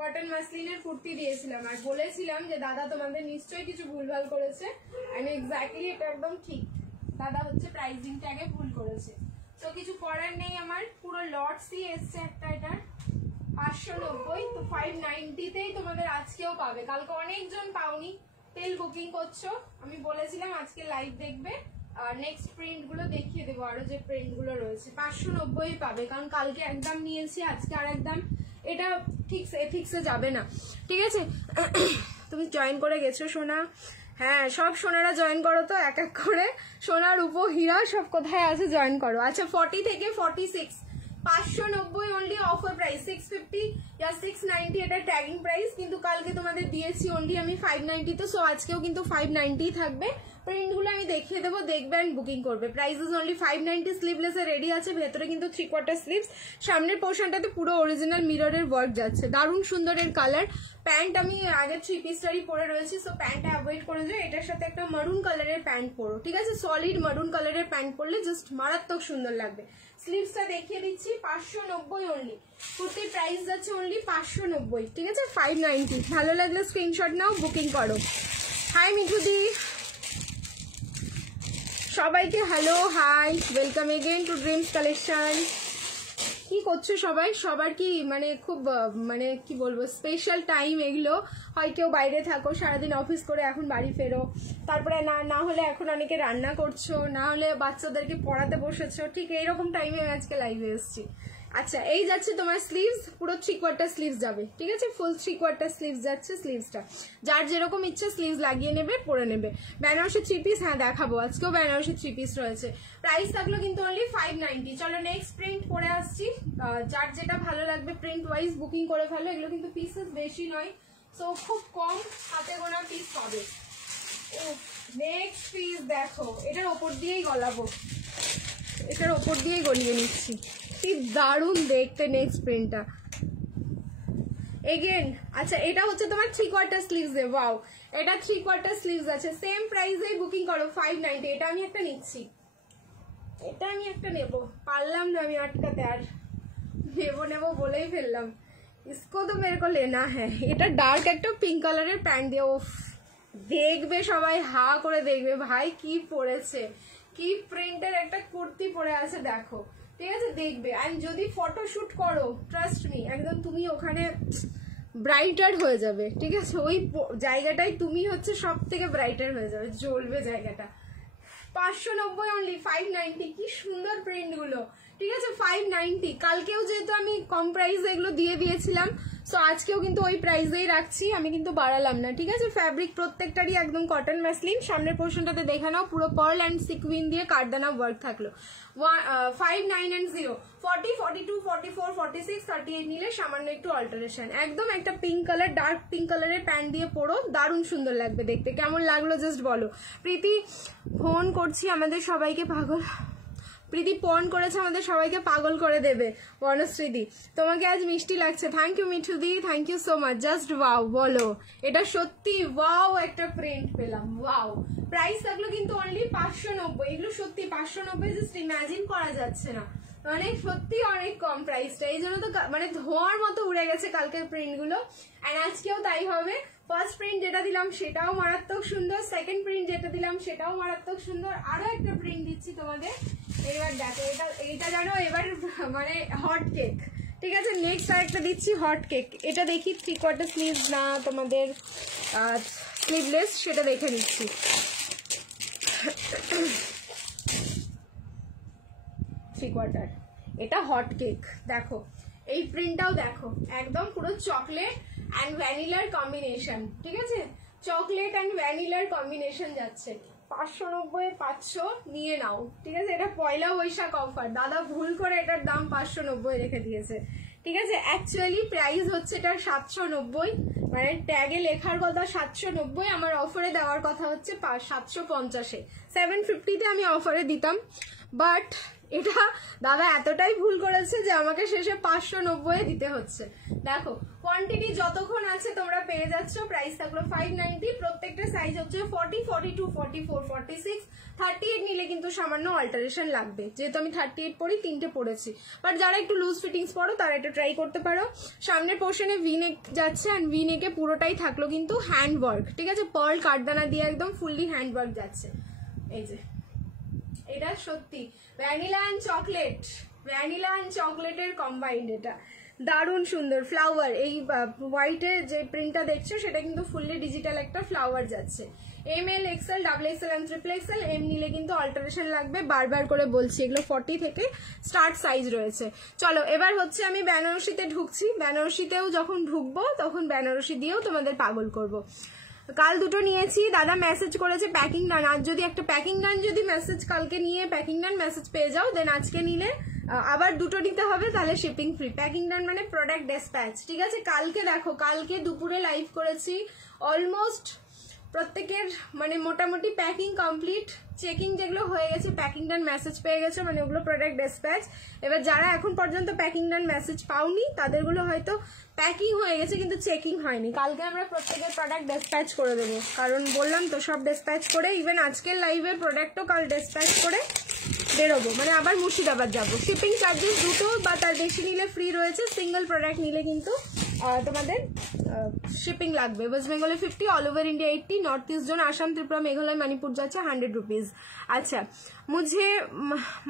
কটন মাসলিনের কুর্তি দিয়েছিলাম আর বলেছিলাম যে দাদা তোমাদের নিশ্চয়ই কিছু ভুলভাল করেছে, এন্ড এক্স্যাক্টলি এটা একদম ঠিক, দাদা হচ্ছে প্রাইসিং ট্যাগে ভুল করেছে। তো কিছু করার নেই, আমার পুরো লটসই এসছে একটা, এটার 590, তো 590-তেই তোমাদের আজকেও পাবে। কালকে অনেকজন পাওনি, তেল বুকিং করছো, আমি বলেছিলাম আজকে লাইভ দেখবে, নেক্সট প্রিন্ট গুলো দেখিয়ে দেবো, আরো যে প্রিন্ট গুলো রয়েছে 590 পাবে, কারণ কালকে একদম নিয়েছি আজকে আর একদম, এটা ঠিকসে যাবে না, ঠিক আছে। তুমি জয়েন করে গেছো সোনা? হ্যাঁ সব সোনারা জয়েন করো তো এক এক করে, সোনার উপর হীরা সব কোথায় আছে জয়েন করো। আচ্ছা 40 থেকে 46 590 অনলি অফার প্রাইস, 650 या 690 এটা ট্যাগিং প্রাইস, কিন্তু কালকে তোমাদের দিয়েছি অনলি আমি 590 তে, সো আজকেও কিন্তু 590 থাকবে। প্রিন্টগুলো আমি দেখিয়ে দেবো, দেখবে এন্ড বুকিং করবে। প্রাইস ইজ অনলি 590, স্লিভলেসে রেডি আছে, ভেতরে কিন্তু 3/4 স্লিভস, সামনের পোর্শনটাতে পুরো অরিজিনাল মিররের ওয়ার্ক যাচ্ছে, দারুণ সুন্দরের কালার। প্যান্ট আমি আগে 3 পিসটারই পরে রয়েছি, সো প্যান্টটা অ্যাভয়েড করে যাও, এটার সাথে একটা মারুন কালারের প্যান্ট পরো, ঠিক আছে, সলিড মারুন কালারের প্যান্ট পরলে জাস্ট মারাত্মক সুন্দর লাগবে। স্লিভসটা দেখিয়ে দিচ্ছি 590 অনলি, কুর্তির প্রাইস যাচ্ছে অনলি 590, ঠিক আছে 590। ভালো লাগলে স্ক্রিনশট নাও, বুকিং করো। হাই মিঠুদি, সবাইকে hello hi, welcome again to dreams collection. কি করছো সবাই? সবার কি মানে খুব মানে কি বলবো স্পেশাল টাইম এগুলো, হয় কেউ বাইরে থাকো সারাদিন অফিস করে এখন বাড়ি ফেরো, তারপরে না হলে এখন অনেকে রান্না করছো, না হলে বাচ্চাদেরকে পড়াতে বসেছো, ঠিক এইরকম টাইমে আজকে লাইভে এসেছি। আচ্ছা এই যাচ্ছে তোমার স্লিভস, পুরো 3/4 স্লিভস যাবে, ঠিক আছে, ফুল 3/4 স্লিভস যাচ্ছে। স্লিভসটা যার যেরকম ইচ্ছে স্লিভস লাগিয়ে নেবে, পরে নেবে। বেনারসি 3 পিস, হ্যাঁ দেখাবো, আজকেও বেনারসি 3 পিস রয়েছে। প্রাইস থাকলো কিন্তু অনলি 590। চলো নেক্সট প্রিন্ট পরে আসছি, যার যেটা ভালো লাগবে প্রিন্ট ওয়াইজ বুকিং করে ফেলো, এগুলো কিন্তু পিসেস বেশি নয়, সো খুব কম হাতে গোনা পিস পাবে। ও নেক্সট পিস দেখো, এটার ওপর দিয়েই গলাবো, এটার ওপর দিয়েই গলিয়ে নিচ্ছি, কি দারুণ দেখতে নেক্সট প্রিন্টটা এগেন। আচ্ছা এটা হচ্ছে তোমার 3/4 স্লিভস এ, ওয়াও, এটা 3/4 স্লিভস আছে, সেম প্রাইসেই বুকিং করো 590। এটা আমি একটা নিচ্ছি, এটা আমি একটা নেব, পারলাম না আমি আটকাতে, আর নেবো বলেই ফেললাম, इसको तो मेरे को लेना है। এটা ডার্ক একটা পিঙ্ক কালারের প্যান্ট দিয়ে, ওফ দেখবে সবাই হা করে দেখবে, ভাই কি পরেছে, কি প্রিন্টের একটা কুর্তি পরে আছে দেখো, ঠিক আছে, দেখবে। আর যদি ফটোশুট করো ট্রাস্ট মি, একদম তুমি ওখানে ব্রাইটার হয়ে যাবে, ঠিক আছে, ওই জায়গাটাই তুমি হচ্ছে সব থেকে ব্রাইটার হয়ে যাবে, জ্বলবে জায়গাটা। 590 অনলি, 590, কি সুন্দর প্রিন্ট গুলো, ঠিক আছে 590। কালকেও যেহেতু আমি কম প্রাইসে এগুলো দিয়ে দিয়েছিলাম, সো আজকেও কিন্তু ওই প্রাইসেই রাখছি, আমি কিন্তু বাড়ালাম না, ঠিক আছে। ফ্যাব্রিক প্রত্যেকটারই একদম কটন ম্যাসলিন, সামনের পোর্শনটাতে দেখে নাও পুরো পার্ল অ্যান্ড সিকুইন দিয়ে কারদানা ওয়ার্ক থাকলো। 590, 40, 42, 44, 46, 38 নিলে সামান্য একটু অল্টারেশন। একদম একটা পিঙ্ক কালার, ডার্ক পিঙ্ক কালারের প্যান্ট দিয়ে পরো, দারুণ সুন্দর লাগবে দেখতে। কেমন লাগলো জাস্ট বলো। প্রীতি ফোন করছি আমাদের সবাইকে পাগল, প্রীতি ফোন করেছে আমাদের সবাইকে পাগল করে দেবে। বনশ্রীদি তোমাকে আজ মিষ্টি লাগছে, থ্যাংক ইউ মিঠুদি, thank you so much. Just wow, বলো এটা সত্যি ওয়াও একটা প্রিন্ট পেলাম, ওয়াও। প্রাইস থাকলো কিন্তু অনলি 590, এগুলো সত্যি 590 জাস্ট ইমাজিন করা যাচ্ছে না, মানে সত্যি অনেক কম প্রাইসটা, এই জন্য তো মানে ধোঁয়ার মতো উড়ে গেছে কালকের প্রিন্ট গুলো, এন্ড আজকেও তাই হবে। ফার্স্ট প্রিন্ট যেটা দিলাম সেটাও মারাত্মক সুন্দর, সেকেন্ড প্রিন্ট যেটা দিলাম সেটাও মারাত্মক সুন্দর, আরো একটা প্রিন্ট দিচ্ছি তোমাদের। এবার দেখো এটা জানো এবার মানে হট কেক, ঠিক আছে। নেক্সট আরেকটা দিচ্ছি হট কেক, এটা দেখি 3/4 স্লিভ না তোমাদের স্লিভলেস, সেটা দেখে নিচ্ছি। এটা হট কেক, দেখো এই প্রিন্টটাও দেখো, একদম পুরো চকলেট অ্যান্ড ভ্যানিলার কম্বিনেশন, ঠিক আছে, চকলেট অ্যান্ড ভ্যানিলার কম্বিনেশন যাচ্ছে। 590 500 নিয়ে নাও, ঠিক আছে। এটা পয়লা বৈশাখ অফার, দাদা ভুল করে এটার দাম 590 রেখে দিয়েছে, ঠিক আছে। অ্যাকচুয়ালি প্রাইস হচ্ছে এটার 790, মানে ট্যাগে লেখার কথা 790, আমার অফারে দেওয়ার কথা হচ্ছে 750-এ। 750-তে আমি অফারে দিতাম, বাট এটা দাদা এতটাই ভুল করেছে যে আমাকে শেষে 590-এ দিতে হচ্ছে। দেখো কোয়ান্টিটি যতক্ষণ আছে তোমরা পেয়ে যাচ্ছ। প্রাইস থাকলো 590, প্রত্যেকটা সাইজ হচ্ছে 40, 42, 44, 46, 38 নিলে কিন্তু সামান্য অল্টারেশন লাগবে, যেহেতু আমি 38 পরি, 3টে পরেছি। বাট যারা একটু লুজ ফিটিংস পরো তারা এটা ট্রাই করতে পারো। সামনের পোর্শনে ভি নেক যাচ্ছে, অ্যান্ড ভি নেকে পুরোটাই থাকলো কিন্তু হ্যান্ড ওয়ার্ক, ঠিক আছে, পার্ল কাঠদানা দিয়ে একদম ফুললি হ্যান্ড ওয়ার্ক যাচ্ছে। এই যে এটা সত্যি vanilla and chocolate, vanilla and চকলেটের কম্বাইন্ড, এটা দারুণ সুন্দর ফ্লাওয়ার। এই হোয়াইটের যে প্রিন্টটা দেখছো সেটা কিন্তু ফুললি ডিজিটাল একটা ফ্লাওয়ার যাচ্ছে। ML, XL, XXL and XXL, M নিলে কিন্তু অল্টারেশন লাগবে, বারবার করে বলছি, এগুলো 40 থেকে স্টার্ট সাইজ রয়েছে। চলো এবার হচ্ছে আমি বেনারসিতে ঢুকছি। বেনারসিতেও যখন ঢুকবো তখন বেনারসি দিয়েও তোমাদের পাগল করবো। কাল দুটো নিয়েছি, দাদা মেসেজ করেছে প্যাকিং ডান। আজ যদি একটা প্যাকিং ডান যদি মেসেজ কালকে নিয়ে প্যাকিং ডান মেসেজ পেয়ে যাও, দেন আজকে নিলে আবার দুটো নিতে হবে, তাহলে শিপিং ফ্রি। প্যাকিং ডান মানে প্রোডাক্ট ডেসপ্যাচ, ঠিক আছে। কালকে দেখো, কালকে দুপুরে লাইভ করেছি, অলমোস্ট প্রত্যেকের মানে মোটামুটি প্যাকিং কমপ্লিট, চেকিং যেগুলো হয়ে গেছে, প্যাকিং ডান মেসেজ পেয়ে গেছে, মানে ওগুলো প্রোডাক্ট ডেসপ্যাচ। এবার যারা এখন পর্যন্ত প্যাকিং ডান মেসেজ পাওনি তাদেরগুলো হয়তো প্যাকিং হয়ে গেছে কিন্তু চেকিং হয়নি। কালকে আমরা প্রত্যেকের প্রোডাক্ট ডেসপ্যাচ করে দেবো, কারণ বললাম তো সব ডেসপ্যাচ করে, ইভেন আজকের লাইভের প্রোডাক্টও কাল ডেসপ্যাচ করে বেরোবো, মানে আবার মুর্শিদাবাদ যাবো। শিপিং চার্জেস দুটো বা তার বেশি নিলে ফ্রি রয়েছে, সিঙ্গেল প্রোডাক্ট নিলে কিন্তু তোমাদের শিপিং লাগবে। ওয়েস্ট বেঙ্গলে 50, all over India 80, north east zone Assam, Tripura, Meghalaya, Manipur যাচ্ছে 100 রুপিস। আচ্ছা,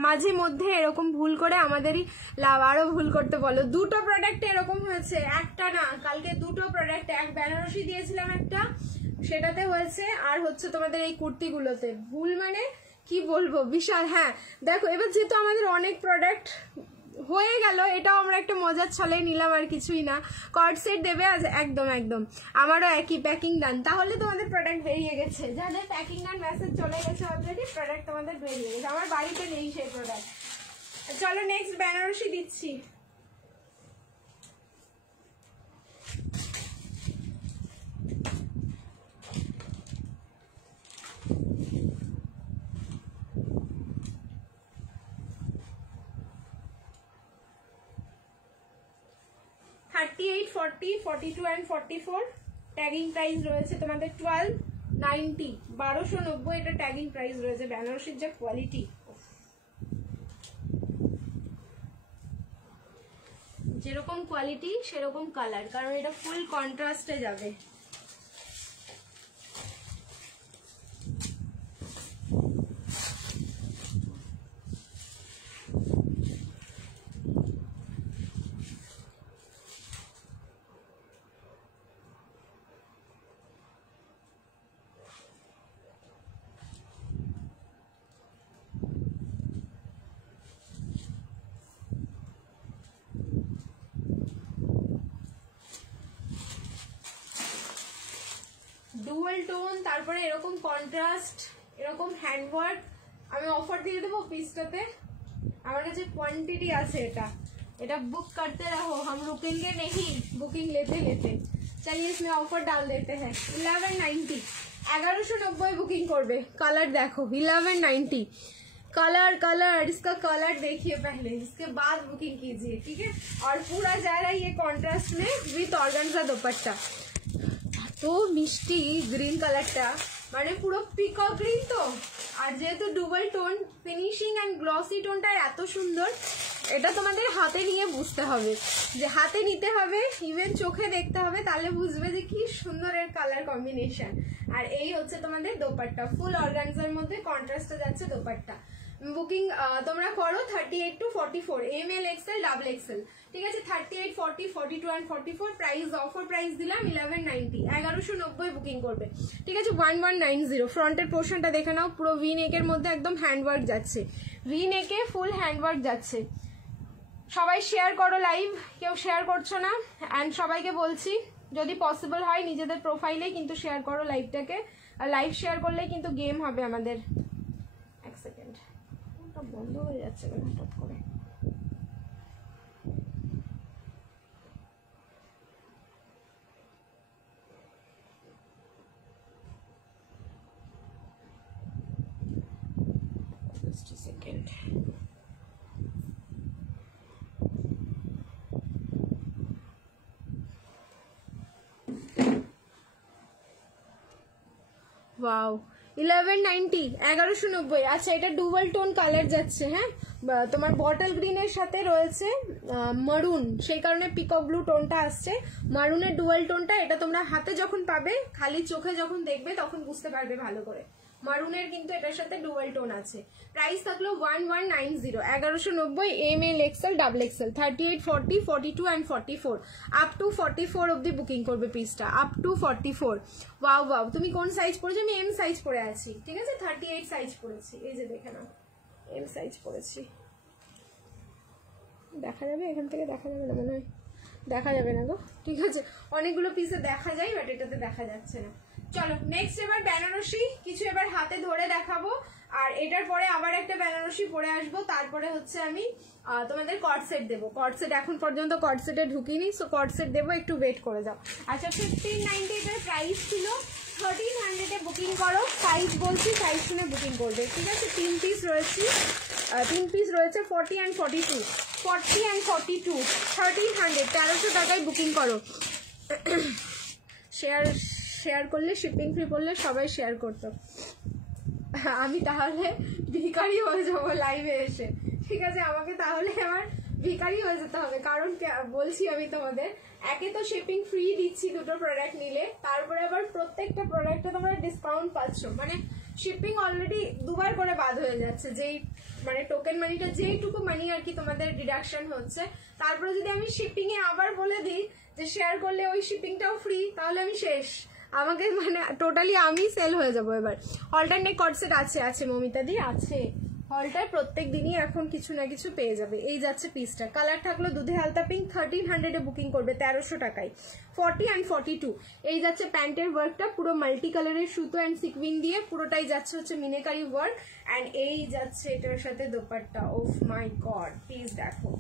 মাঝে মধ্যে এরকম ভুল করে আমাদেরই লাভ, আরো ভুল করতে বলো। দুটো প্রোডাক্টে এরকম হয়েছে, একটা না, কালকে দুটো প্রোডাক্ট, এক বেনারসি দিয়েছিলাম একটা, সেটাতে হয়েছে, আর হচ্ছে তোমাদের এই কুর্তিগুলোতে ভুল, মানে কি বলবো বিশাল। হ্যাঁ দেখো, এবার যেহেতু আমাদের অনেক প্রোডাক্ট হয়ে গেল, এটাও আমরা একটা মজার ছলে নিলাম, আর কিছুই না। কর্ড সেট দেবে আজ, একদম একদম আমারও একই প্যাকিং ডান। তাহলে তোমাদের প্রোডাক্ট বেরিয়ে গেছে, যাদের প্যাকিং ডান মেসেজ চলে গেছে অলরেডি, প্রোডাক্ট তোমাদের বেরিয়ে গেছে। আমার বাড়িতে নেই সেই প্রোডাক্ট। চলো নেক্সট বেনারসি দিচ্ছি। $38, $40, $42 and $44 ট্যাগিং প্রাইস রয়েছে তোমাদের 1290, 1290 এটা ট্যাগিং প্রাইস রয়েছে। বেনারসির যা কোয়ালিটি, যেরকম কোয়ালিটি সেরকম কালার, কারণ এটা ফুল কন্ট্রাস্টে যাবে। ডুয়াল টোন, তারপরে এরকম কন্ট্রাস্ট, এরকম হ্যান্ডওয়ার্ক, আমি অফার দিয়ে দেবো পিসটাতে। আমার কাছে কোয়ান্টিটি আছে, এটা বুক करते रहो, हम रुकेंगे नहीं, बुकिंग लेते लेते। चलिए इसमें ऑफर डाल देते हैं। 1190, 1190 बुकिंग করবে। কালার দেখো 1190, कलर इसका कलर देखिए पहले, इसके बाद बुकिंग कीजिए, ठीक है। और पूरा जा रहा है ये कॉन्ट्रास्ट में विथ ऑर्गेन्जा दुपट्टा। তো মিষ্টি গ্রিন কালারটা, মানে পুরো পিকক গ্রিন তো, আর যেহেতু double tone, finishing and glossy টোনটা এত সুন্দর, এটা তোমাদের হাতে নিয়ে বুঝতে হবে, যে হাতে নিতে হবে, ইভেন চোখে দেখতে হবে, তাহলে বুঝবে যে কি সুন্দর এর কালার কম্বিনেশন। আর এই হচ্ছে তোমাদের দোপাট্টা, ফুল অর্গানজার মধ্যে কন্ট্রাস্টে যাচ্ছে দোপাট্টা। বুকিং তোমরা করো 38 to 44, ML, XL, XXL, ঠিক আছে। 38, 40, 42 and 44 প্রাইস, অফার প্রাইস দিলাম 1190, 1190 বুকিং করবে, ঠিক আছে। 1190। ফ্রন্টের পোর্শনটা দেখে নাও, পুরো ভি নেকের মধ্যে একদম হ্যান্ডওয়ার্ক যাচ্ছে, ভি নেকে ফুল হ্যান্ডওয়ার্ক যাচ্ছে। সবাই শেয়ার করো লাইভ, কেউ শেয়ার করছো না, অ্যান্ড সবাইকে বলছি যদি পসিবল হয় নিজেদের প্রোফাইলে কিন্তু শেয়ার করো লাইভটাকে, আর লাইভ শেয়ার করলে কিন্তু গেম হবে আমাদের। এক সেকেন্ড, বন্ধ হয়ে যাচ্ছে হঠাৎ করে। Just a second. ওয়াও 1190 1190। আচ্ছা এটা ডুয়াল টোন কালার যাচ্ছে, হ্যাঁ তোমার বটল গ্রিনের সাথে রয়েছে মারুন, সেই কারণে পিকক ব্লু টোনটা আসছে। মারুনের ডুয়াল টোনটা, এটা তোমরা হাতে যখন পাবে, খালি চোখে যখন দেখবে তখন বুঝতে পারবে ভালো করে। মারুনের কিন্তু এটার সাথে ডুয়াল টোন আছে। প্রাইস থাকলো 1190, 1190 ML XL double XL 38 40 42 and 44 up to 44 অবধি বুকিং করবে পিসটা, আপ টু 44। ওয়াও ওয়াও, তুমি কোন সাইজ পরেছো? আমি এম সাইজ পরে আছি, ঠিক আছে 38 সাইজ পরেছি। এই যে দেখে নাও, এম সাইজ পরেছি। দেখা যাবে এখান থেকে? দেখা যাবে না মনে হয়, দেখা যাবে না গো। ঠিক আছে, অনেকগুলো পিসে দেখা যায় বাট এটাতে দেখা যাচ্ছে না। চলো নেক্সট এবার বেনারসি কিছু এবার হাতে ধরে দেখাবো, আর এটার পরে আবার একটা বেনারসি পরে আসবো। তারপরে হচ্ছে আমি তোমাদের কর্ড সেট দেবো। কর্ড সেট এখন পর্যন্ত কর্ড সেটে ঢুকিনি, সো কর্ড সেট দেবো, একটু ওয়েট করে যাও। আচ্ছা 1590 এটার প্রাইস ছিল, 1300 বুকিং করো। সাইজ বলছি, সাইজ শুনে বুকিং করবে, ঠিক আছে। 3 পিস রয়েছে 40 and 42, 40 and 42 1300, 1300 টাকায় বুকিং করো। শেয়ার করলে, শিপিং ফ্রি বললে সবাই শেয়ার করতো। আমি তাহলে ভিখারি হয়ে যাবো লাইভে এসে, ঠিক আছে। আমাকে তাহলে আমার ভিখারি হয়ে যেতে হবে, কারণ বলছি আমি তোমাদের, একে তো শিপিং ফ্রি দিচ্ছি দুটো প্রোডাক্ট নিলে, তারপরে আবার প্রত্যেকটা প্রোডাক্টে তোমরা ডিসকাউন্ট পাচ্ছ। মানে শিপিং অলরেডি দুবার করে বাদ হয়ে যাচ্ছে, যেই মানে টোকেন মানিটা যেইটুকু মানি আর কি তোমাদের ডিডাকশন হচ্ছে, তারপরে যদি আমি শিপিং এ আবার বলে দিই যে শেয়ার করলে ওই শিপিংটাও ফ্রি, তাহলে আমি শেষ। আমাকে মানে টোটালি আমি সেল হয়ে যাবো এবার। অল্টারনেট কর্ড সেট আছে মমিতা দি, আছে হলটায় প্রত্যেক দিনই এখন কিছু না কিছু পেয়ে যাবে। এই যাচ্ছে পিসটা, কালার থাকলো দুধে হালতা পিঙ্ক, 1300 বুকিং করবে 1300 টাকায়, 40 and 42। এই যাচ্ছে প্যান্টের ওয়ার্কটা, পুরো মাল্টি কালারের সুতো অ্যান্ড সিকুইন দিয়ে পুরোটাই যাচ্ছে হচ্ছে মিনেকারি ওয়ার্ক, অ্যান্ড এই যাচ্ছে এটার সাথে দোপাট্টা। ওফ মাই গড, প্লিজ দেখো,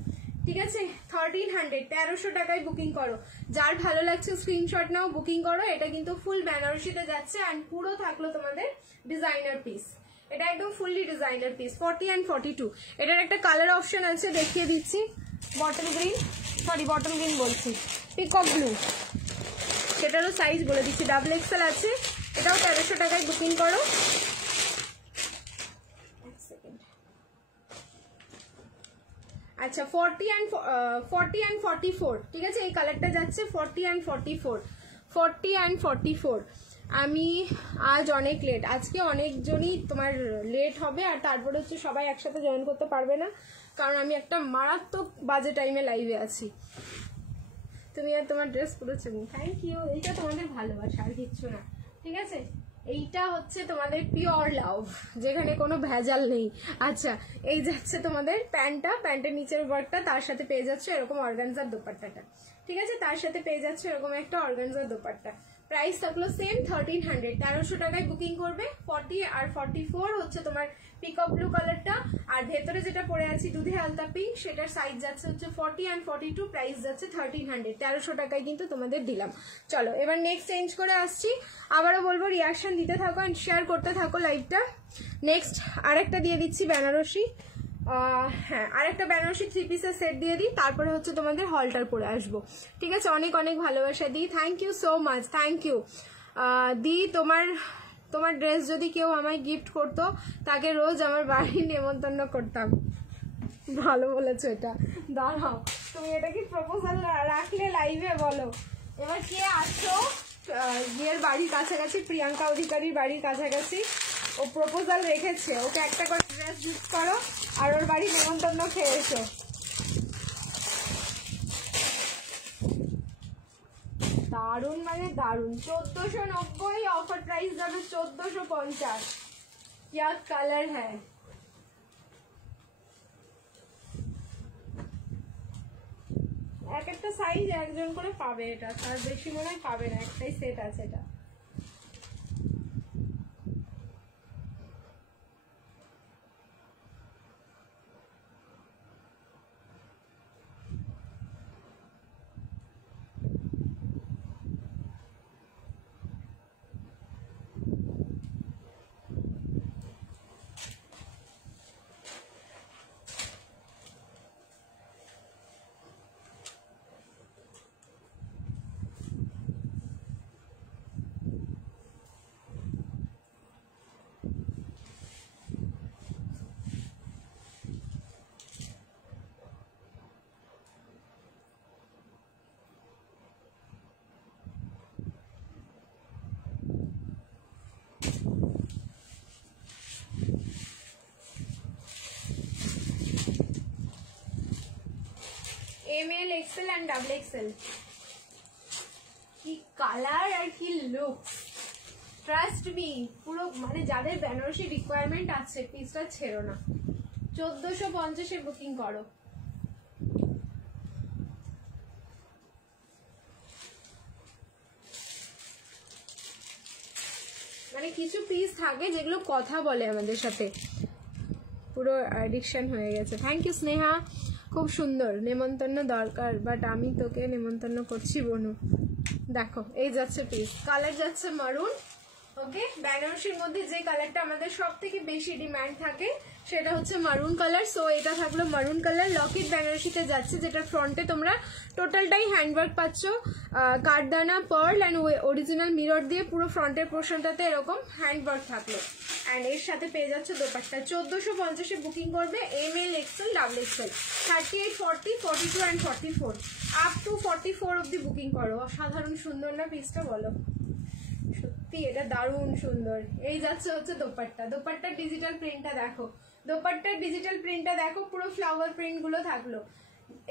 ঠিক আছে। 1300, 1300 টাকায় বুকিং করো। যার ভালো লাগছে স্ক্রিনশট নাও, বুকিং করো। এটা কিন্তু ফুল বেনারসিতে যাচ্ছে, অ্যান্ড পুরো থাকলো তোমাদের ডিজাইনার পিস। এটা একদম ফুললি ডিজাইনার পিস, 40 and 42। এটার একটা কালার অপশন আছে, দেখিয়ে দিচ্ছি। বটল গ্রিন বলছি, পিকক ব্লু। সেটারও সাইজ বলে দিচ্ছি, ডাবল এক্সেল আছে। এটাও 1300 টাকায় বুকিং করো। আচ্ছা 40 and 44, ঠিক আছে। এই কালারটা যাচ্ছে 40 and 44। আমি আজ অনেক লেট, আজকে অনেকজনই তোমার লেট হবে, আর তারপরে হচ্ছে সবাই একসাথে জয়েন করতে পারবে না, কারণ আমি একটা মারাত্মক বাজে টাইমে লাইভে আছি। তুমি আর তোমার ড্রেস পরেছো, থ্যাংক ইউ। এইটা তোমাদের ভালোবাসা, আর কিচ্ছু না, ঠিক আছে। এইটা হচ্ছে তোমাদের পিওর লাভ, যেখানে কোনো ভেজাল নেই। আচ্ছা এই যাচ্ছে তোমাদের প্যান্টটা, প্যান্টের নিচের ওয়ার্কটা, তার সাথে পেয়ে যাচ্ছে এরকম অর্গানজার দোপাট্টাটা, ঠিক আছে। তার সাথে পেয়ে যাচ্ছে এরকম একটা অর্গানজার দোপাট্টা। প্রাইস থাকলো সেম 1300, 1300 টাকায় বুকিং করবে। 40 আর 44 হচ্ছে তোমার পিকক ব্লু কালারটা, আর ভেতরে যেটা পরে আছি দুধে আলতা পিঙ্ক, সেটার সাইজ যাচ্ছে হচ্ছে 40 and 42, প্রাইস যাচ্ছে 1300, 1300 টাকায় কিন্তু তোমাদের দিলাম। চলো এবার নেক্সট চেঞ্জ করে আসছি। আবারও বলবো রিয়াকশন দিতে থাকো অ্যান্ড শেয়ার করতে থাকো লাইভটা। নেক্সট আরেকটা দিয়ে দিচ্ছি বেনারসি, হ্যাঁ আরেকটা বেনারসি 3 পিসের সেট দিয়ে দিই, তারপরে হচ্ছে তোমাদের হলটার পরে আসবো, ঠিক আছে। অনেক অনেক ভালোবাসা দিই, thank you so much, thank you দি। তোমার ড্রেস যদি কেউ আমায় গিফট করতো, তাকে রোজ আমার বাড়ি নেমন্তন্ন করতাম। ভালো বলেছো এটা, দাঁড়াও তুমি এটা কি প্রপোজাল রাখলে লাইভে? বলো এবার কে আসছো গিয়ের বাড়ির কাছাকাছি, প্রিয়াঙ্কা অধিকারীর বাড়ির কাছাকাছি, ও প্রপোজাল রেখেছে, ওকে একটা করে ড্রেস গিফট করো আর ওর বাড়ি নেমন্তন্ন খেয়ে এসো। দারুন মানে দারুন, 1490, অফার প্রাইস যাবে 1450। क्या कलर है, এক একটা সাইজ একজন করে পাবে, এটা তার বেশি মনে হয় পাবে না, একটাই সেট আছে এটা। ML, XL and XXL। কি কালার আর কি লুক, ট্রাস্ট মি, পুরো মানে যাদের বেনারসি রিকোয়ারমেন্ট আছে পিসটা ছেড়ো না। 1450 বুকিং করো। মানে কিছু পিস থাকে যেগুলো কথা বলে আমাদের সাথে, পুরো অ্যাডিকশন হয়ে গেছে। থ্যাংক ইউ স্নেহা, খুব সুন্দর। নেমন্তন্ন দরকার, বাট আমি তোকে নেমন্তন্ন করছি বনু। দেখো এই যাচ্ছে পিস, কালার যাচ্ছে মারুন। ওকে, বেনারসির মধ্যে যে কালারটা আমাদের সব থেকে বেশি ডিমান্ড থাকে সেটা হচ্ছে মারুন কালার। সো এটা থাকলো মারুন কালার। লকেট বেনারসিতে যাচ্ছে, যেটার ফ্রন্টে তোমরা টোটালটাই হ্যান্ডওয়ার্ক পাচ্ছ, কাঠদানা, পার্ল অ্যান্ড অরিজিনাল মিরর দিয়ে পুরো ফ্রন্টের পোর্শনটাতে এরকম হ্যান্ডওয়ার্ক থাকলো। অ্যান্ড এর সাথে পেয়ে যাচ্ছে দোপাট্টা। 1450 বুকিং করবে। ML, XL, XXL, 38, 40, 42 and 44, up to 44 অব্দি বুকিং করো। অসাধারণ সুন্দর না পিসটা, বলো? সত্যি এটা দারুণ সুন্দর। এই যাচ্ছে হচ্ছে দোপাট্টা। দোপাট্টার ডিজিটাল প্রিন্টটা দেখো, দোপাট্টার ডিজিটাল প্রিন্টটা দেখো, পুরো ফ্লাওয়ার প্রিন্ট গুলো থাকলো।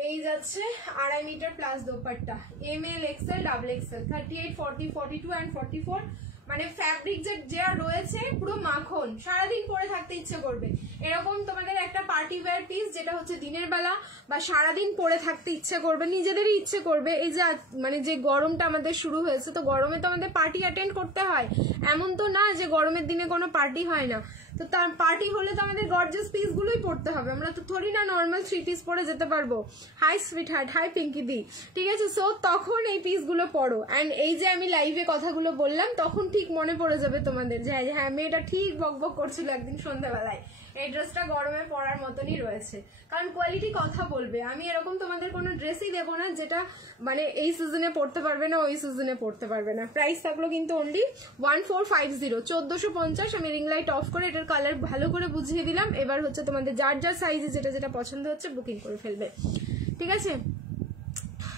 এই যাচ্ছে 2.5 metre plus dupatta. ML, XL, XXL, 38, 40, 42 and 44। মানে ফ্যাব্রিক যে রয়েছে পুরো মাখন, সারাদিন পরে থাকতে ইচ্ছে করবে। এরকম তোমাদের একটা পার্টি ওয়্যার পিস, যেটা হচ্ছে দিনের বেলা বা সারাদিন পরে থাকতে ইচ্ছে করবে, নিজেদেরই ইচ্ছে করবে। এই যে মানে যে গরমটা আমাদের শুরু হয়েছে, তো গরমে তো আমাদের পার্টি অ্যাটেন্ড করতে হয়, এমন তো না যে গরমের দিনে কোনো পার্টি হয় না। তো তার পার্টি হলে তো আমাদের গর্জিয়াস পিস গুলোই পড়তে হবে, আমরা তো থোড়ি না নর্মাল 3 পিস পরে যেতে পারবো। Hi sweetheart, hi Pinky দি, ঠিক আছে? সো তখন এই পিসগুলো পরো। অ্যান্ড এই যে আমি লাইভে কথাগুলো বললাম, তখন ঠিক মনে পড়ে যাবে তোমাদের যে হ্যাঁ মেয়েটা ঠিক বকবক করছিল একদিন সন্ধ্যাবেলায়। এই ড্রেসটা গরমে পরার মতনই রয়েছে, কারণ কোয়ালিটি কথা বলবে। আমি এরকম তোমাদের কোনো ড্রেসই দেবো না যেটা মানে এই সিজনে পড়তে পারবে না, ওই সিজনে পড়তে পারবে না। প্রাইস থাকলো কিন্তু অনলি 1450, 1450। আমি রিং লাইট অফ করে এটার কালার ভালো করে বুঝিয়ে দিলাম। এবার হচ্ছে তোমাদের যার যার সাইজে যেটা যেটা পছন্দ হচ্ছে বুকিং করে ফেলবে, ঠিক আছে?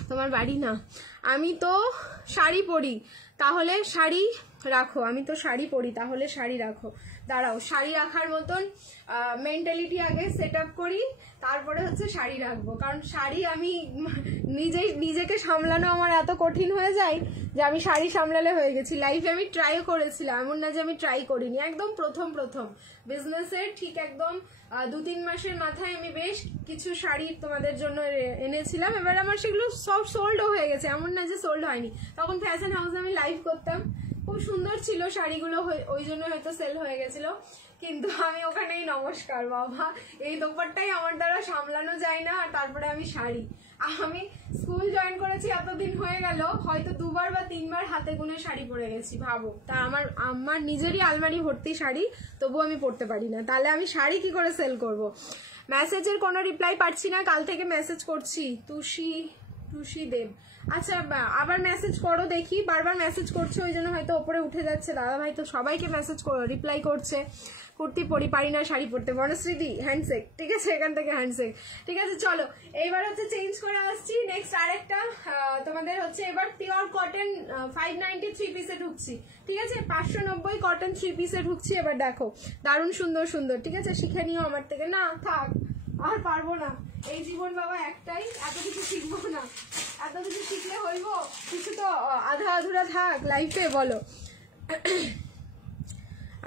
তোমার বাড়ি না, আমি তো শাড়ি পরি, তাহলে শাড়ি রাখো। আমি তো শাড়ি পরি, তাহলে শাড়ি রাখো। দাঁড়াও, শাড়ি রাখার মতন মেন্টালিটি আগে সেট আপ করি, তারপরে হচ্ছে শাড়ি রাখবো। কারণ শাড়ি আমি নিজেকে সামলানো আমার এত কঠিন হয়ে যায় যে আমি শাড়ি সামলালে হয়ে গেছি। লাইফে আমি ট্রাইও করেছিলাম, এমন না যে আমি ট্রাই করিনি। একদম প্রথম বিজনেসের ঠিক একদম 2-3 মাসের মাথায় আমি বেশ কিছু শাড়ি তোমাদের জন্য এনেছিলাম। এবার আমার সেগুলো সব সোল্ডও হয়ে গেছে, এমন না যে সোল্ড হয়নি। তখন ফ্যাশন হাউসে আমি লাইভ করতাম, খুব সুন্দর ছিল শাড়িগুলো, ওই জন্য হয়তো সেল হয়ে গেছিল। কিন্তু আমি ওখানেই নমস্কার বাবা, এই দোপাট্টাই আমার দ্বারা সামলানো যায় না। আর তারপরে আমি শাড়ি, আমি স্কুল জয়েন করেছি এতদিন হয়ে গেল, হয়তো 2বার বা 3বার হাতে গুনে শাড়ি পরে গেছি, ভাবো। তা আমার নিজেরই আলমারি ভর্তি শাড়ি, তবু আমি পরতে পারি না। তাহলে আমি শাড়ি কি করে সেল করব? মেসেজের কোনো রিপ্লাই পাচ্ছি না, কাল থেকে মেসেজ করছি। তুষি দেব, আচ্ছা আবার মেসেজ করো দেখি। বারবার মেসেজ করছে, ওই জন্য হয়তো ওপরে উঠে যাচ্ছে। দাদা ভাই তো সবাইকে মেসেজ রিপ্লাই করছে। কুর্তি পরি, পারি না শাড়ি পরতে। বনশ্রীদি হ্যান্ডশেক, ঠিক আছে? এখান থেকে হ্যান্ডশেক, ঠিক আছে? চলো এইবার হচ্ছে চেঞ্জ করে আসছি। নেক্সট আরেকটা তোমাদের হচ্ছে এবার পিওর কটন 590 3 পিসে ঢুকছি, ঠিক আছে? 590 কটন 3 পিসে ঢুকছি। এবার দেখো দারুণ সুন্দর সুন্দর, ঠিক আছে? শিখে নিও আমার থেকে। না থাক, আর পারবো না, এই জীবন বাবা একটাই, এত কিছু শিখবো না। এত কিছু শিখলে হইব? কিছু তো আধা আধুরা থাক লাইফে, বলো?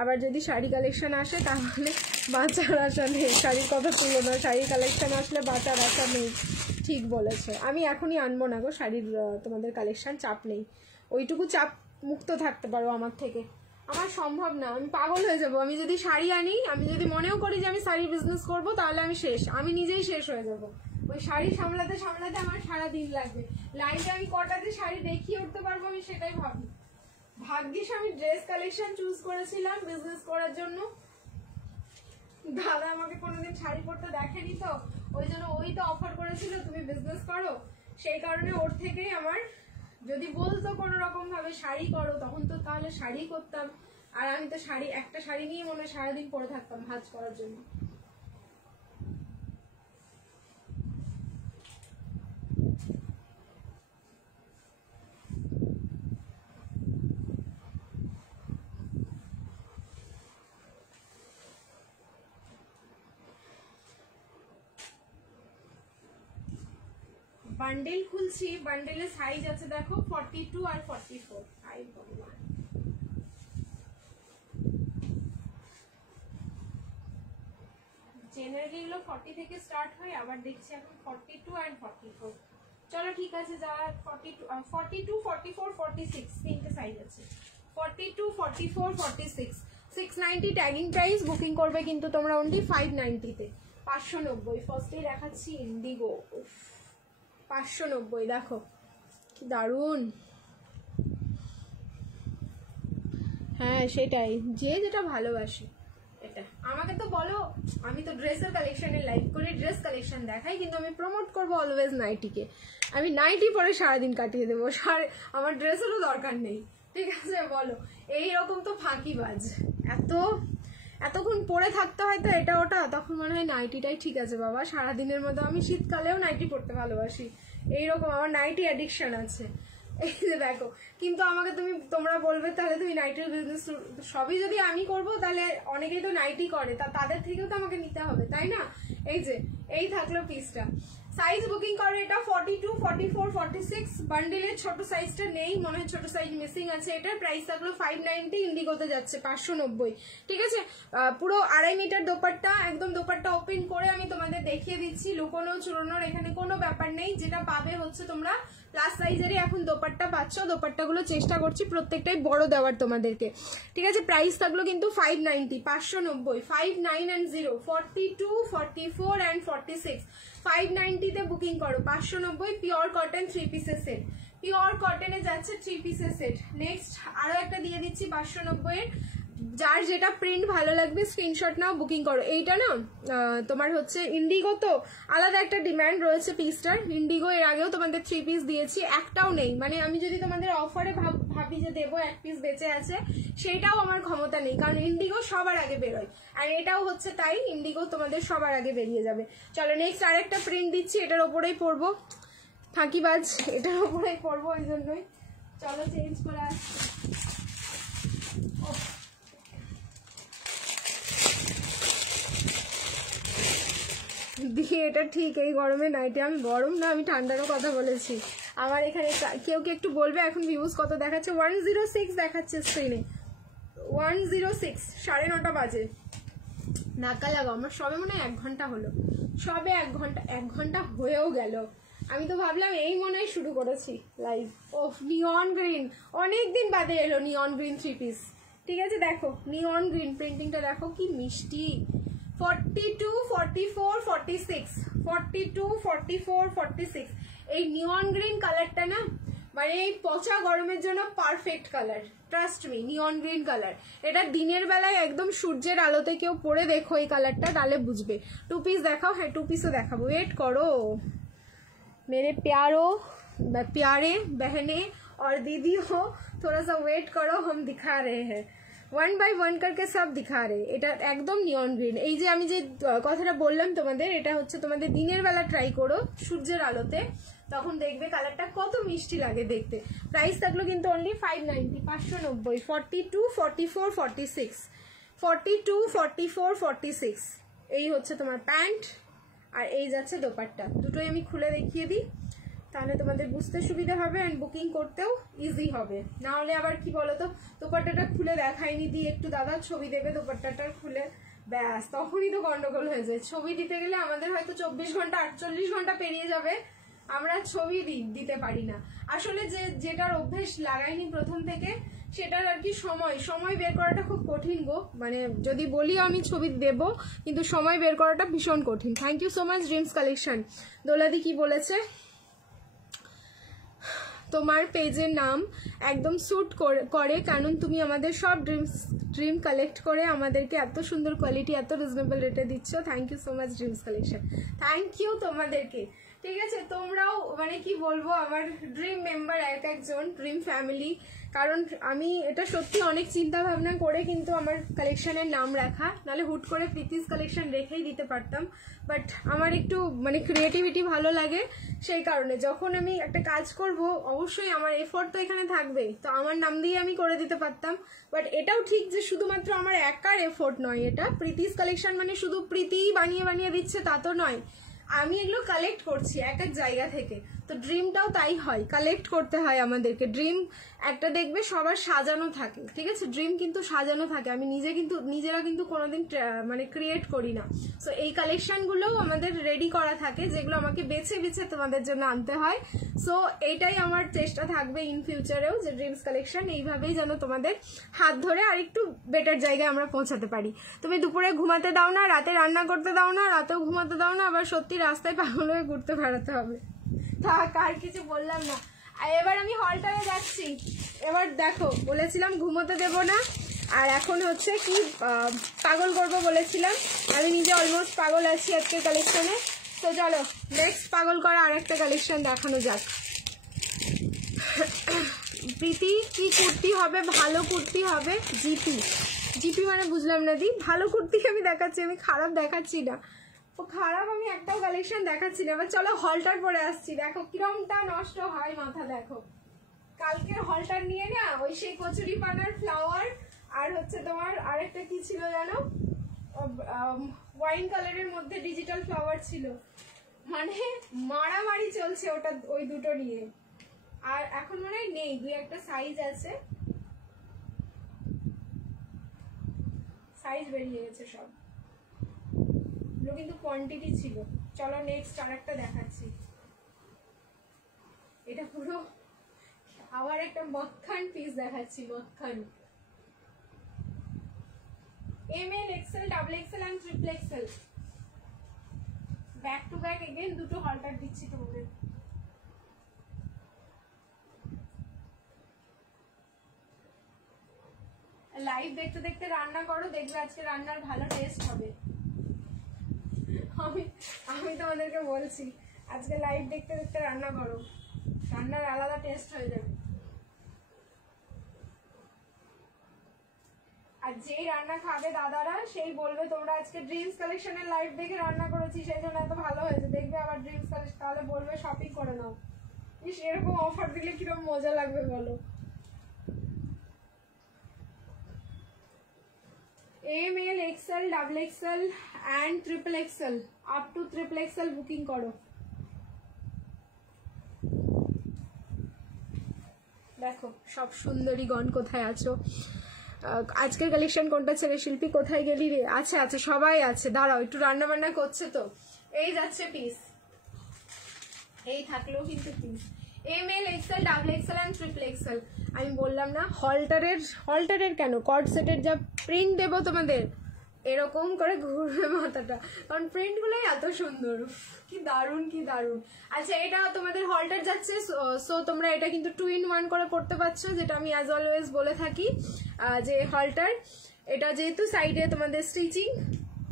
আবার যদি শাড়ি কালেকশন আসে তাহলে বাঁচার আশা নেই। শাড়ির কথা তুলো না, শাড়ির কালেকশন আসলে বাঁচার আশা নেই। ঠিক বলেছে, আমি এখনই আনবো না গো শাড়ির তোমাদের কালেকশন, চাপ নেই। ওইটুকু চাপ মুক্ত থাকতে পারো আমার থেকে। আমার সম্ভব না, আমি পাগল হয়ে যাবো। আমি যদি শাড়ি আনি, আমি যদি মনেও করি যে আমি শাড়ি বিজনেস করবো, তাহলে আমি শেষ, আমি নিজেই শেষ হয়ে যাবো। ওই শাড়ি সামলাতে সামলাতে আমার সারা দিন লাগবে। লাইফে আমি কটাতে শাড়ি দেখিয়ে উঠতে পারবো, আমি সেটাই ভাবি। ভাগ্যিস আমি ড্রেস কালেকশন চুজ করেছিলাম বিজনেস করার জন্য। দাদা আমাকে কোনোদিন শাড়ি পরতে দেখেনি, তো ওই জন্য ওই তো অফার করেছিল তুমি বিজনেস করো, সেই কারণে ওর থেকেই আমার, যদি বলতো কোনো রকম ভাবে শাড়ি করো, তখন তো তাহলে শাড়ি করতাম। আর আমি তো শাড়ি, একটা শাড়ি নিয়ে মনে হয় সারাদিন পরে থাকতাম ভাঁজ করার জন্য। বান্ডেল খুলছি, বান্ডেলের সাইজ আছে দেখো 42 আর 44। হাই ভগবান, জেনারেলি এগুলো 40 থেকে স্টার্ট হয়, আবার দেখছি এখন 42 আর 44। চলো ঠিক আছে, যা 42 44 46 তিনটে সাইজ আছে, 42 44 46। 690 ট্যাগিং প্রাইস, বুকিং করবে কিন্তু তোমরা অনলি 590 তে। 590 ফার্স্টেই দেখাচ্ছি ইন্ডিগো, 590 দেখো কি দারুন। হ্যাঁ সেটাই, যে যেটা ভালোবাসে। এটা আমাকে তো বলো, আমি তো ড্রেসের কালেকশনের লাইভ করে ড্রেস কালেকশন দেখাই, কিন্তু আমি প্রমোট করবো অলওয়েজ নাইটিকে। আমি নাইটি পরে সারাদিন কাটিয়ে দেবো, আমার ড্রেসেরও দরকার নেই, ঠিক আছে? বলো, এইরকম তো ফাঁকিবাজ, এতক্ষণ পরে থাকতে হয় তো এটা ওটা, তখন মনে হয় নাইটিটাই ঠিক আছে বাবা, সারাদিনের মতো। আমি শীতকালেও নাইটি পরতে ভালোবাসি, এইরকম আমার নাইটি অ্যাডিকশন আছে। এই যে দেখো, কিন্তু আমাকে তোমরা বলবে তাহলে তুমি নাইটির বিজনেস, সবই যদি আমি করব তাহলে অনেকেই তো নাইটি করে, তাদের থেকেও তো আমাকে নিতে হবে, তাই না? এই যে এই থাকলো পিসটা, সাইজ বুকিং করো। এটা 42 44 46। বান্ডিলের ছোট সাইজটা নেই, মনে হয় ছোট সাইজ মিসিং আছে। এটার প্রাইস থাকলো 590, ইন্ডিগোতে যাচ্ছে 590, ঠিক আছে? পুরো 2.5 মিটার দোপাট্টা, একদম দোপাট্টা ওপেন করে আমি তোমাদের দেখিয়ে দিচ্ছি, লুকোনো চুরোনোর এখানে কোনো ব্যাপার নেই। যেটা পাবে হচ্ছে তোমরা প্লাস সাইজেরই এখন দোপাট্টা পাচ্ছ। দোপাট্টাগুলো চেষ্টা করছি প্রত্যেকটাই বড় দেওয়ার তোমাদেরকে, ঠিক আছে? প্রাইস থাকলো কিন্তু 590, 590, 59 and 0, 42 44 and 46। 590 তে বুকিং করো, 590। পিওর কটন 3 পিসের সেট, পিওর কটনে যাচ্ছে 3 পিসের সেট। নেক্সট আরো একটা দিয়ে দিচ্ছি 590 এর, যার যেটা প্রিন্ট ভালো লাগবে স্ক্রিনশট নাও, বুকিং করো। এইটা না তোমার হচ্ছে ইন্ডিগো, তো আলাদা একটা ডিমান্ড রয়েছে পিসটার। ইন্ডিগো এর আগেও তোমাদের 3 পিস দিয়েছি, একটাও নেই। মানে আমি যদি তোমাদের অফারে ভাবি যে দেবো 1 পিস বেঁচে আছে, সেটাও আমার ক্ষমতা নেই, কারণ ইন্ডিগো সবার আগে বেরোয়। আর এটাও হচ্ছে তাই, ইন্ডিগো তোমাদের সবার আগে বেরিয়ে যাবে। চলো নেক্সট আরেকটা প্রিন্ট দিচ্ছি, এটার ওপরেই পরবো, ফাঁকিবাজ, এটার ওপরেই পরবো, ওই জন্যই। চলো চেঞ্জ করে আসছি। দিয়ে এটা ঠিক এই গরমে নাইটি, আমি গরম না, আমি ঠান্ডারও কথা বলেছি। আমার এখানে কেউ কি একটু বলবে এখন ভিউজ কত দেখাচ্ছে? 106 দেখাচ্ছে স্ক্রিনে, 106, 9:30 বাজে। নাকা লাগাও, আমার সবে মনে হয় 1 ঘন্টা হলো, সবে 1 ঘন্টা হয়েও গেল। আমি তো ভাবলাম এই মনে হয় শুরু করেছি লাইভ। ও নিয়ন গ্রিন, অনেকদিন বাদে এলো নিয়ন গ্রিন 3 পিস, ঠিক আছে? দেখো নিয়ন গ্রিন প্রিন্টিংটা দেখো কি মিষ্টি। 42 44 46, 42 44 46। এই নিয়ন গ্রিন কালারটা না, মানে এই পচা গরমের জন্য পারফেক্ট কালার, ট্রাস্ট মি। নিয়ন গ্রিন কালার, এটা দিনের বেলায় একদম সূর্যের আলোতে কেউ পরে দেখো এই কালারটা, তাহলে বুঝবে। 2 পিস দেখাও, হ্যাঁ 2 পিসও দেখাবো, ওয়েট করো मेरे प्यारो प्यारे बहने और दीदी हो, थोड़ा सा वेट करो, हम दिखा रहे हैं 1 by 1 करके सब दिखा रहे। এটা একদম নিয়ন গ্রিন। এই যে আমি যে কথাটা বললাম তোমাদের, এটা হচ্ছে তোমাদের দিনের বেলা ট্রাই করো সূর্যের আলোতে, তখন দেখবে কালারটা কত মিষ্টি লাগে দেখতে। প্রাইস থাকলো কিন্তু অনলি 590, 590। 42 44 46, 42 44 46। এই হচ্ছে তোমার প্যান্ট, আর এই যাচ্ছে দোপাট্টা। দুটোই আমি খুলে দেখিয়ে দিই, তাহলে তোমাদের বুঝতে সুবিধা হবে এন্ড বুকিং করতেও ইজি হবে। না হলে আবার কি বলতো, দোপাট্টাটা খুলে দেখাইনি, দিয়ে একটু দাদা ছবি দেবে দোপাট্টাটার খুলে, ব্যাস তখনই তো গন্ডগোল হয়ে যায়। ছবি দিতে গেলে আমাদের হয়তো 24 ঘন্টা 48 ঘন্টা পেরিয়ে যাবে, আমরা ছবি দিতে পারি না। আসলে যেটার অভ্যেস লাগাইনি প্রথম থেকে, সেটার আর কি সময় বের করাটা খুব কঠিন গো। মানে যদি বলি আমি ছবি দেব, কিন্তু সময় বের করাটা ভীষণ কঠিন। Thank you so much dreams Collection. দোলাদি কি বলেছে, তোমার পেজের নাম একদম স্যুট করে, কারণ তুমি আমাদের সব ড্রিম কালেক্ট করে আমাদেরকে এত সুন্দর কোয়ালিটি এত রিজনেবল রেটে দিচ্ছ। Thank you so much dreams collection, thank you তোমাদেরকে। ঠিক আছে, তোমরাও মানে কি বলবো, আমার ড্রিম মেম্বার একজন, ড্রিম ফ্যামিলি। কারণ আমি এটা সত্যি অনেক চিন্তা ভাবনা করে কিন্তু আমার কালেকশনের নাম রাখা, নাহলে হুট করে প্রীতিস কালেকশন রেখেই দিতে পারতাম। বাট আমার একটু মানে ক্রিয়েটিভিটি ভালো লাগে, সেই কারণে যখন আমি একটা কাজ করব অবশ্যই আমার এফোর্ট তো এখানে থাকবে, তো আমার নাম দিয়ে আমি করে দিতে পারতাম। বাট এটাও ঠিক যে শুধুমাত্র আমার একার এফোর্ট নয়, এটা প্রীতিস কালেকশন মানে শুধু প্রীতিই বানিয়ে দিচ্ছে তা তো নয়, আমি এগুলো কালেক্ট করছি এক এক জায়গা থেকে। তো ড্রিমটাও তাই হয়, কালেক্ট করতে হয় আমাদেরকে। ড্রিম একটা দেখবে সবার সাজানো থাকে, ঠিক আছে? ড্রিম কিন্তু সাজানো থাকে, আমি নিজেরা কিন্তু কোনোদিন মানে ক্রিয়েট করি না। সো এই কালেকশনগুলোও আমাদের রেডি করা থাকে, যেগুলো আমাকে বেছে বেছে তোমাদের জন্য আনতে হয়। সো এইটাই আমার চেষ্টা থাকবে ইন ফিউচারেও, যে ড্রিমস কালেকশন এইভাবেই যেন তোমাদের হাত ধরে আর একটু বেটার জায়গায় আমরা পৌঁছাতে পারি। তুমি দুপুরে ঘুমাতে দাও না, রাতে রান্না করতে দাও না, রাতেও ঘুমাতে দাও না, আবার সত্যি রাস্তায় পাগল হয়ে ঘুরতে বেড়াতে হবে। তা কার কিছু বললাম না। আর এবার আমি হলটারে যাচ্ছি। এবার দেখো, বলেছিলাম ঘুমোতে দেব না, আর এখন হচ্ছে কি পাগল করবো বলেছিলাম, আমি নিজে অলমোস্ট পাগল আছি আজকের কালেকশনে। তো চলো নেক্সট পাগল করা আর একটা কালেকশন দেখানো যাক। প্রীতি কি কুর্তি হবে? ভালো কুর্তি হবে। জিপি জিপি মানে বুঝলাম না দি, ভালো কুর্তি আমি দেখাচ্ছি, আমি খারাপ দেখাচ্ছি না, ও খারাপ আমি একটাও কালেকশন দেখাচ্ছি না। এবার চলো হলটার পরে আসছি, দেখো কিরমটা নষ্ট হয় মাথা। দেখো কালকের হলটার নিয়ে না, ওই সেই কচুরি পানার ফ্লাওয়ার আর হচ্ছে তোমার আরেকটা কি ছিল জানো, ওয়াইন কালারের মধ্যে ডিজিটাল ফ্লাওয়ার ছিল, মানে মারামারি চলছে ওটা, ওই দুটো নিয়ে। আর এখন মনে হয় নেই, দুই একটা সাইজ আছে, সাইজ বেরিয়ে গেছে সব, এগুলো কিন্তু কোয়ান্টিটি ছিল। চলো নেক্সট আর একটা দেখাচ্ছি। এটা পুরো আবার একটা মক্খান পিস দেখাচ্ছি, মক্খান। ML, XL, double XL and triple XL, back to back again দুটো হলটার দিচ্ছি তোমাদের। লাইভ দেখতে দেখতে রান্না করো, দেখবে আজকে রান্নার ভালো টেস্ট হবে। আমি তোমাদেরকে বলছি, আজকে লাইভ দেখতে দেখতে রান্না করো, রান্নার আলাদা টেস্ট হয়ে যাবে। আর যেই রান্না খাবে দাদারা, সেই বলবে তোমরা আজকে ড্রিমস কালেকশনের লাইভ দেখে রান্না করেছি, সেই জন্য এত ভালো হয়েছে। দেখবে আবার ড্রিমস কালেকশন, তাহলে বলবে শপিং করে নাও। ইস, এরকম অফার দিলে কিরকম মজা লাগবে বলো। M L, XL, double XL and triple XL, up to triple XL booking করো। দেখো সব সুন্দরীগণ কোথায় আছো? আজকের কালেকশন কোনটা ছেড়ে শিল্পী কোথায় গেলি রে? আছে আছে, সবাই আছে, দাঁড়াও একটু রান্না বান্না করছে তো। এই যাচ্ছে পিস, এই থাকলেও কিন্তু piece. M L, XL, double XL and triple XL. আমি বললাম না হলটারের কেন, কর্ড সেটের যা প্রিন্ট দেবো তোমাদের, এরকম করে ঘুরবে মাথাটা, কারণ প্রিন্টগুলোই এত সুন্দর, কি দারুণ কি দারুণ। আচ্ছা, এটা তোমাদের হলটার যাচ্ছে, সো তোমরা এটা কিন্তু 2 in 1 করে পড়তে পারছো, যেটা আমি অ্যাজ অলওয়েজ বলে থাকি যে হলটার এটা যেহেতু সাইডে তোমাদের স্টিচিং,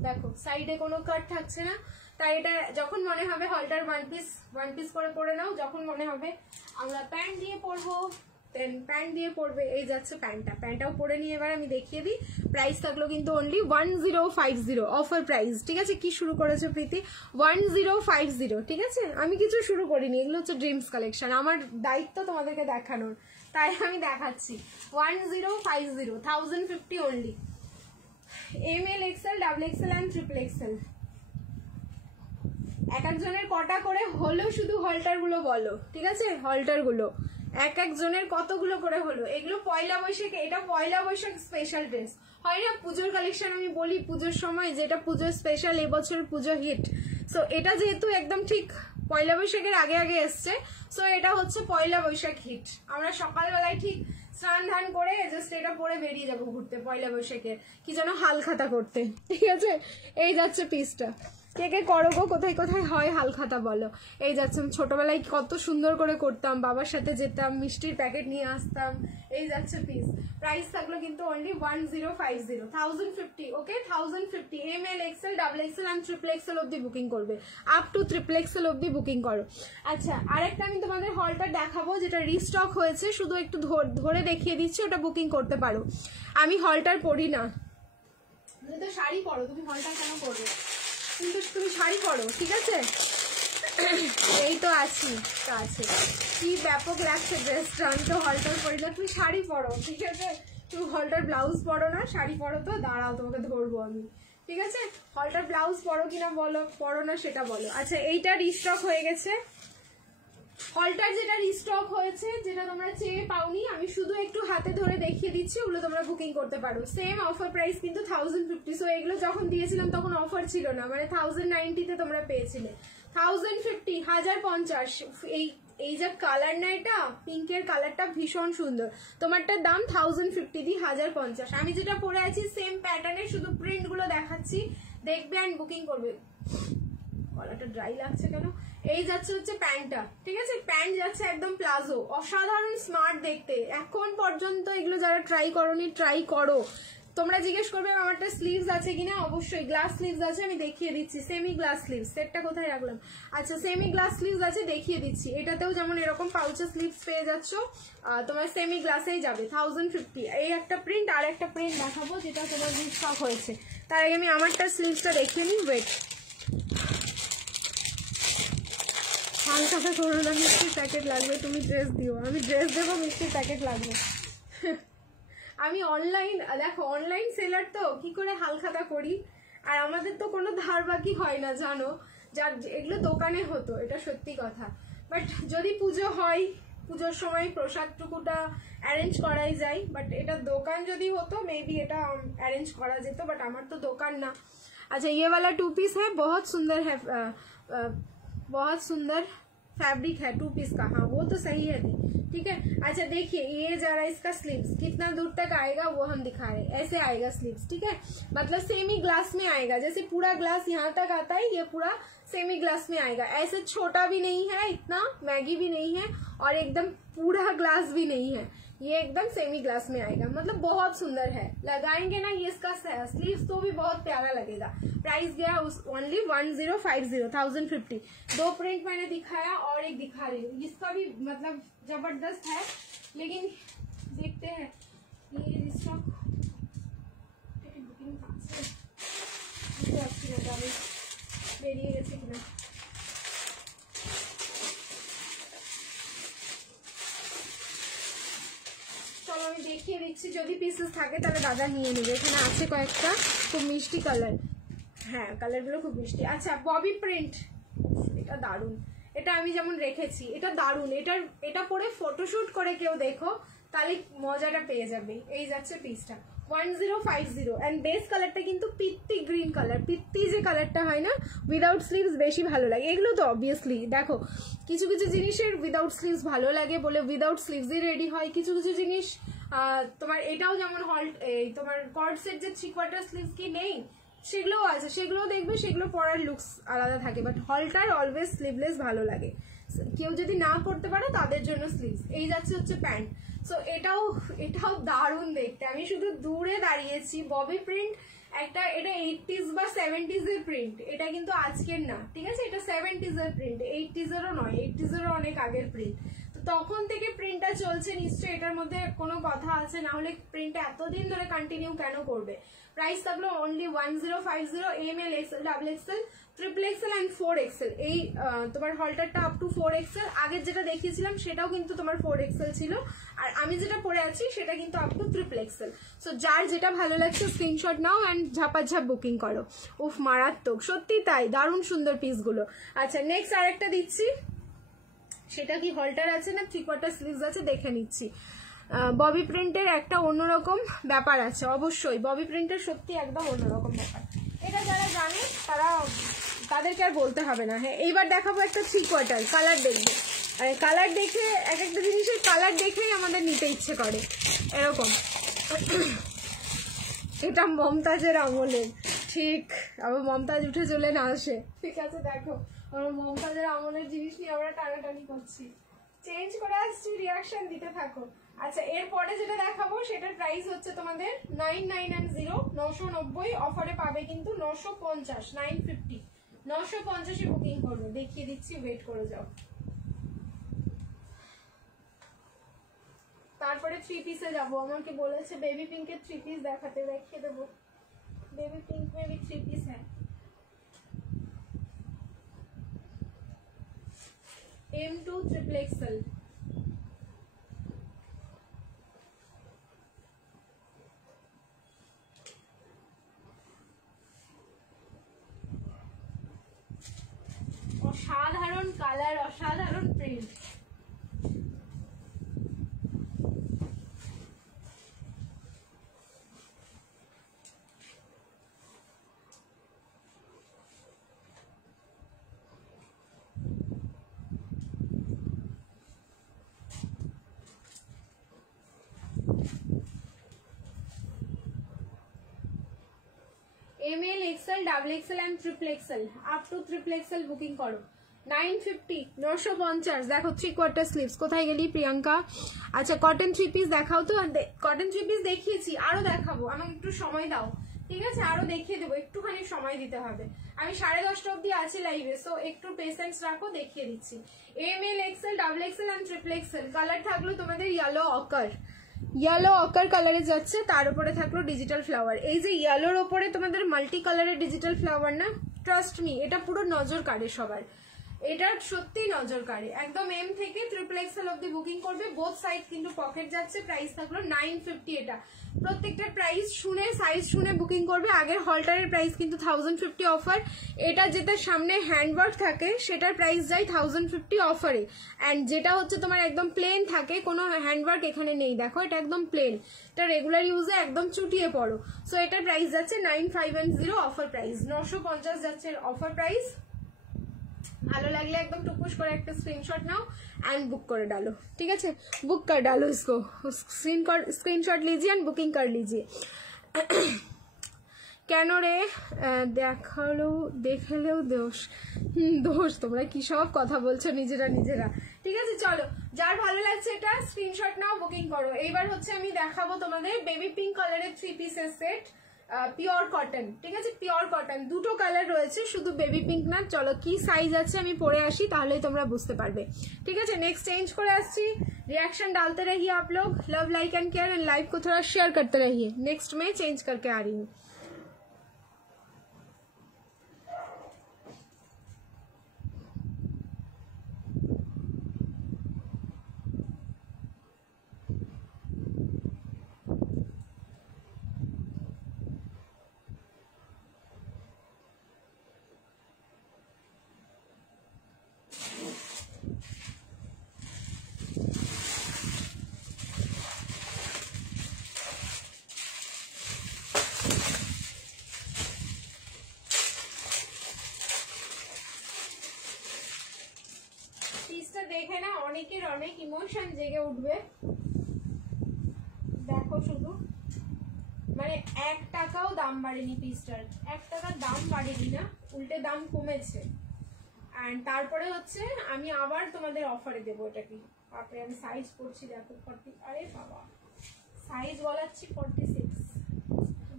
দেখো সাইডে কোনো কাট থাকছে না, তাই এটা যখন মনে হবে হলটার ওয়ান পিস করে পরে নাও, যখন মনে হবে আমরা প্যান্ট দিয়ে পরবো দেন প্যান্ট দিয়ে পরবে। এই যাচ্ছে প্যান্টটাও পরে নিয়ে এবার আমি দেখিয়ে দিই। প্রাইস থাকলো কিন্তু অনলি 1050 অফার প্রাইস, ঠিক আছে? কি শুরু করেছে প্রীতি? 1050, ঠিক আছে? আমি কিছু শুরু করিনি, এগুলো হচ্ছে ড্রিমস কালেকশন, আমার দায়িত্ব তোমাদেরকে দেখানোর, তাই আমি দেখাচ্ছি। 1050, 1050 only. M L, XL, double XL and triple XL. এক একজনের কটা করে হলো শুধু হলটার গুলো বলো, ঠিক আছে? হলটার গুলো এক একজনের কতগুলো করে হলো? এগুলো পয়লা বৈশাখ, এটা পয়লা বৈশাখ স্পেশাল ড্রেস হয় না, পুজোর কালেকশন আমি বলি পুজোর সময়, যেটা পুজোর স্পেশাল, এবছর পুজো হিট। সো এটা যেহেতু একদম ঠিক পয়লা বৈশাখের আগে আগে এসছে, সো এটা হচ্ছে পয়লা বৈশাখ হিট। আমরা সকালবেলায় ঠিক স্নান ধান করে জাস্ট এটা পরে বেরিয়ে যাবো ঘুরতে পয়লা বৈশাখের কি যেন হালখাতা করতে, ঠিক আছে? এই যাচ্ছে পিসটা। কে কে করো গো? কোথায় কোথায় হয় হালখাতা বলো। এই যাচ্ছে, ছোটবেলায় কত সুন্দর করে করতাম, বাবার সাথে যেতাম, মিষ্টির প্যাকেট নিয়ে আসতাম। এই যাচ্ছে পিস। প্রাইস থাকলো কিন্তু only 1050, 1050, okay? 1050। M L, XL, double XL and triple XL অব্দি বুকিং করবে, আপ টু ট্রিপল এক্সেল অব্দি বুকিং করো। আচ্ছা, আরেকটা আমি তোমাদের হলটা দেখাবো, যেটা রিস্টক হয়েছে, শুধু একটু ধরে দেখিয়ে দিচ্ছি, ওটা বুকিং করতে পারো। আমি হলটার পরি না, তুমি তো শাড়ি পরো, তুমি হলটা কেন করবে? কিন্তু তুমি শাড়ি পরো, ঠিক আছে? এই তো আছি, কি ব্যাপক লাগছে ড্রেসটা, আমি তো হলটার পরি না, তুমি শাড়ি পরো, ঠিক আছে? তুমি হলটার ব্লাউজ পরো না, শাড়ি পরো তো, দাঁড়াও তোমাকে ধরবো আমি, ঠিক আছে? হলটার ব্লাউজ পরো কিনা বলো, পরো না সেটা বলো। আচ্ছা, এইটা রিস্টক হয়ে গেছে, হলটার যেটা রিস্টক হয়েছে, যেটা তোমরা চেয়ে পাওনি, আমি শুধু একটু হাতে ধরে দেখিয়ে দিচ্ছি, ওগুলো তোমরা বুকিং করতে পারো। সেম অফার প্রাইস কিন্তু 1050। সো এগুলো যখন দিয়েছিলাম তখন অফার ছিল না, মানে 1090 তোমরা পেয়েছিলে। 1050, 1050। এই যে কালার না, এটা পিঙ্কের কালারটা ভীষণ সুন্দর। তোমারটার দাম 1050 দিয়ে 1050। আমি যেটা পরে আছি সেম প্যাটার্নের, শুধু প্রিন্ট গুলো দেখাচ্ছি, দেখবে অ্যান্ড বুকিং করবে। গলাটা ড্রাই লাগছে কেন? এই যাচ্ছে হচ্ছে প্যান্টটা, ঠিক আছে? প্যান্ট যাচ্ছে একদম প্লাজো, অসাধারণ স্মার্ট দেখতে। এখন পর্যন্ত এগুলো যারা ট্রাই করোনি, ট্রাই করো। তোমরা জিজ্ঞেস করবে আমারটা স্লিভস আছে কিনা, অবশ্যই গ্লাস স্লিভস আছে, আমি দেখিয়ে দিচ্ছি। সেমি গ্লাস স্লিভস, সেটটা কোথায় রাখলাম? আচ্ছা, সেমি গ্লাস স্লিভস আছে, দেখিয়ে দিচ্ছি। এটাতেও যেমন এরকম পাউচের স্লিভস পেয়ে যাচ্ছ, তোমার সেমি গ্লাসেই যাবে 1050। এই একটা প্রিন্ট, আর একটা প্রিন্ট দেখাবো যেটা তোমার রিস্টক হয়েছে। তার আগে আমি আমারটা স্লিভসটা দেখিয়ে নিই। ওয়েট, হালকা করো না, মিষ্টির প্যাকেট লাগবে। তুমি ড্রেস দিও, আমি ড্রেস দেবো, মিষ্টির প্যাকেট লাগবে। আমি অনলাইন, দেখো অনলাইন সেলার তো কি করে হালখাতা করি, আর আমাদের তো কোনো ধার বাকি হয় না জানো, যার এগুলো দোকানে হতো, এটা সত্যি কথা। বাট যদি পুজো হয়, পুজোর সময় প্রসাদটুকুটা অ্যারেঞ্জ করাই যায়, বাট এটা দোকান যদি হতো মেবি এটা অ্যারেঞ্জ করা যেত, বাট আমার তো দোকান না। अच्छा ये वाला 2 पीस है, बहुत सुंदर है, बहुत सुंदर फैब्रिक है 2 पीस का। हाँ वो तो सही है दी, ठीक है। अच्छा देखिए ये जरा इसका स्लीव्स कितना दूर तक आएगा वो हम दिखा रहे हैं। ऐसे आएगा स्लीव्स, ठीक है, मतलब सेमी ग्लास में आएगा, जैसे पूरा ग्लास यहाँ तक आता है, ये पूरा सेमी ग्लास में आएगा। ऐसे छोटा भी नहीं है, इतना मैगी भी नहीं है, और एकदम पूरा ग्लास भी नहीं है, ये एकदम सेमी ग्लास में आएगा। मतलब बहुत सुंदर है, लगाएंगे ना ये इसका स्लीव्स तो भी बहुत प्यारा लगेगा। प्राइस गया ओनली 1050। 2 प्रिंट मैंने दिखाया और एक दिखा रही हूँ, इसका भी मतलब जबरदस्त है, लेकिन देखते हैं ये स्टॉक बुकिंग अच्छी लगा बेरिए गেছে কিনা। চলো আমি দেখিয়ে দিচ্ছি, যদি পিসেস থাকে তাহলে দাদা নিয়ে নেবে। এখানে আছে কয়েকটা খুব মিষ্টি কালার, হ্যাঁ কালারগুলো খুব মিষ্টি। আচ্ছা ববি প্রিন্ট, এটা দারুণ, এটা আমি যেমন রেখেছি, এটা দারুণ। এটা পরে ফটোশুট করে কেউ দেখো তাহলে মজাটা পেয়ে যাবে। এই যাচ্ছে পিসটা 1050, এন্ড বেস কালারটা কিন্তু পিত্তি গ্রিন কালার। পিত্তি যে কালারটা হয় না, উইদাউট স্লিভস বেশি ভালো লাগে। এগুলো তো অবভিয়াসলি দেখো কিছু কিছু জিনিসের উইদাউট স্লিভস ভালো লাগে বলে উইদাউট স্লিভসই রেডি হয়। কিছু কিছু জিনিস তোমার এটাও যেমন তোমার কর্ড সেট যে 3/4 স্লিভস কি নেই, সেগুলোও আছে, সেগুলো দেখবে, সেগুলো পরার লুকস আলাদা থাকে। বাট হলটার অলওয়েজ স্লিভলেস ভালো লাগে, কেউ যদি না পড়তে পারো তাদের জন্য স্লিভস। এই যাচ্ছে হচ্ছে প্যান্ট। সো এটাও দারুণ দেখতে। আমি শুধু দূরে দাঁড়িয়েছি। ববি প্রিন্ট একটা, এটা 80s বা 70s এর প্রিন্ট, এটা কিন্তু আজকের না, ঠিক আছে? এটা 70s এর প্রিন্ট, 80s এরও নয়, 80s এরও অনেক আগের প্রিন্ট। তো তখন থেকে প্রিন্টটা চলছে, নিশ্চয়ই এটার মধ্যে কোনো কথা আছে, না হলে প্রিন্টটা এতদিন ধরে কন্টিনিউ কেন করবে। প্রাইস থাকলো only 1050। ML, XL, XXL, XXL and 4XL। এই তোমার হলটারটা আপ টু 4XL। আগের যেটা দেখিয়েছিলাম সেটাও কিন্তু তোমার 4XL ছিল, আর আমি যেটা পরে আছি সেটা কিন্তু আপ টু XXL। সো যার যেটা ভালো লাগছে স্ক্রিনশট নাও অ্যান্ড ঝাপাঝাপ বুকিং করো। উফ মারাত্মক, সত্যি তাই, দারুণ সুন্দর পিসগুলো। আচ্ছা নেক্সট আরেকটা দিচ্ছি, সেটা কি হলটার আছে না 3/4 স্লিভস আছে, দেখে নিচ্ছি। ববি প্রিন্টের একটা অন্যরকম ব্যাপার আছে, অবশ্যই ববি প্রিন্টের সত্যি একদম অন্যরকম ব্যাপার। এটা যারা জানে তাদেরকে আর বলতে হবে না। হ্যাঁ এইবার দেখাবো একটা 3/4 কালার। দেখবে কালার দেখে, এক একটা জিনিসের কালার দেখেই আমাদের নিতে ইচ্ছে করে এরকম। এটা মমতাজের আমলের, ঠিক, আবার মমতাজ উঠে চলে না আসে, ঠিক আছে? দেখো আমরা মমতাজের আমলের জিনিস নিয়ে আমরা টানাটানি করছি, চেঞ্জ করে আসছি, রিয়াকশন দিতে থাকো। আচ্ছা এরপরে যেটা দেখাবো সেটার প্রাইস হচ্ছে তোমাদের 990, 990। অফারে পাবে কিন্তু 950, 950, 950 বুকিং করবে। দেখিয়ে দিচ্ছি, ওয়েট করে যাও। তারপরে 3 পিসে যাবো। আমাকে বলেছে বেবি পিঙ্কের 3 পিস দেখাতে, দেখিয়ে দেবো। बेबी पिंक में भी 3 पीस है। M2 XXL। অসাধারণ কালার, অসাধারণ print. XL, double XL and triple XL, up to triple XL booking করো। 950, 950। দেখো 3/4 স্লিভস। কোথায় গেলি প্রিয়াঙ্কা? আচ্ছা কটন 3 পিস দেখাও তো। কটন 3 পিস দেখিয়েছি, আরো দেখাবো, আমাকে একটু সময় দাও, ঠিক আছে? আরো দেখিয়ে দেবো, একটুখানি সময় দিতে হবে। আমি 10:30 অব্দি আছি লাইভে, সো একটু পেশেন্স রাখো, দেখিয়ে দিচ্ছি। ML, XL, double XL and triple XL। Colour থাকলো তোমাদের ইয়েলো অকার, ইয়েলো অকার কালারে যাচ্ছে, তার উপরে থাকলো ডিজিটাল ফ্লাওয়ার। এই যে ইয়েলোর ওপরে তোমাদের মাল্টি কালারের ডিজিটাল ফ্লাওয়ার না, ট্রাস্ট মি এটা পুরো নজর কাড়ে সবার, এটা সত্যি নজর কাড়ে। একদম এম থেকে ট্রিপল XL অব্দি বুকিং করবে, বোথ সাইড কিন্তু পকেট যাচ্ছে। প্রাইস থাকলো 950। এটা প্রত্যেকটা প্রাইস শুনে, সাইজ শুনে বুকিং করবে। আগের হলটারের প্রাইস কিন্তু 1050 অফার। এটা যেটা সামনে হ্যান্ডওয়ার্ক থাকে সেটার প্রাইস যায় 1050 অফারে। অ্যান্ড যেটা হচ্ছে তোমার একদম প্লেন থাকে, কোনো হ্যান্ডওয়ার্ক এখানে নেই, দেখো এটা একদম প্লেন, এটা রেগুলার ইউজে একদম চুটিয়ে পড়ো। সো এটার প্রাইস যাচ্ছে 9510 অফার প্রাইস, 950 যাচ্ছে অফার প্রাইস। ভালো লাগলে একদম টুকুস করে একটা স্ক্রিনশট নাও एंड बुक कर डालो, ठीक है? बुक कर डालो इसको, स्क्रीनशॉट लीजिए एंड बुकिंग कर लीजिए। কেন রে দেখলেও দোষ, তোমরা কি সব কথা বলছো নিজেরা, ঠিক আছে? চলো, যার ভালো লাগছে এটা স্ক্রিনশট নাও, বুকিং করো। এইবার হচ্ছে আমি দেখাবো তোমাদের বেবি পিঙ্ক কালারের 3 পিসের সেট, পিওর কটন, ঠিক আছে? পিওর কটন, দুটো কালার রয়েছে, শুধু বেবি পিঙ্ক না। চলো কি সাইজ আছে আমি পরে আসি, তাহলেই তোমরা বুঝতে পারবে, ঠিক আছে? नेक्स्ट चेंज করে আসছি। रिएक्शन डालते रहिए आप लोग, love like and care and live को थोड़ा शेयर करते रहिए। नेक्स्ट में चेंज करके आ रही हूँ। দেখে না অনেকের অনেক ইমোশন জেগে উঠবে। দেখো শুধু, মানে 1 টাকাও দাম বাড়েনি পিসটার, 1 টাকার দাম বাড়েনি না, উল্টে দাম কমেছে। এন্ড তারপরে হচ্ছে আমি আবার তোমাদের অফারে দেবো। এটা কি আপনি, আমি সাইজ করছি দেখো 40, আরে বাবা সাইজ বলাচ্ছি 46,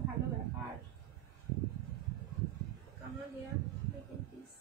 ভালো ব্যাপার। কামা গিয়া দেখুন পিস,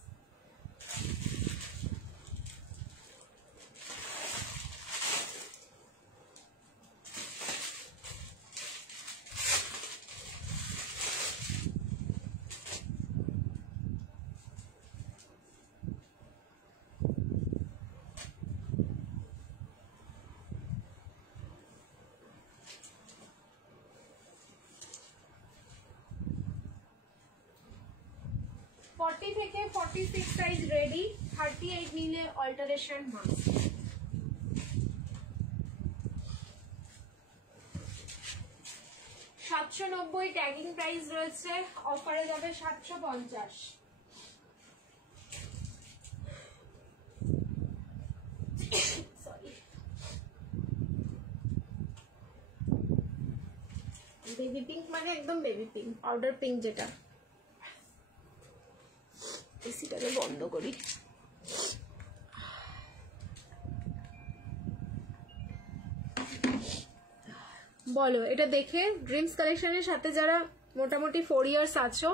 থেকে 46 সাইজ রেডি, 38 নিলে অল্টারেশন মাস্ক। $790 ট্যাগিং প্রাইস রয়েছে, অফারে যাবে 750। সরি, বেবি পিঙ্ক মানে একদম বেবি পিঙ্ক, পাউডার পিঙ্ক যেটা। এসিটাকে বন্ধ করি। বলো এটা দেখে, ড্রিমস কালেকশনের সাথে যারা মোটামুটি 4 ইয়ার্স আছো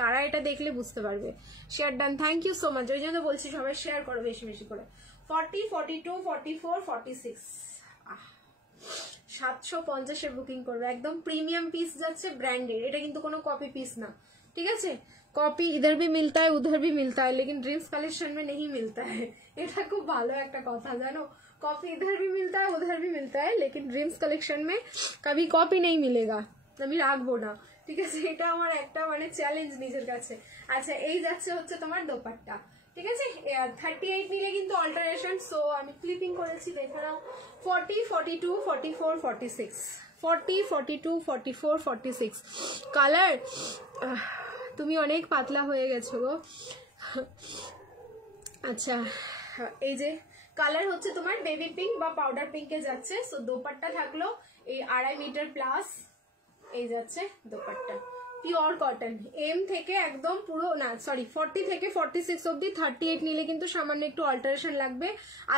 তারা এটা দেখলে বুঝতে পারবে। Share done, thank you so much. ওই জন্য বলছি সবাই শেয়ার করো বেশি বেশি করে। 40, 42, 44, 46, 750 বুকিং করবে। একদম প্রিমিয়াম পিস যাচ্ছে, ব্র্যান্ডেড। এটা কিন্তু কোনো কপি পিস না, ঠিক আছে? कॉपी इधर भी मिलता है उधर भी मिलता है, लेकिन ड्रीम्स कलेक्शन में नहीं मिलता है। এটা খুব ভালো একটা কথা জানো, कॉपी इधर भी मिलता है उधर भी मिलता है, लेकिन ड्रीम्स कलेक्शन में कभी कॉपी नहीं मिलेगा। আমি রাখবো না, ঠিক আছে? এটা আমার একটা মানে চ্যালেঞ্জ নিজের কাছে। আচ্ছা, এই যাচ্ছে হচ্ছে তোমার দোপাট্টা, ঠিক আছে? 38 নিলে কিন্তু অল্টারেশন। সো আমি ক্লিপিং করেছি, দেখে নাও। 40, 42, 44, 46, 40, 42, 44, 46 কালার। তুমি অনেক পাতলা হয়ে গেছো গো। আচ্ছা, এই যে কালার হচ্ছে তোমার বেবি পিঙ্ক বা পাউডার পিঙ্কে যাচ্ছে। সো দোপাট্টা থাকলো এই 2.5 মিটার প্লাস, এই যাচ্ছে দোপাট্টা, পিওর কটন। এম থেকে একদম পুরো না সরি 40 থেকে 46 অবধি, 38 নিলে কিন্তু সামান্য একটু অল্টারেশন লাগবে।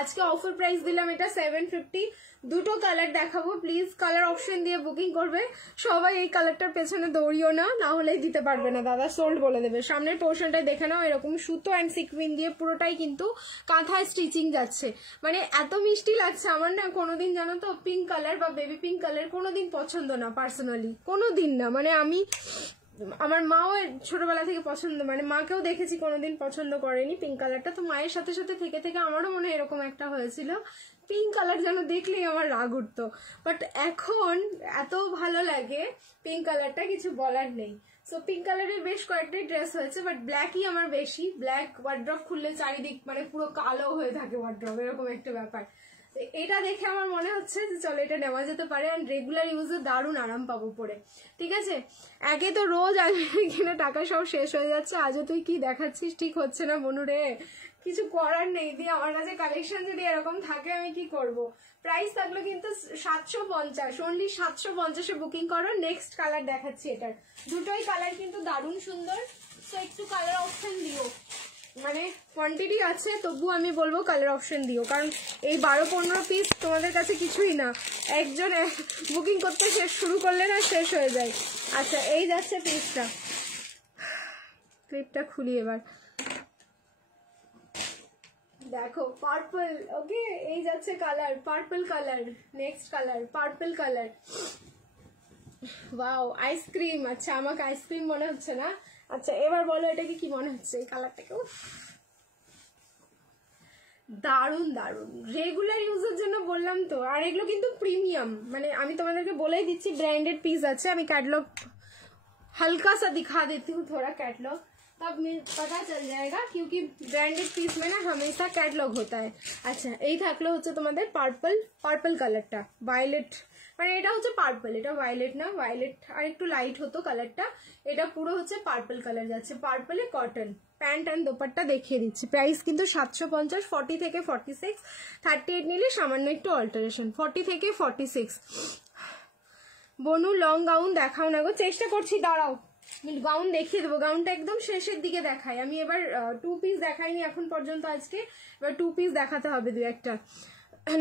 আজকে অফার প্রাইস দিলাম এটা 750। দুটো কালার দেখাবো, প্লিজ কালার অপশন দিয়ে বুকিং করবে। সবাই এই কালারটার পেছনে দৌড়িও না, না হলেই দিতে পারবে না, দাদা সোল্ড বলে দেবে। সামনের পোর্শনটাই দেখে নাও, এরকম সুতো অ্যান্ড সিকুইন দিয়ে পুরোটাই কিন্তু কাঁথায় স্টিচিং যাচ্ছে। মানে এত মিষ্টি লাগছে আমার না, কোনোদিন জানো তো পিঙ্ক কালার বা বেবি পিঙ্ক কালার কোনোদিন পছন্দ না পার্সোনালি, কোনোদিন না। মানে আমি আমার মাও ছোটবেলা থেকে পছন্দ, মানে মাকেও দেখেছি কোনোদিন পছন্দ করেনি পিঙ্ক কালারটা। তো মায়ের সাথে সাথে থেকে থেকে আমারও মনে এরকম একটা হয়েছিল, পিঙ্ক কালার যেন দেখলেই আমার রাগ উঠতো। বাট এখন এত ভালো লাগে পিঙ্ক কালারটা, কিছু বলার নেই। সো পিঙ্ক কালারের বেশ কয়েকটাই ড্রেস হয়েছে, বাট ব্ল্যাকই আমার বেশি। ব্ল্যাক ওয়ার্ড্রপ খুললে চারিদিক মানে পুরো কালো হয়ে থাকে ওয়ার্ড্রপ, এরকম একটা ব্যাপার। এটা দেখে আমার মনে হচ্ছে যে চলো এটা নেওয়া যেতে পারে, অ্যান্ড রেগুলার ইউজে দারুণ আরাম পাবো পরে। ঠিক আছে, একে তো রোজ আসবে কিনা টাকা সব শেষ হয়ে যাচ্ছে, আজও তুই কি দেখাচ্ছিস ঠিক হচ্ছে না বনু রে, কিছু করার নেই। দিয়ে আমার কাছে কালেকশন যদি এরকম থাকে আমি কি করব। প্রাইস থাকলো কিন্তু 750, অনলি 750-এ বুকিং করো। নেক্সট কালার দেখাচ্ছি, এটার দুটোই কালার কিন্তু দারুণ সুন্দর। তো একটু কালার অপশন দিও, মানে কোয়ান্টিটি আছে তবু আমি বলবো কালার অপশন দিও, কারণ এই 12-15 পিস তোমাদের কাছে কিছুই না, একজন বুকিং করতে শেষ শুরু করলে না শেষ হয়ে যায়। আচ্ছা এই যাচ্ছে পিসটা, ক্লিপটা খুলি এবার, দেখো পার্পল। ওকে এই যাচ্ছে colour purple colour, next colour purple colour. Wow ice cream, আচ্ছা আমাকে আইসক্রিম মনে হচ্ছে না। আচ্ছা এবার বলো এটাকে কি মনে হচ্ছে, এই কালারটাকে দারুন দারুন, রেগুলার ইউজের জন্য বললাম তো। আর এগুলো কিন্তু প্রিমিয়াম, মানে আমি তোমাদেরকে বলেই দিচ্ছি ব্র্যান্ডেড পিস আছে। আমি कैटलॉग हल्का सा दिखा देती हूँ, थोड़ा कैटलॉग, तब पता चल जाएगा, क्योंकि ब्र्যান্ডেড পিস में ना हमेशा कैटलॉग होता है। আচ্ছা এই থাকলো হচ্ছে তোমাদের পার্পল কালারটা, ভায়োলেট, মানে এটা হচ্ছে পার্পল, এটা ভায়োলেট না, ভায়োলেট আর একটু লাইট হতো কালারটা, এটা পুরো হচ্ছে পার্পল কালার যাচ্ছে। পার্পলে কটন, প্যান্ট অ্যান্ড দোপাট্টা দেখিয়ে দিচ্ছি। প্রাইস কিন্তু 750, 40 থেকে 46, 38 নিলে সামান্য একটু অল্টারেশন, 40 থেকে 46। বনু লং গাউন দেখাও না গো, চেষ্টা করছি, দাঁড়াও গাউন দেখিয়ে দেবো। গাউনটা একদম শেষের দিকে দেখাই আমি, এবার 2 পিস দেখাইনি এখন পর্যন্ত আজকে, এবার 2 পিস দেখাতে হবে দু একটা,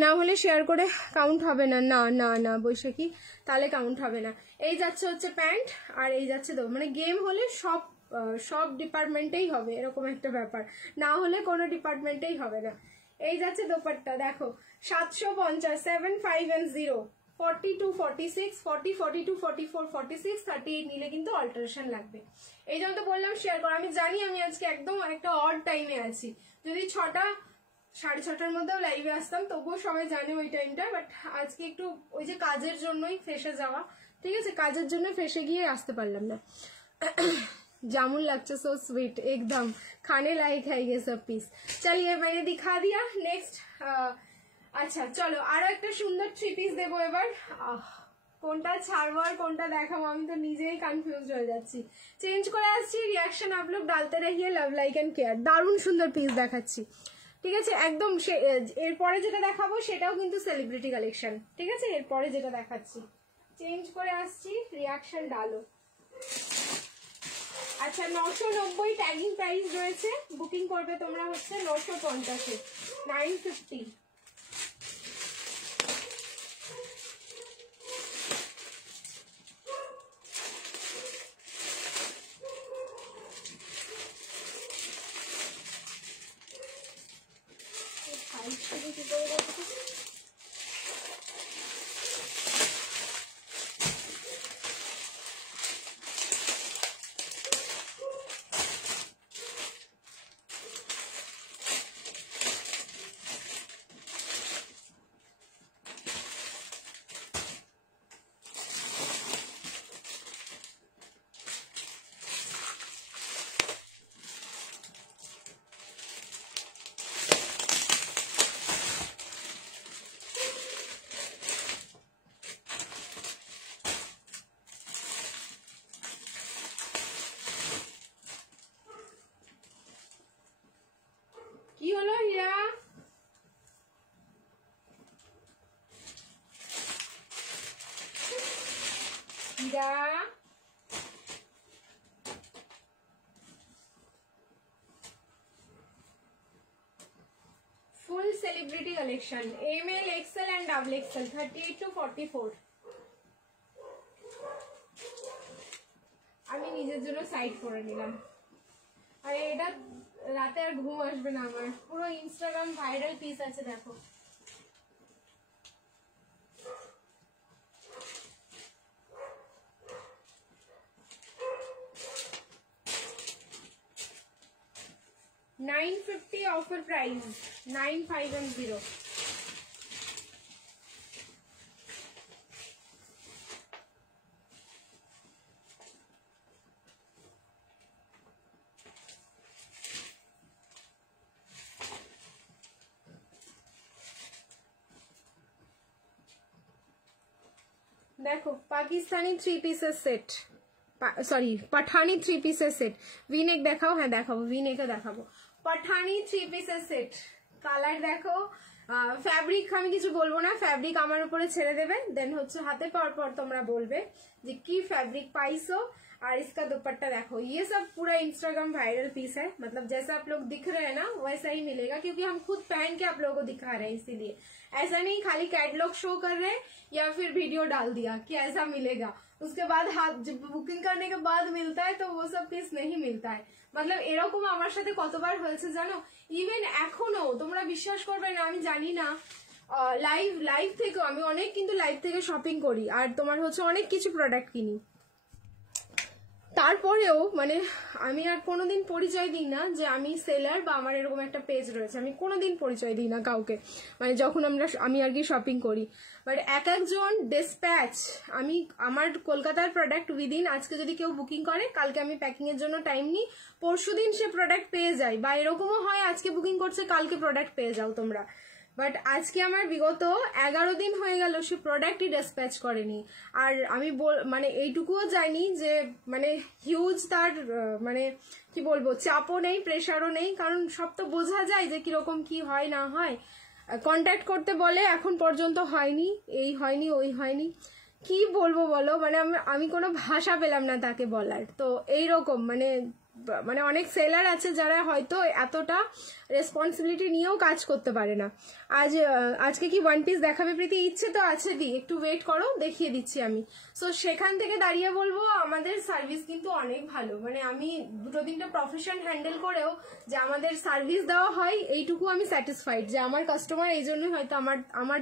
না হলে শেয়ার করে কাউন্ট হবে না। না না না বৈশাখী, তাহলে কাউন্ট হবে না। এই যাচ্ছে হচ্ছে প্যান্ট, আর এই যাচ্ছে মানে গেম হলে সব ডিপার্টমেন্টেই হবে এরকম একটা ব্যাপার, না হলে কোনো ডিপার্টমেন্টেই হবে না। এই যাচ্ছে দোপাট্টা, দেখো 750, 7, 5 and 0, 42, 46, 40, 42, 44, 46, 38 নিলে কিন্তু অল্টারেশন লাগবে। এই জন্য তো বললাম শেয়ার করো। আমি জানি আমি আজকে একদম একটা অড টাইমে আছি, যদি 6টা 6:30টার মধ্যেও লাইভে আসতাম তবুও সবাই জানে ওই টাইমটা, বাট আজকে একটু ওই যে কাজের জন্যই ফেসে যাওয়া, ঠিক আছে, কাজের জন্য ফেসে গিয়ে আসতে পারলাম না। जामुन लगता सो स्वीट एकदम, खाने लायक है ये सब पीस। चलिए मैंने दिखा दिया। नेक्स्ट আচ্ছা চলো আরো একটা সুন্দর 3 পিস দেবো এবার। কোনটা ছাড়বো আর কোনটা দেখাবো আমি তো নিজেই কনফিউজ হয়ে যাচ্ছি। চেঞ্জ করে আসছি, রিয়াকশন आप लोग डालते रहिए, लव लाइक एंड केयर। দারুণ সুন্দর পিস দেখাচ্ছি, ঠিক আছে একদম। এরপরে যেটা দেখাবো সেটাও কিন্তু সেলিব্রিটি কালেকশন, ঠিক আছে। এরপরে যেটা দেখাচ্ছি চেঞ্জ করে আসছি, রিয়াকশন ডালো। আচ্ছা 990 ট্যাগিং প্রাইস রয়েছে, বুকিং করবে তোমরা হচ্ছে 950-এ, 950। কি হলো Hira? Hira celebrity collection, ML, XL and XXL, 38 to 44। আমি নিজের জন্য সাইড করে নিলাম। আর এটা রাতে আর ঘুম আসবে না আমার, পুরো ইনস্টাগ্রাম ভাইরাল পিস আছে দেখো। $950 offer price, 9510। देखो Pakistani 3 pieces set, sorry Pathani 3 pieces set. V neck देखाओ, हाँ देखाबो, वी-नेक देखाबो। पठानी 3 पीसेस सेट, কালার দেখো। ফ্যাব্রিক আমি কিছু বলবো না, ফ্যাব্রিক আমার উপরে ছেড়ে দেবে, দেন হচ্ছে হাতে পাওয়ার পর তোমরা বলবে যে কি ফ্যাব্রিক পাইছো। और इसका दुपट्टा देखो, ये सब पूरा इंस्टाग्राम वायरल पीस है, मतलब जैसा आप लोग दिख रहे हैं ना वैसा ही मिलेगा, क्योंकि हम खुद पहन के आप लोगों को दिखा रहे हैं, इसीलिए ऐसा नहीं खाली कैटलॉग शो कर रहे हैं या फिर वीडियो डाल दिया कि ऐसा मिलेगा, उसके बाद हाथ जब बुकिंग करने के बाद मिलता है तो वो सब पीस नहीं मिलता है। मतलब এরকম আমার সাথে কতবার হয়েছে জানো, ইভেন এখনো তোমরা বিশ্বাস করবে না, আমি জানি না লাইভ থেকে আমি অনেক কিন্তু লাইভ থেকে শপিং করি আর তোমার হচ্ছে অনেক কিছু প্রোডাক্ট কিনি, তারপরেও মানে আমি আর কোনোদিন পরিচয় দিই না যে আমি সেলার বা আমার এরকম একটা পেজ রয়েছে, আমি কোনোদিন পরিচয় দিই না কাউকে, মানে যখন আমি আর কি শপিং করি। বাট এক একজন ডিসপ্যাচ, আমি আমার কলকাতার প্রোডাক্ট উইদিন আজকে যদি কেউ বুকিং করে কালকে আমি প্যাকিং এর জন্য টাইম নিই, পরশুদিন সে প্রোডাক্ট পেয়ে যায়, বা এরকমও হয় আজকে বুকিং করছে কালকে প্রোডাক্ট পেয়ে যাও তোমরা। বাট আজকে আমার বিগত 11 দিন হয়ে গেল সে প্রোডাক্টই ডিসপ্যাচ করেনি। আর আমি মানে এইটুকুও জানি যে মানে হিউজ তার মানে কি বলবো চাপও নেই, প্রেশারও নেই, কারণ সব তো বোঝা যায় যে কিরকম কি হয় না হয়। কন্ট্যাক্ট করতে বলে এখন পর্যন্ত হয়নি, এই হয়নি ওই হয়নি, কি বলবো বলো, মানে আমি কোনো ভাষা পেলাম না তাকে বলার। তো এইরকম মানে অনেক সেলার আছে যারা হয়তো এতটা রেসপন্সিবিলিটি নিয়েও কাজ করতে পারে না। আজকে কি ওয়ান পিস দেখাবে প্রীতি? ইচ্ছে তো আছে, দি একটু ওয়েট করো, দেখিয়ে দিচ্ছি আমি। সো সেখান থেকে দাঁড়িয়ে বলবো আমাদের সার্ভিস কিন্তু অনেক ভালো, মানে আমি 2-3টা প্রফেশন হ্যান্ডেল করেও যে আমাদের সার্ভিস দেওয়া হয় এইটুকু আমি স্যাটিসফাইড যে আমার কাস্টমার এই জন্যই হয়তো আমার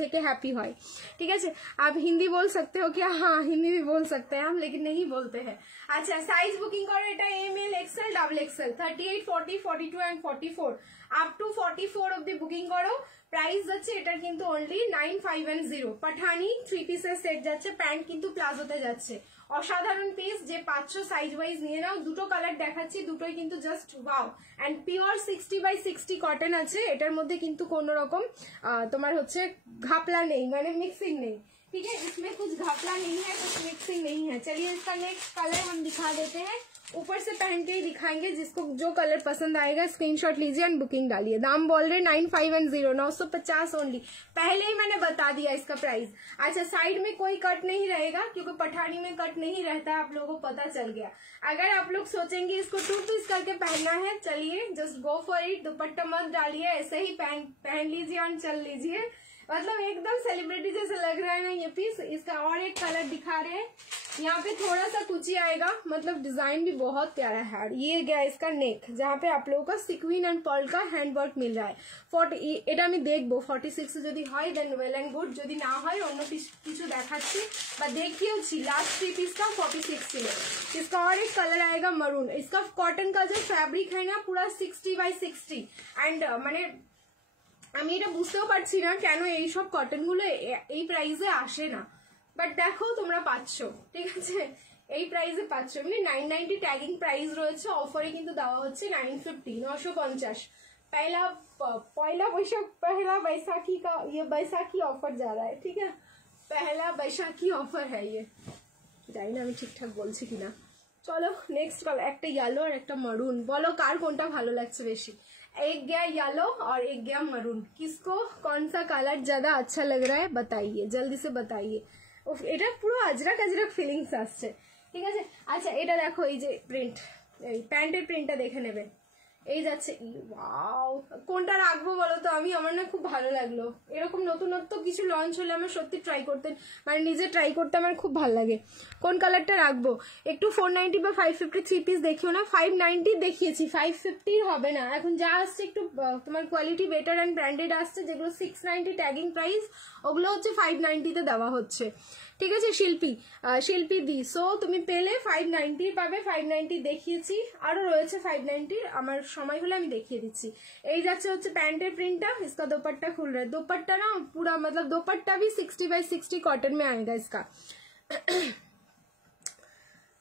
থেকে হ্যাপি হয়। ঠিক আছে, आप हिंदी बोल सकते हो क्या? हाँ हिंदी भी बोल सकते हैं हम, लेकिन नहीं बोलते हैं। अच्छा साइज बुकिंग करो, এটা ML, XL, XXL, 38, 40, 42 and 44 up to 44 অবধি বুকিং করো। প্রাইস যাচ্ছে এটার কিন্তু অনলি 9510। পাঠানি 3 পিসের সেট যাচ্ছে, প্যান্ট কিন্তু প্লাজোতে যাচ্ছে, অসাধারণ পিস। যে 500 সাইজ ওয়াইজ নিয়ে নাও। দুটো কালার দেখাচ্ছি, দুটোই কিন্তু just wow. And pure 60/60 cotton আছে, এটার মধ্যে কিন্তু কোনো রকম তোমার হচ্ছে ঘাপলা নেই, মানে মিক্সিং নেই। ठीक है, इसमें कुछ घपला नहीं है, कुछ मिक्सिंग नहीं है। चलिए इसका नेक्स्ट कलर हम दिखा देते हैं, ऊपर से पहन के ही दिखाएंगे, जिसको जो कलर पसंद आएगा स्क्रीनशॉट लीजिए एंड बुकिंग डालिए। दाम बोल रहे 9510, 950 ओनली, पहले ही मैंने बता दिया इसका प्राइस। अच्छा साइड में कोई कट नहीं रहेगा, क्योंकि पठानी में कट नहीं रहता है, आप लोगों को पता चल गया। अगर आप लोग सोचेंगे इसको 2 पीस करके पहनना है, चलिए जस्ट गो फॉर इट, दुपट्टा मत डालिए, ऐसे ही पहन लीजिए और चल लीजिए। मतलब एकदम सेलिब्रिटी जैसे लग रहा है ना ये पीस। इसका और एक कलर दिखा रहे हैं, यहाँ पे थोड़ा सा कुची आएगा, मतलब डिजाइन भी बहुत प्यारा है। ये गया इसका नेक, जहाँ पे आप लोगों का सिक्विन एंड पर्ल का हैंडवर्क मिल रहा है। 40 এটা আমি দেখবো 46 যদি হয় দেন ওয়েল এন্ড গুড, যদি না হয় অন্য কিছু দেখাচ্ছি বা দেখিয়েছি। लास्ट 3 पीस का 46 ছিল। इसका और एक कलर आएगा मरून। इसका कॉटन का जो फैब्रिक है ना पूरा 60/60 एंड মানে আমি এটা বুঝতেও পারছি না কেন এই সব কটন গুলো এই প্রাইসে আসে না, বাট দেখো তোমরা পাচ্ছ, ঠিক আছে এই প্রাইসে পাচ্ছ। মানে 990 ট্যাগিং প্রাইস রয়েছে, অফারে কিন্তু দেওয়া হচ্ছে 950, 950। पहला बैसाखी का ये बैसाखी ऑफर जा रहा है, ठीक है, पहला बैसाखी ऑफर है ये, জানি না আমি ঠিকঠাক বলছি কিনা। চলো নেক্সট কালার, একটা येलो আর একটা মারুন, বলো কার কোনটা ভালো লাগছে বেশি। एक गया येलो और एक गया मरून, किसको कौन सा कलर ज्यादा अच्छा लग रहा है बताइए, जल्दी से बताइए। এটা পুরো আজরাক আজরাক ফিলিংস আসছে, ঠিক আছে। আচ্ছা এটা দেখো, এই যে প্রিন্ট, এই প্যান্টের প্রিন্টটা দেখে নেবে, এই যাচ্ছে, ওয়াও কোনটা রাখবো বলো তো আমি, আমার না খুব ভালো লাগলো। এরকম নতুনত্ব কিছু লঞ্চ হলে আমার সত্যি ট্রাই করতে, মানে নিজে ট্রাই করতে আমার খুব ভালো লাগে। কোন কালারটা রাখবো? একটু 490 বা 550 3 পিস দেখিও না। 590 দেখিয়েছি, 550 হবে না এখন। যা আসছে একটু তোমার কোয়ালিটি বেটার অ্যান্ড ব্র্যান্ডেড আসছে, যেগুলো 690 ট্যাগিং প্রাইস, ওগুলো হচ্ছে 590-তে দেওয়া হচ্ছে। ঠিক আছে শিল্পী দি, সো তুমি পেলে 590 পাবে। 590 দেখিয়েছি, আরো রয়েছে 590, আমার সময় হলে আমি দেখিয়ে দিচ্ছি। এই যাচ্ছে হচ্ছে প্যান্টের প্রিंटটা, इसका दुपट्टा खुल रहा है। दुपट्टा ना पूरा मतलब दुपट्टा भी 60/60 कॉटन में आएगा इसका।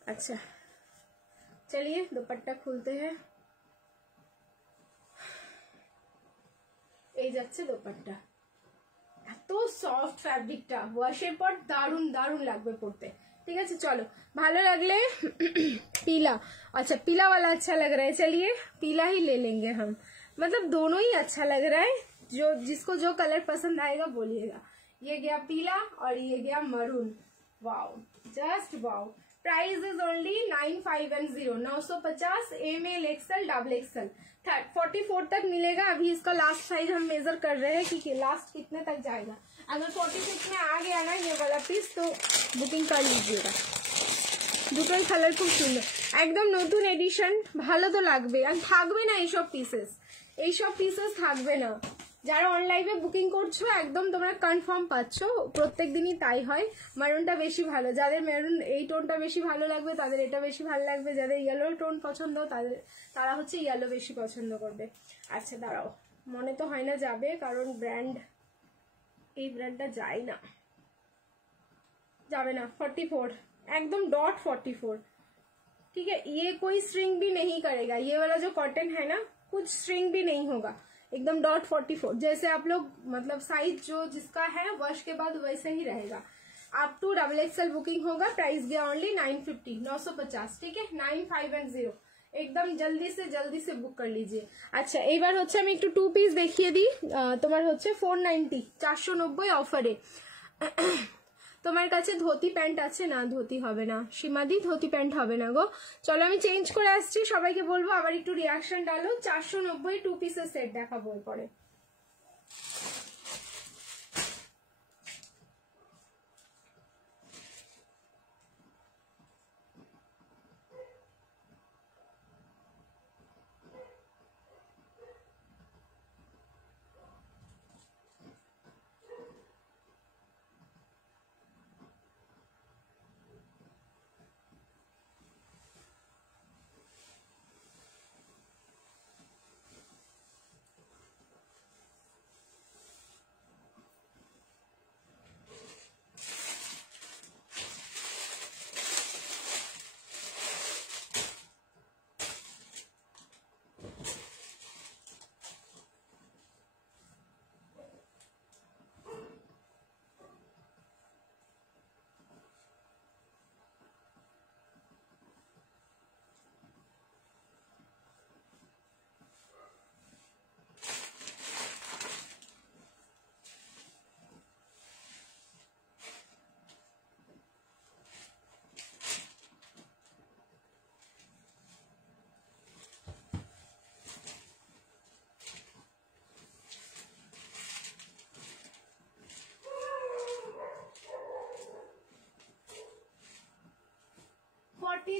अच्छा चलिए दुपट्टा खुलते हैं। এই যাচ্ছে दुपट्टा, এত সফট ফ্যাব্রিকটা, ওয়াশের পর দারুন দারুন লাগবে পরতে। ঠিক আছে চলো, ভালো লাগলে पीला, अच्छा पीला वाला अच्छा लग रहा है, चलिए पीला ही ले लेंगे हम। मतलब दोनों ही अच्छा लग रहा है, जो जिसको जो कलर पसंद आएगा बोलिएगा। ये गया पीला और ये गया maroon, wow just wow. Price is only 950, 950 ML XL XXL 44 तक मिलेगा। अभी इसका लास्ट साइज हम मेजर कर रहे हैं कि लास्ट कितने तक जाएगा। अगर 46 में आ गया ना ये वाला पीस तो बुकिंग कर लीजिएगा। দুটোই কালার খুব সুন্দর, একদম নতুন এডিশন, ভালো তো লাগবে। আর থাকবে না এইসব পিসেস থাকবে না। যারা অনলাইনে বুকিং করছো একদম তোমরা কনফার্ম পাচ্ছ, প্রত্যেক দিনই তাই হয়। মেরুনটা বেশি ভালো, যাদের মেরুন এই টোনটা বেশি ভালো লাগবে তাদের এটা বেশি ভালো লাগবে, যাদের ইয়েলো টোন পছন্দ তারা হচ্ছে ইয়েলো বেশি পছন্দ করবে। আচ্ছা দাঁড়াও, মনে তো হয় না যাবে, কারণ এই ব্র্যান্ডটা যায় না, যাবে না। 44 एकदम .44, ठीक है। ये कोई स्ट्रिंग भी नहीं करेगा, ये वाला जो कॉटन है ना कुछ स्ट्रिंग भी नहीं होगा, एकदम .44। जैसे आप लोग मतलब साइज जो जिसका है वॉश के बाद वैसे ही रहेगा। अप टू XXL बुकिंग होगा। प्राइस गया ओनली 950, 950, ठीक है। 950 एकदम जल्दी से बुक कर लीजिए। अच्छा এইবার হচ্ছে আমি একটু 2 পিস দেখিয়ে দিই। তোমার হচ্ছে 490, 490 অফারে। তোমার কাছে ধুতি প্যান্ট আছে না? ধুতি হবে না সীমাদি, ধুতি প্যান্ট হবে না গো। চলো আমি চেঞ্জ করে আসছি, সবাইকে বলবো আবার একটু রিয়াকশন ডালো। 490 2 পিসের সেট দেখাবো এরপরে।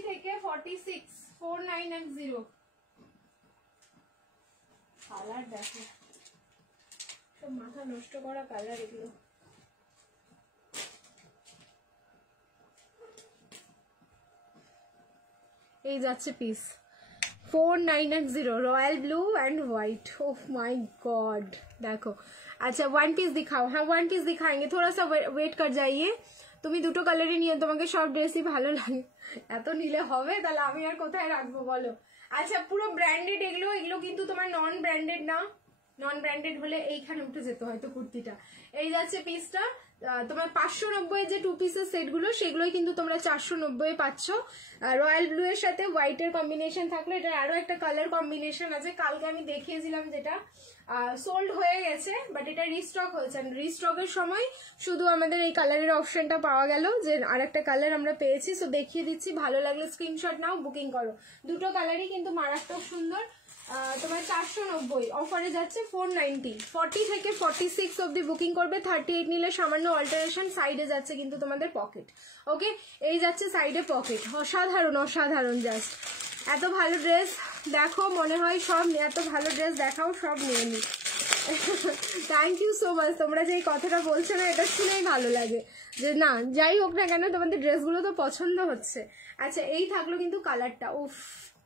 থেকে 46, 4990 কালার দেখো, সব মাথা নষ্ট করা কালার এগুলো। এই যাচ্ছে piece 4980, royal blue and white. Oh my God देखो। अच्छा वन पीस दिखाओ, हाँ वन पीस दिखाएंगे, थोड़ा सा वेट कर जाइए। তুমি দুটো কালারই নিয়ে, তোমাকে সব ড্রেসই ভালো লাগে, এত নিলে হবে? তাহলে আমি আর কোথায় রাখবো বলো। আচ্ছা পুরো ব্র্যান্ডেড এগুলো কিন্তু তোমার নন ব্র্যান্ডেড না, নন ব্র্যান্ডেড হলে এইখানে উঠে যেত হয়তো কুর্তিটা। এই যাচ্ছে পিসটা, তোমার 590 যে 2 পিসের সেটগুলো সেগুলোই কিন্তু তোমরা 490 পাচ্ছ। রয়্যাল ব্লু এর সাথে হোয়াইটের কম্বিনেশন থাকলো, এটার আরো একটা কালার কম্বিনেশন আছে, কালকে আমি দেখিয়েছিলাম যেটা সোল্ড হয়ে গেছে, বাট এটা রিস্টক হয়েছে। রিস্টকের সময় শুধু আমাদের এই কালারের অপশনটা পাওয়া গেল, যে আরেকটা কালার আমরা পেয়েছি। সো দেখিয়ে দিচ্ছি, ভালো লাগলে স্ক্রিনশট নাও, বুকিং করো। দুটো কালারই কিন্তু মারাত্মক সুন্দর। তোমার 490, অফারে যাচ্ছে 490। 40 থেকে 46 অব্দি বুকিং করবে। 38 নিলে সামান্য অল্টারেশন, সাইডে যাচ্ছে কিন্তু তোমাদের পকেট। ওকে, এই যাচ্ছে সাইডে পকেট। অসাধারণ অসাধারণ, জাস্ট এত ভালো ড্রেস দেখো, মনে হয় সব এত ভালো ড্রেস দেখাও সব নিয়ে নি। থ্যাংক ইউ সো মাচ, তোমরা যে এই কথাটা বলছো না, এটা শুনেই ভালো লাগে যে না যাই হোক না কেন তোমাদের ড্রেসগুলো তো পছন্দ হচ্ছে। আচ্ছা, এই থাকলো কিন্তু কালারটা, উফ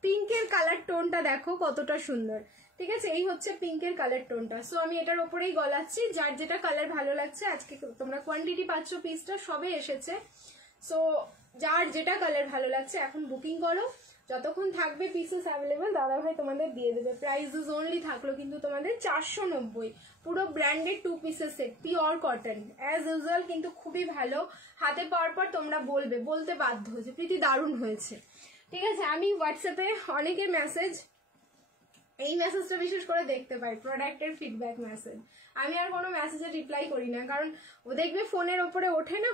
পিঙ্কের কালার টোনটা দেখো কতটা সুন্দর। ঠিক আছে, এই হচ্ছে পিঙ্কের কালার টোনটা। সো আমি এটার ওপরেই গলাচ্ছি, যার যেটা কালার ভালো লাগছে। আজকে তোমরা কোয়ান্টিটি পাচ্ছ, পিসটা সবে এসেছে। সো যার যেটা কালার ভালো লাগছে এখন বুকিং করো, যতক্ষণ থাকবে পিসেস অ্যাভেলেবেল দাদাভাই তোমাদের দিয়ে দেবে। প্রাইসেস অনলি থাকলো কিন্তু তোমাদের 490, পুরো ব্র্যান্ডেড 2 পিসের set, pure cotton as usual, কিন্তু খুবই ভালো। হাতে পাওয়ার পর তোমরা বলতে বাধ্য হয়েছে প্রীতি দারুণ হয়েছে। ঠিক আছে, আমি হোয়াটসঅ্যাপে অনেকের মেসেজ, এই মেসেজটা বিশেষ করে দেখতে পাই, প্রোডাক্টের ফিডব্যাক মেসেজ। আমি আর কোনো মেসেজে রিপ্লাই করি না, কারণ ও দেখবে ফোনের ওপরে ওঠে না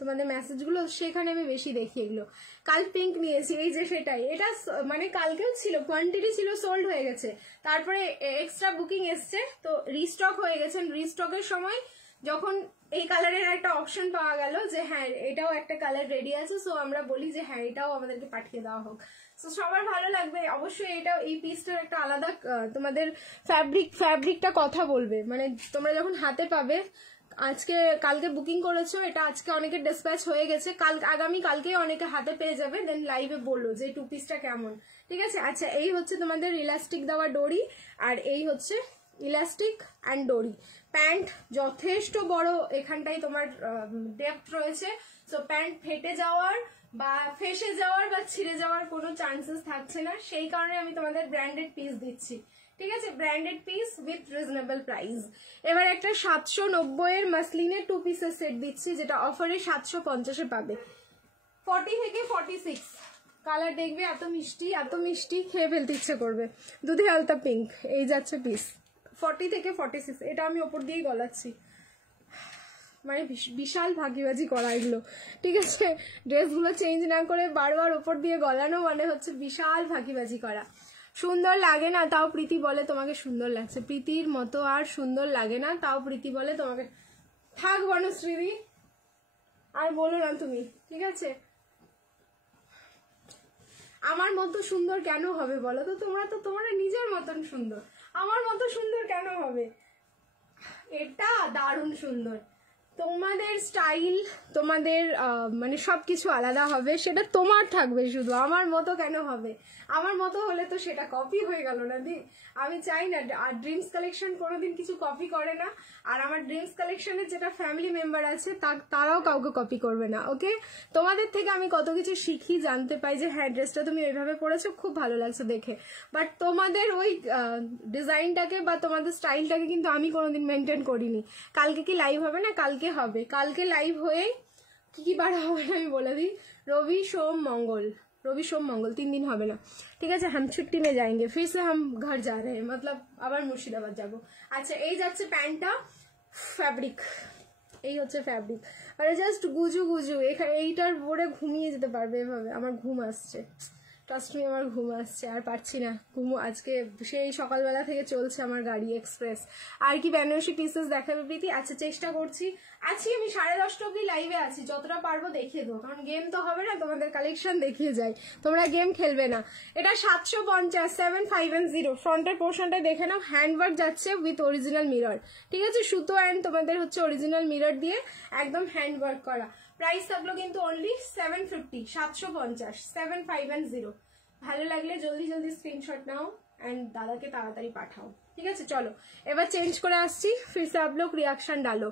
তোমাদের মেসেজগুলো, সেখানে আমি বেশি দেখি এগুলো। কাল পিঙ্ক নিয়েছি, এই যে সেটাই, এটা মানে কালকেও ছিল, কোয়ান্টিটি ছিল, সোল্ড হয়ে গেছে, তারপরে এক্সট্রা বুকিং এসছে, তো রিস্টক হয়ে গেছে। রিস্টকের সময় যখন এই কালারের একটা অপশন পাওয়া গেল যে হ্যাঁ এটাও একটা কালার রেডি আছে, সো আমরা বলি যে হ্যাঁ এটাও আমাদেরকে পাঠিয়ে দেওয়া হোক। সো সবার ভালো লাগবে অবশ্যই। এটাও, এই পিসটার একটা আলাদা তোমাদের ফ্যাব্রিকটা কথা বলবে, মানে তোমরা যখন হাতে পাবে। কালকে বুকিং করেছো, এটা আজকে অনেকের ডিসপ্যাচ হয়ে গেছে, কালকে অনেকে হাতে পেয়ে যাবে, দেন লাইভে বললো যে 2 পিসটা কেমন। ঠিক আছে, আচ্ছা এই হচ্ছে তোমাদের ইলাস্টিক দেওয়া ডোরি, আর এই হচ্ছে ইলাস্টিক অ্যান্ড ডোরি। প্যান্ট যথেষ্ট বড়, এখানটাই তোমার ডেপথ রয়েছে, সো প্যান্ট ফেটে যাওয়ার বা ফেসে যাওয়ার বা ছিঁড়ে যাওয়ার কোনো চান্সেস থাকছে না, সেই কারণে আমি তোমাদের ব্র্যান্ডেড পিস দিচ্ছি। ঠিক আছে, branded piece with reasonable price. এবার একটা 790 এর মাসলিনের 2 পিসের সেট দিচ্ছি, যেটা অফারে 750-এ পাবে। 40 থেকে 46 কালার দেখবে, এত মিষ্টি খেয়ে ফেলতে ইচ্ছে করবে। দুধে আলতা পিঙ্ক, এই যাচ্ছে পিস 40 থেকে 46। এটা আমি ওপর দিয়েই গলাচ্ছি, মানে বিশাল ভাগিবাজি করা এগুলো। ঠিক আছে, ড্রেসগুলো চেঞ্জ না করে বারবার ওপর দিয়ে গলানো মানে হচ্ছে বিশাল ভাগিবাজি করা। সুন্দর লাগে না, তাও প্রীতি বলে তোমাকে সুন্দর লাগছে। প্রীতির মতো আর সুন্দর লাগে না, তাও প্রীতি বলে তোমাকে। থাক বনশ্রীদি, আর বলো না তুমি। ঠিক আছে, আমার মতো সুন্দর কেন হবে বলো তো? তোমরা নিজের মতন সুন্দর, আমার মতো সুন্দর কেন হবে? এটা দারুণ সুন্দর। তোমাদের স্টাইল, তোমাদের মানে সবকিছু আলাদা হবে, সেটা তোমার থাকবে শুধু, আমার মতো কেন হবে? আমার মতো হলে তো সেটা কপি হয়ে গেল না দি। আমি চাই না, আর ড্রিমস কালেকশন কোনোদিন কিছু কপি করে না, আর আমার ড্রিমস কালেকশনের যেটা ফ্যামিলি মেম্বার আছে তারাও কাউকে কপি করবে না। ওকে, তোমাদের থেকে আমি কত কিছু শিখি, জানতে পাই যে হ্যাঁ ড্রেসটা তুমি ওইভাবে পরেছো, খুব ভালো লাগছে দেখে, বাট তোমাদের ওই ডিজাইনটাকে বা তোমাদের স্টাইলটাকে কিন্তু আমি কোনোদিন মেনটেন করিনি। কালকে কি লাইভ হবে না? কালকে হবে। কালকে লাইভ হয়ে কি বার হবে না আমি বলে দিই, রবি সোম मंगल 3 दिन হবে না। ঠিক আছে, हम छुट्टी में जाएंगे, फिर से हम घर जा रहे हैं, मतलब আবার মুর্শিদাবাদ যাবো। আচ্ছা, এই যাচ্ছে প্যান্টটা, ফ্যাব্রিক এই হচ্ছে ফ্যাব্রিক, আরে জাস্ট গুজু এইটার পরে ঘুমিয়ে যেতে পারবে এভাবে। আমার ঘুম আসছে, ট্রাস্ট মি, আমার ঘুম আসছে, আর পারছি না আজকে সেই সকালবেলা থেকে চলছে আমার গাড়ি এক্সপ্রেস। আর কি বেনারসি পিসেস দেখাবে প্রীতি? আচ্ছা, চেষ্টা করছি, আছি আমি 10:30 অব্দি লাইভে আছি, যতটা পারবো দেখিয়ে দেবো, কারণ গেম তো হবে না, তোমাদের কালেকশন দেখিয়ে যাই, তোমরা গেম খেলবে না। এটা 750, 7510। ফ্রন্টের পোর্শনটা দেখে নাও, হ্যান্ডওয়ার্ক যাচ্ছে উইথ অরিজিনাল মিরর। ঠিক আছে, সুতো অ্যান্ড তোমাদের হচ্ছে অরিজিনাল মিরর দিয়ে একদম হ্যান্ডওয়ার্ক করা। প্রাইস থাকলো কিন্তু অনলি 750, 750, 7510। ভালো লাগলে জলদি স্ক্রিনশট নাও এন্ড দাদাকে তাড়াতাড়ি পাঠাও। ঠিক আছে, চলো এবার চেঞ্জ করে আসছি, ফির সে আপ লোক রিয়াকশন ডালো।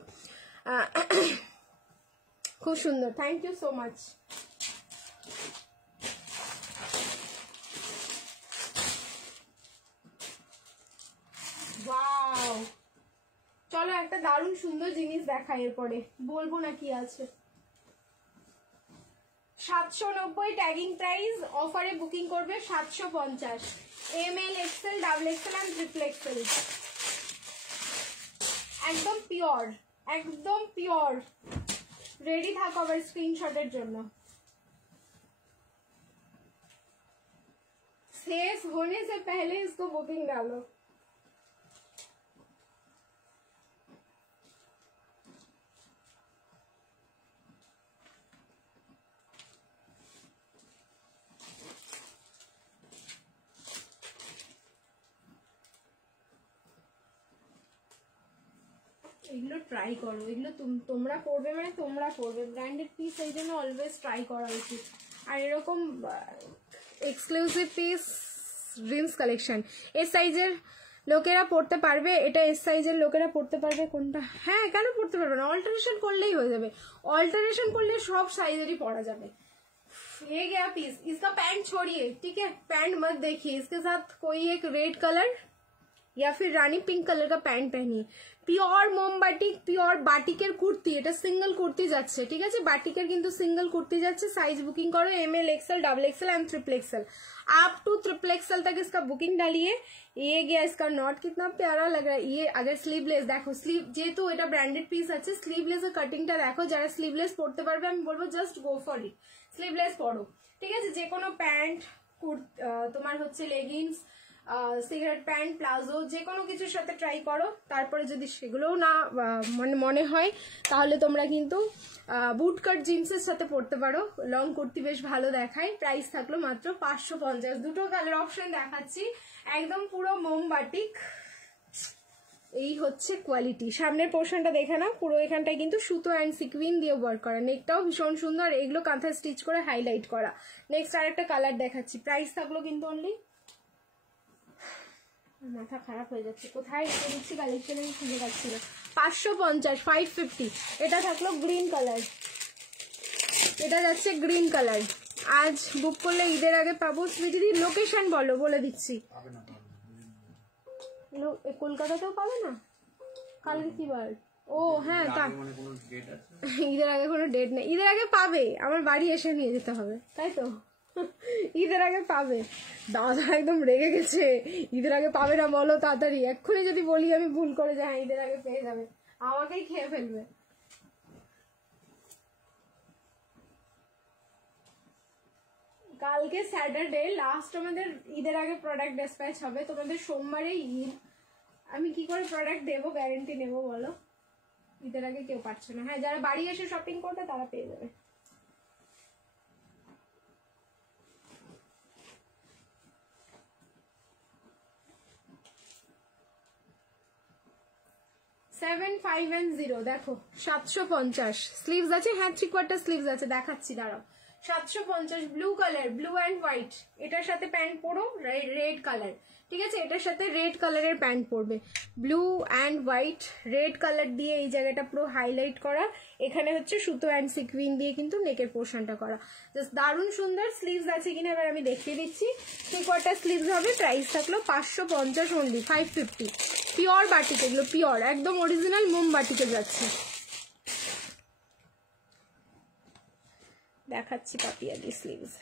খুব সুন্দর, thank you so much. Wow, চলো একটা দারুণ সুন্দর জিনিস দেখাই, এরপরে বলবো না কি আছে। 790 ট্যাগিং প্রাইস, অফারে বুকিং করবে 750। ML, XL, XXL and XXL। একদম পিওর। রেডি থাকো আবার স্ক্রিনশটের জন্য। शेष होने से पहले इसको बुकिंग डालो। এগুলো ট্রাই করো, এগুলো তোমরা করবে, মানে তোমরা করবে ব্র্যান্ডেড পিস, এই জন্য অলওয়েজ ট্রাই করা উচিত। আর এরকম exclusive piece dreams collection, S সাইজের লোকেরা পড়তে পারবে, এটা এস সাইজের লোকেরা পড়তে পারবে। কোনটা? হ্যাঁ, কেন পড়তে পারবে না, অল্টারেশন করলেই হয়ে যাবে, অল্টারেশন করলে সব সাইজেরই पड़ा जाবে। ये गया पीस, इसका पैंट छोड़िए, ठीक है, पैंट मत देखिए, इसके साथ कोई एक रेड कलर या फिर रानी पिंक कलर का पैंट पहनिए। পিওর মোমবাটিক, পিওর বাটিকের কুর্তি, এটা সিঙ্গেল কুর্তি যাচ্ছে, ঠিক আছে, বাটিকের কিন্তু সিঙ্গেল কুর্তি যাচ্ছে। साइज बुकिंग करो ML XL double XL and triple XL, आप टू ट्रिपल XL तक इसका बुकिंग डालिए। ये गया इसका नॉट, कितना प्यारा लग रहा है। ये अगर स्लीवलेस देखो, स्लीव जेहेतु এটা ব্র্যান্ডেড পিস আছে, স্লিভলেসের কাটিংটা দেখো, যারা স্লিভলেস পড়তে পারবে আমি বলবো just go for it, sleeveless পরো, ঠিক আছে। যে কোনো প্যান্ট, তোমার হচ্ছে লেগিংস, সিগারেট প্যান্ট, প্লাজো, যে কোনো কিছুর সাথে ট্রাই করো। তারপরে যদি সেগুলোও না মনে হয় তাহলে তোমরা কিন্তু বুট কাট জিন্সের সাথে পরতে পারো, লং কুর্তি বেশ ভালো দেখায়। প্রাইস থাকলো মাত্র 550। দুটো কালার অপশন দেখাচ্ছি, একদম পুরো মোমবাটিক, এই হচ্ছে কোয়ালিটি। সামনের পোর্শনটা দেখে না, পুরো এখানটায় কিন্তু সুতো অ্যান্ড সিকুইন দিয়ে ওয়ার্ক করা, নেকটাও ভীষণ সুন্দর, এগুলো কাঁথা স্টিচ করে হাইলাইট করা। নেক্সট আরেকটা কালার দেখাচ্ছি, প্রাইস থাকলো কিন্তু অনলি, মাথা খারাপ হয়ে যাচ্ছে, কোথায় রেখে দিচ্ছি কালেকশন আমি খুঁজে পাচ্ছি না, 550, 550। এটা থাকলো গ্রিন কালার, এটা যাচ্ছে গ্রিন কালার। আজ বুক করলে ঈদের আগে পাবো। দিদি লোকেশন বলো, বলে দিচ্ছি। কলকাতাতেও পাবে না, কালকে কি বার? ও হ্যাঁ, তা ঈদের আগে কোনো ডেট নেই, ঈদের আগে পাবে, আমার বাড়ি এসে নিয়ে যেতে হবে, তাই তো, ঈদের আগে পাবে। দাদা একদম রেগে গেছে, ঈদের আগে পাবে না বলো তাড়াতাড়ি, এক্ষুনি যদি বলি আমি ভুল করে যে হ্যাঁ ঈদের আগে পেয়ে যাবে, আমাকেই খেয়ে ফেলবে। কালকে স্যাটারডে লাস্ট, আমাদের ঈদের আগে প্রোডাক্ট ডিসপ্যাচ হবে, তোমাদের সোমবারে ঈদ, আমি কি করে প্রোডাক্ট দেবো, গ্যারেন্টি নেবো বলো? ঈদের আগে কেউ পাচ্ছে না। হ্যাঁ, যারা বাড়ি এসে শপিং করবে তারা পেয়ে যাবে। সেভেন 5 and 0 দেখো 750 স্লিভস আছে, হ্যাঁ 3/4 স্লিভস আছে, দেখাচ্ছি দাঁড়াও। 750 blue colour, blue and white, এটার সাথে প্যান্ট পরো রেড কালার, ঠিক আছে, এটার সাথে রেড কালারের প্যান্ট পরবে, blue and white red colour দিয়ে এই জায়গাটা পুরো হাইলাইট করা, এখানে হচ্ছে সুতো অ্যান্ড সিকুইন দিয়ে কিন্তু নেকের পোর্শনটা করা, জাস্ট দারুণ সুন্দর। স্লিভস আছে কিনা এবার আমি দেখিয়ে দিচ্ছি, 3/4 স্লিভস হবে, প্রাইস থাকলো 550 অনলি, 550। পিওর বাটিক, এগুলো পিওর একদম অরিজিনাল মোম বাটিকে যাচ্ছে। দেখাচ্ছি পাপিয়ালি স্লিভস,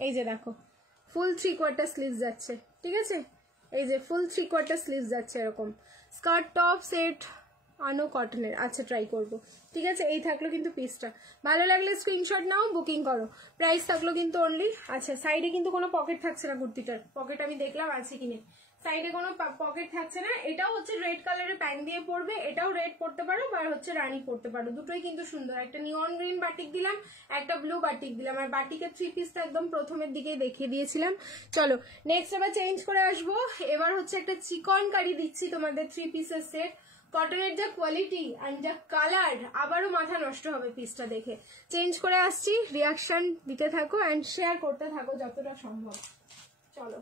এই যে দেখো ফুল 3/4 স্লিভস যাচ্ছে, ঠিক আছে, এই যে ফুল 3/4 স্লিভস যাচ্ছে এরকম। স্কার্ট টপ সেট আনো কটনের, আচ্ছা ট্রাই করবো, ঠিক আছে। এই থাকলো কিন্তু পিসটা, ভালো লাগলে স্ক্রিনশট নাও, বুকিং করো। প্রাইস থাকলো কিন্তু অনলি, আচ্ছা সাইডে কিন্তু কোনো পকেট থাকছে না, কুর্তিটার পকেট আমি দেখলাম আছে কিনে, সাইডে কোনো পকেট থাকছে না। এটাও হচ্ছে রেড কালারের প্যান্ট দিয়ে পরবে, এটাও রেড পরতে পারো বা হচ্ছে রানী পরতে পারো, দুটোই কিন্তু সুন্দর। একটা নিয়ন গ্রিন বাটিক দিলাম, একটা ব্লু বাটিক দিলাম, আর বাটিকের 3 পিসটা একদম প্রথমের দিকেই দেখিয়ে দিয়েছিলাম। চলো নেক্সট এবার চেঞ্জ করে আসবো, এবার হচ্ছে একটা চিকন কারি দিচ্ছি তোমাদের 3 পিসের সেট। কটনের যা কোয়ালিটি অ্যান্ড যা কালার, আবারও মাথা নষ্ট হবে পিসটা দেখে। চেঞ্জ করে আসছি, রিয়াকশন দিতে থাকো অ্যান্ড শেয়ার করতে থাকো যতটা সম্ভব। চলো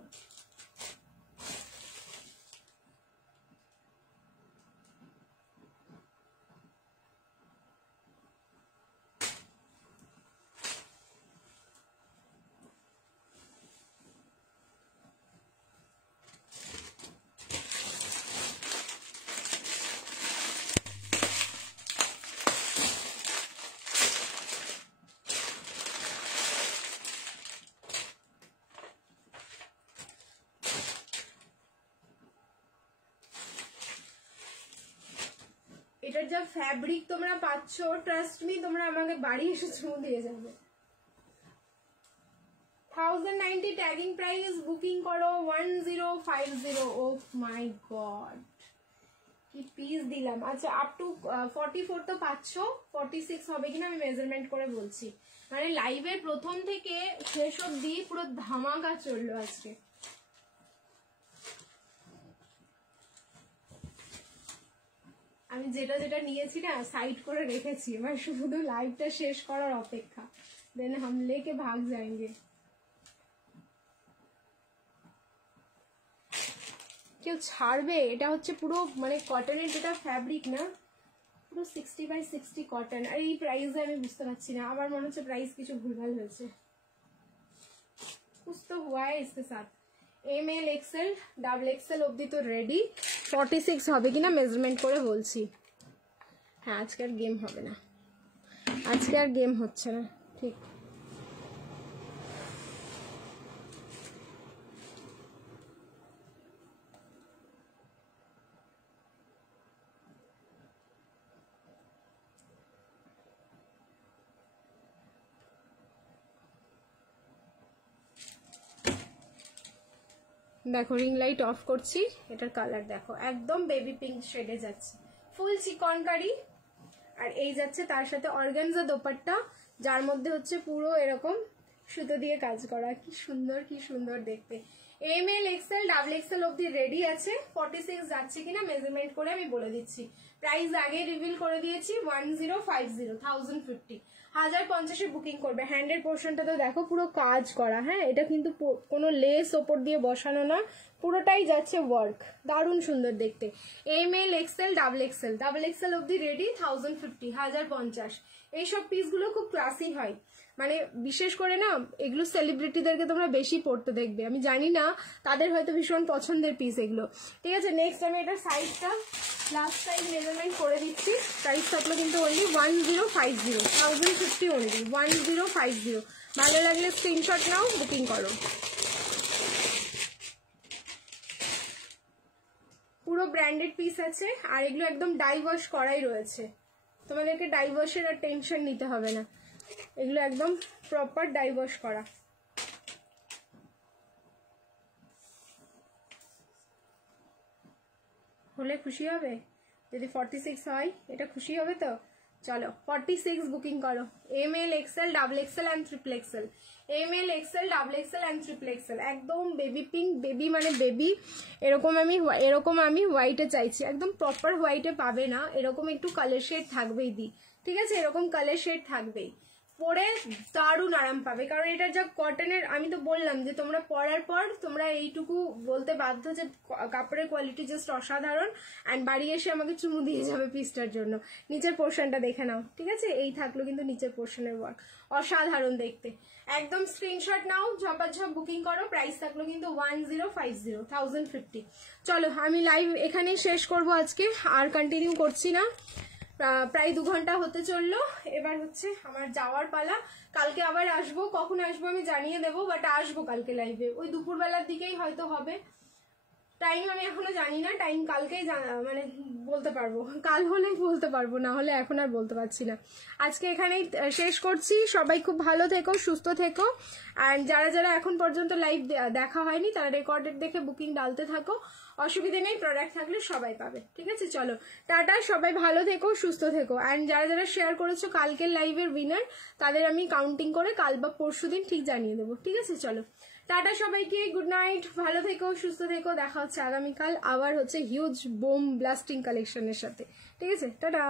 এটার যা ফ্যাব্রিক তোমরা পাচ্ছ, ট্রাস্ট মি, তোমরা আমাকে বাড়ি এসে চুমু দিয়ে যাবে। 1090 ট্যাগিং প্রাইস, বুকিং করো 1050। ও মাই গড, কি পিস দিলাম। আচ্ছা আপ টু 44 তো পাচ্ছ, 46 হবে কিনা আমি মেজারমেন্ট করে বলছি। মানে লাইভের প্রথম থেকে শেষ অব্দি পুরো ধামাকা চললো আজকে। আমি যেটা যেটা নিয়েছি না সাইড করে রেখেছি, এবার শুধু লাইভটা শেষ করার অপেক্ষা, দেন হাম লেকে ভাগ যাएंगे। কেউ ছাড়বে? এটা হচ্ছে পুরো মানে কটনের যেটা ফ্যাব্রিক না, পুরো 60/60 কটন। আর এই প্রাইসে আমি বুঝতে পারছি না, আমার মনে হচ্ছে প্রাইস কিছু ভুলভাল হয়েছে। कुछ तो हुआ है इसके साथ। ML XL XXL অবধি তো রেডি, 46 হবে কিনা মেজারমেন্ট করে বলছি। হ্যাঁ আজকে আর গেম হবে না, আজকে আর গেম হচ্ছে না, ঠিক। দেখো রিং লাইট অফ করছি, এটার কালার দেখো একদম বেবি পিঙ্ক শেডে যাচ্ছে, ফুল চিকনকারি। আর এই যাচ্ছে তার সাথে অর্গানজা দোপাট্টা, যার মধ্যে হচ্ছে পুরো এরকম সুতো দিয়ে কাজ করা, কি সুন্দর কি সুন্দর দেখতে। ML XL XXL অবধি রেডি আছে, 46 যাচ্ছে কিনা মেজারমেন্ট করে আমি বলে দিচ্ছি। প্রাইস আগে রিভিল করে দিয়েছি, 1050 1050 1050 বুকিং করবে। হ্যান্ডের পোর্শনটা তো দেখো পুরো কাজ করা, হ্যাঁ এটা কিন্তু কোনো লেস ওপর দিয়ে বসানো না, পুরোটাই যাচ্ছে ওয়ার্ক, দারুণ সুন্দর দেখতে। ML XL XXL অবধি রেডি, 1050 1050। এইসব পিসগুলো খুব ক্লাসি হয়, মানে বিশেষ করে না এগুলো সেলিব্রিটিদেরকে তোমরা বেশি পড়তে দেখবে, আমি জানি না তাদের হয়তো ভীষণ পছন্দের পিস এগুলো। ঠিক আছে, নেক্সট আমি এটা সাইজটা লাস্ট সাইজ মেজারমেন্ট করে দিচ্ছি। প্রাইস থাকলো কিন্তু অনলি 1050 1050 অনলি 1050। ভালো লাগলে স্ক্রিনশট নাও, বুকিং করো। পুরো ব্র্যান্ডেড পিস আছে, আর এগুলো একদম ডাই ওয়াশ করাই রয়েছে, তোমাদেরকে ডাই ওয়াশের আর টেনশন নিতে হবে না, এগুলো একদম প্রপার ডাই ওয়াশ করা। হলে খুশি হবে যদি 46 হয়, এটা খুশি হবে তো। চলো 46 বুকিং করো। ML XL XXL and XXL, ML XL XXL and XXL, একদম বেবি পিঙ্ক, বেবি মানে বেবি। এরকম আমি হোয়াইটে চাইছি, একদম প্রপার হোয়াইটে পাবে না, এরকম একটু কালার শেড থাকবেই দি, ঠিক আছে, এরকম কালার শেড থাকবেই, পরে দারুণ আরাম পাবে। কারণ এটা যা কটনের, আমি তো বললাম যে তোমরা পরার পর তোমরা এইটুকু বলতে বাধ্য যে কাপড়ের কোয়ালিটি জাস্ট অসাধারণ, অ্যান্ড বাড়ি এসে আমাকে চুমু দিয়ে যাবে পিসটার জন্য। নিচের পোর্শনটা দেখে নাও, ঠিক আছে, এই থাকলো কিন্তু নিচের পোর্শনের ওয়ার্ক, অসাধারণ দেখতে। একদম স্ক্রিনশট নাও, ঝপাঝপ বুকিং করো। প্রাইস থাকলো কিন্তু 1050 1050। চলো আমি লাইভ এখানেই শেষ করব আজকে, আর কন্টিনিউ করছি না, প্রায় 2 ঘন্টা হতে চললো। এবার হচ্ছে আমার যাওয়ার পালা। কালকে আবার আসবো, কখন আসবো আমি জানিয়ে দেবো, বাট আসবো কালকে লাইভে, ওই দুপুরবেলার দিকেই হয়তো হবে। টাইম আমি এখনো জানি না, টাইম কালকেই মানে বলতে পারবো, কাল হলেই বলতে পারবো, না হলে এখন আর বলতে পারছি না। আজকে এখানেই শেষ করছি, সবাই খুব ভালো থেকো, সুস্থ থেকো, অ্যান্ড যারা যারা এখন পর্যন্ত লাইভ দেখা হয়নি তারা রেকর্ডেড দেখে বুকিং ডালতে থাকো, অসুবিধে নেই, প্রোডাক্ট থাকলে সবাই পাবে, ঠিক আছে। চলো টাটা, সবাই ভালো থেকো, সুস্থ থেকো, অ্যান্ড যারা যারা শেয়ার করেছো কালকের লাইভের উইনার, তাদের আমি কাউন্টিং করে কাল বা পরশু দিন ঠিক জানিয়ে দেবো, ঠিক আছে। চলো টাটা সবাইকে, গুড নাইট, ভালো থেকো, সুস্থ থেকো, দেখা হচ্ছে আগামীকাল আবার হচ্ছে হিউজ বোম ব্লাস্টিং কালেকশনের সাথে, ঠিক আছে, টাটা।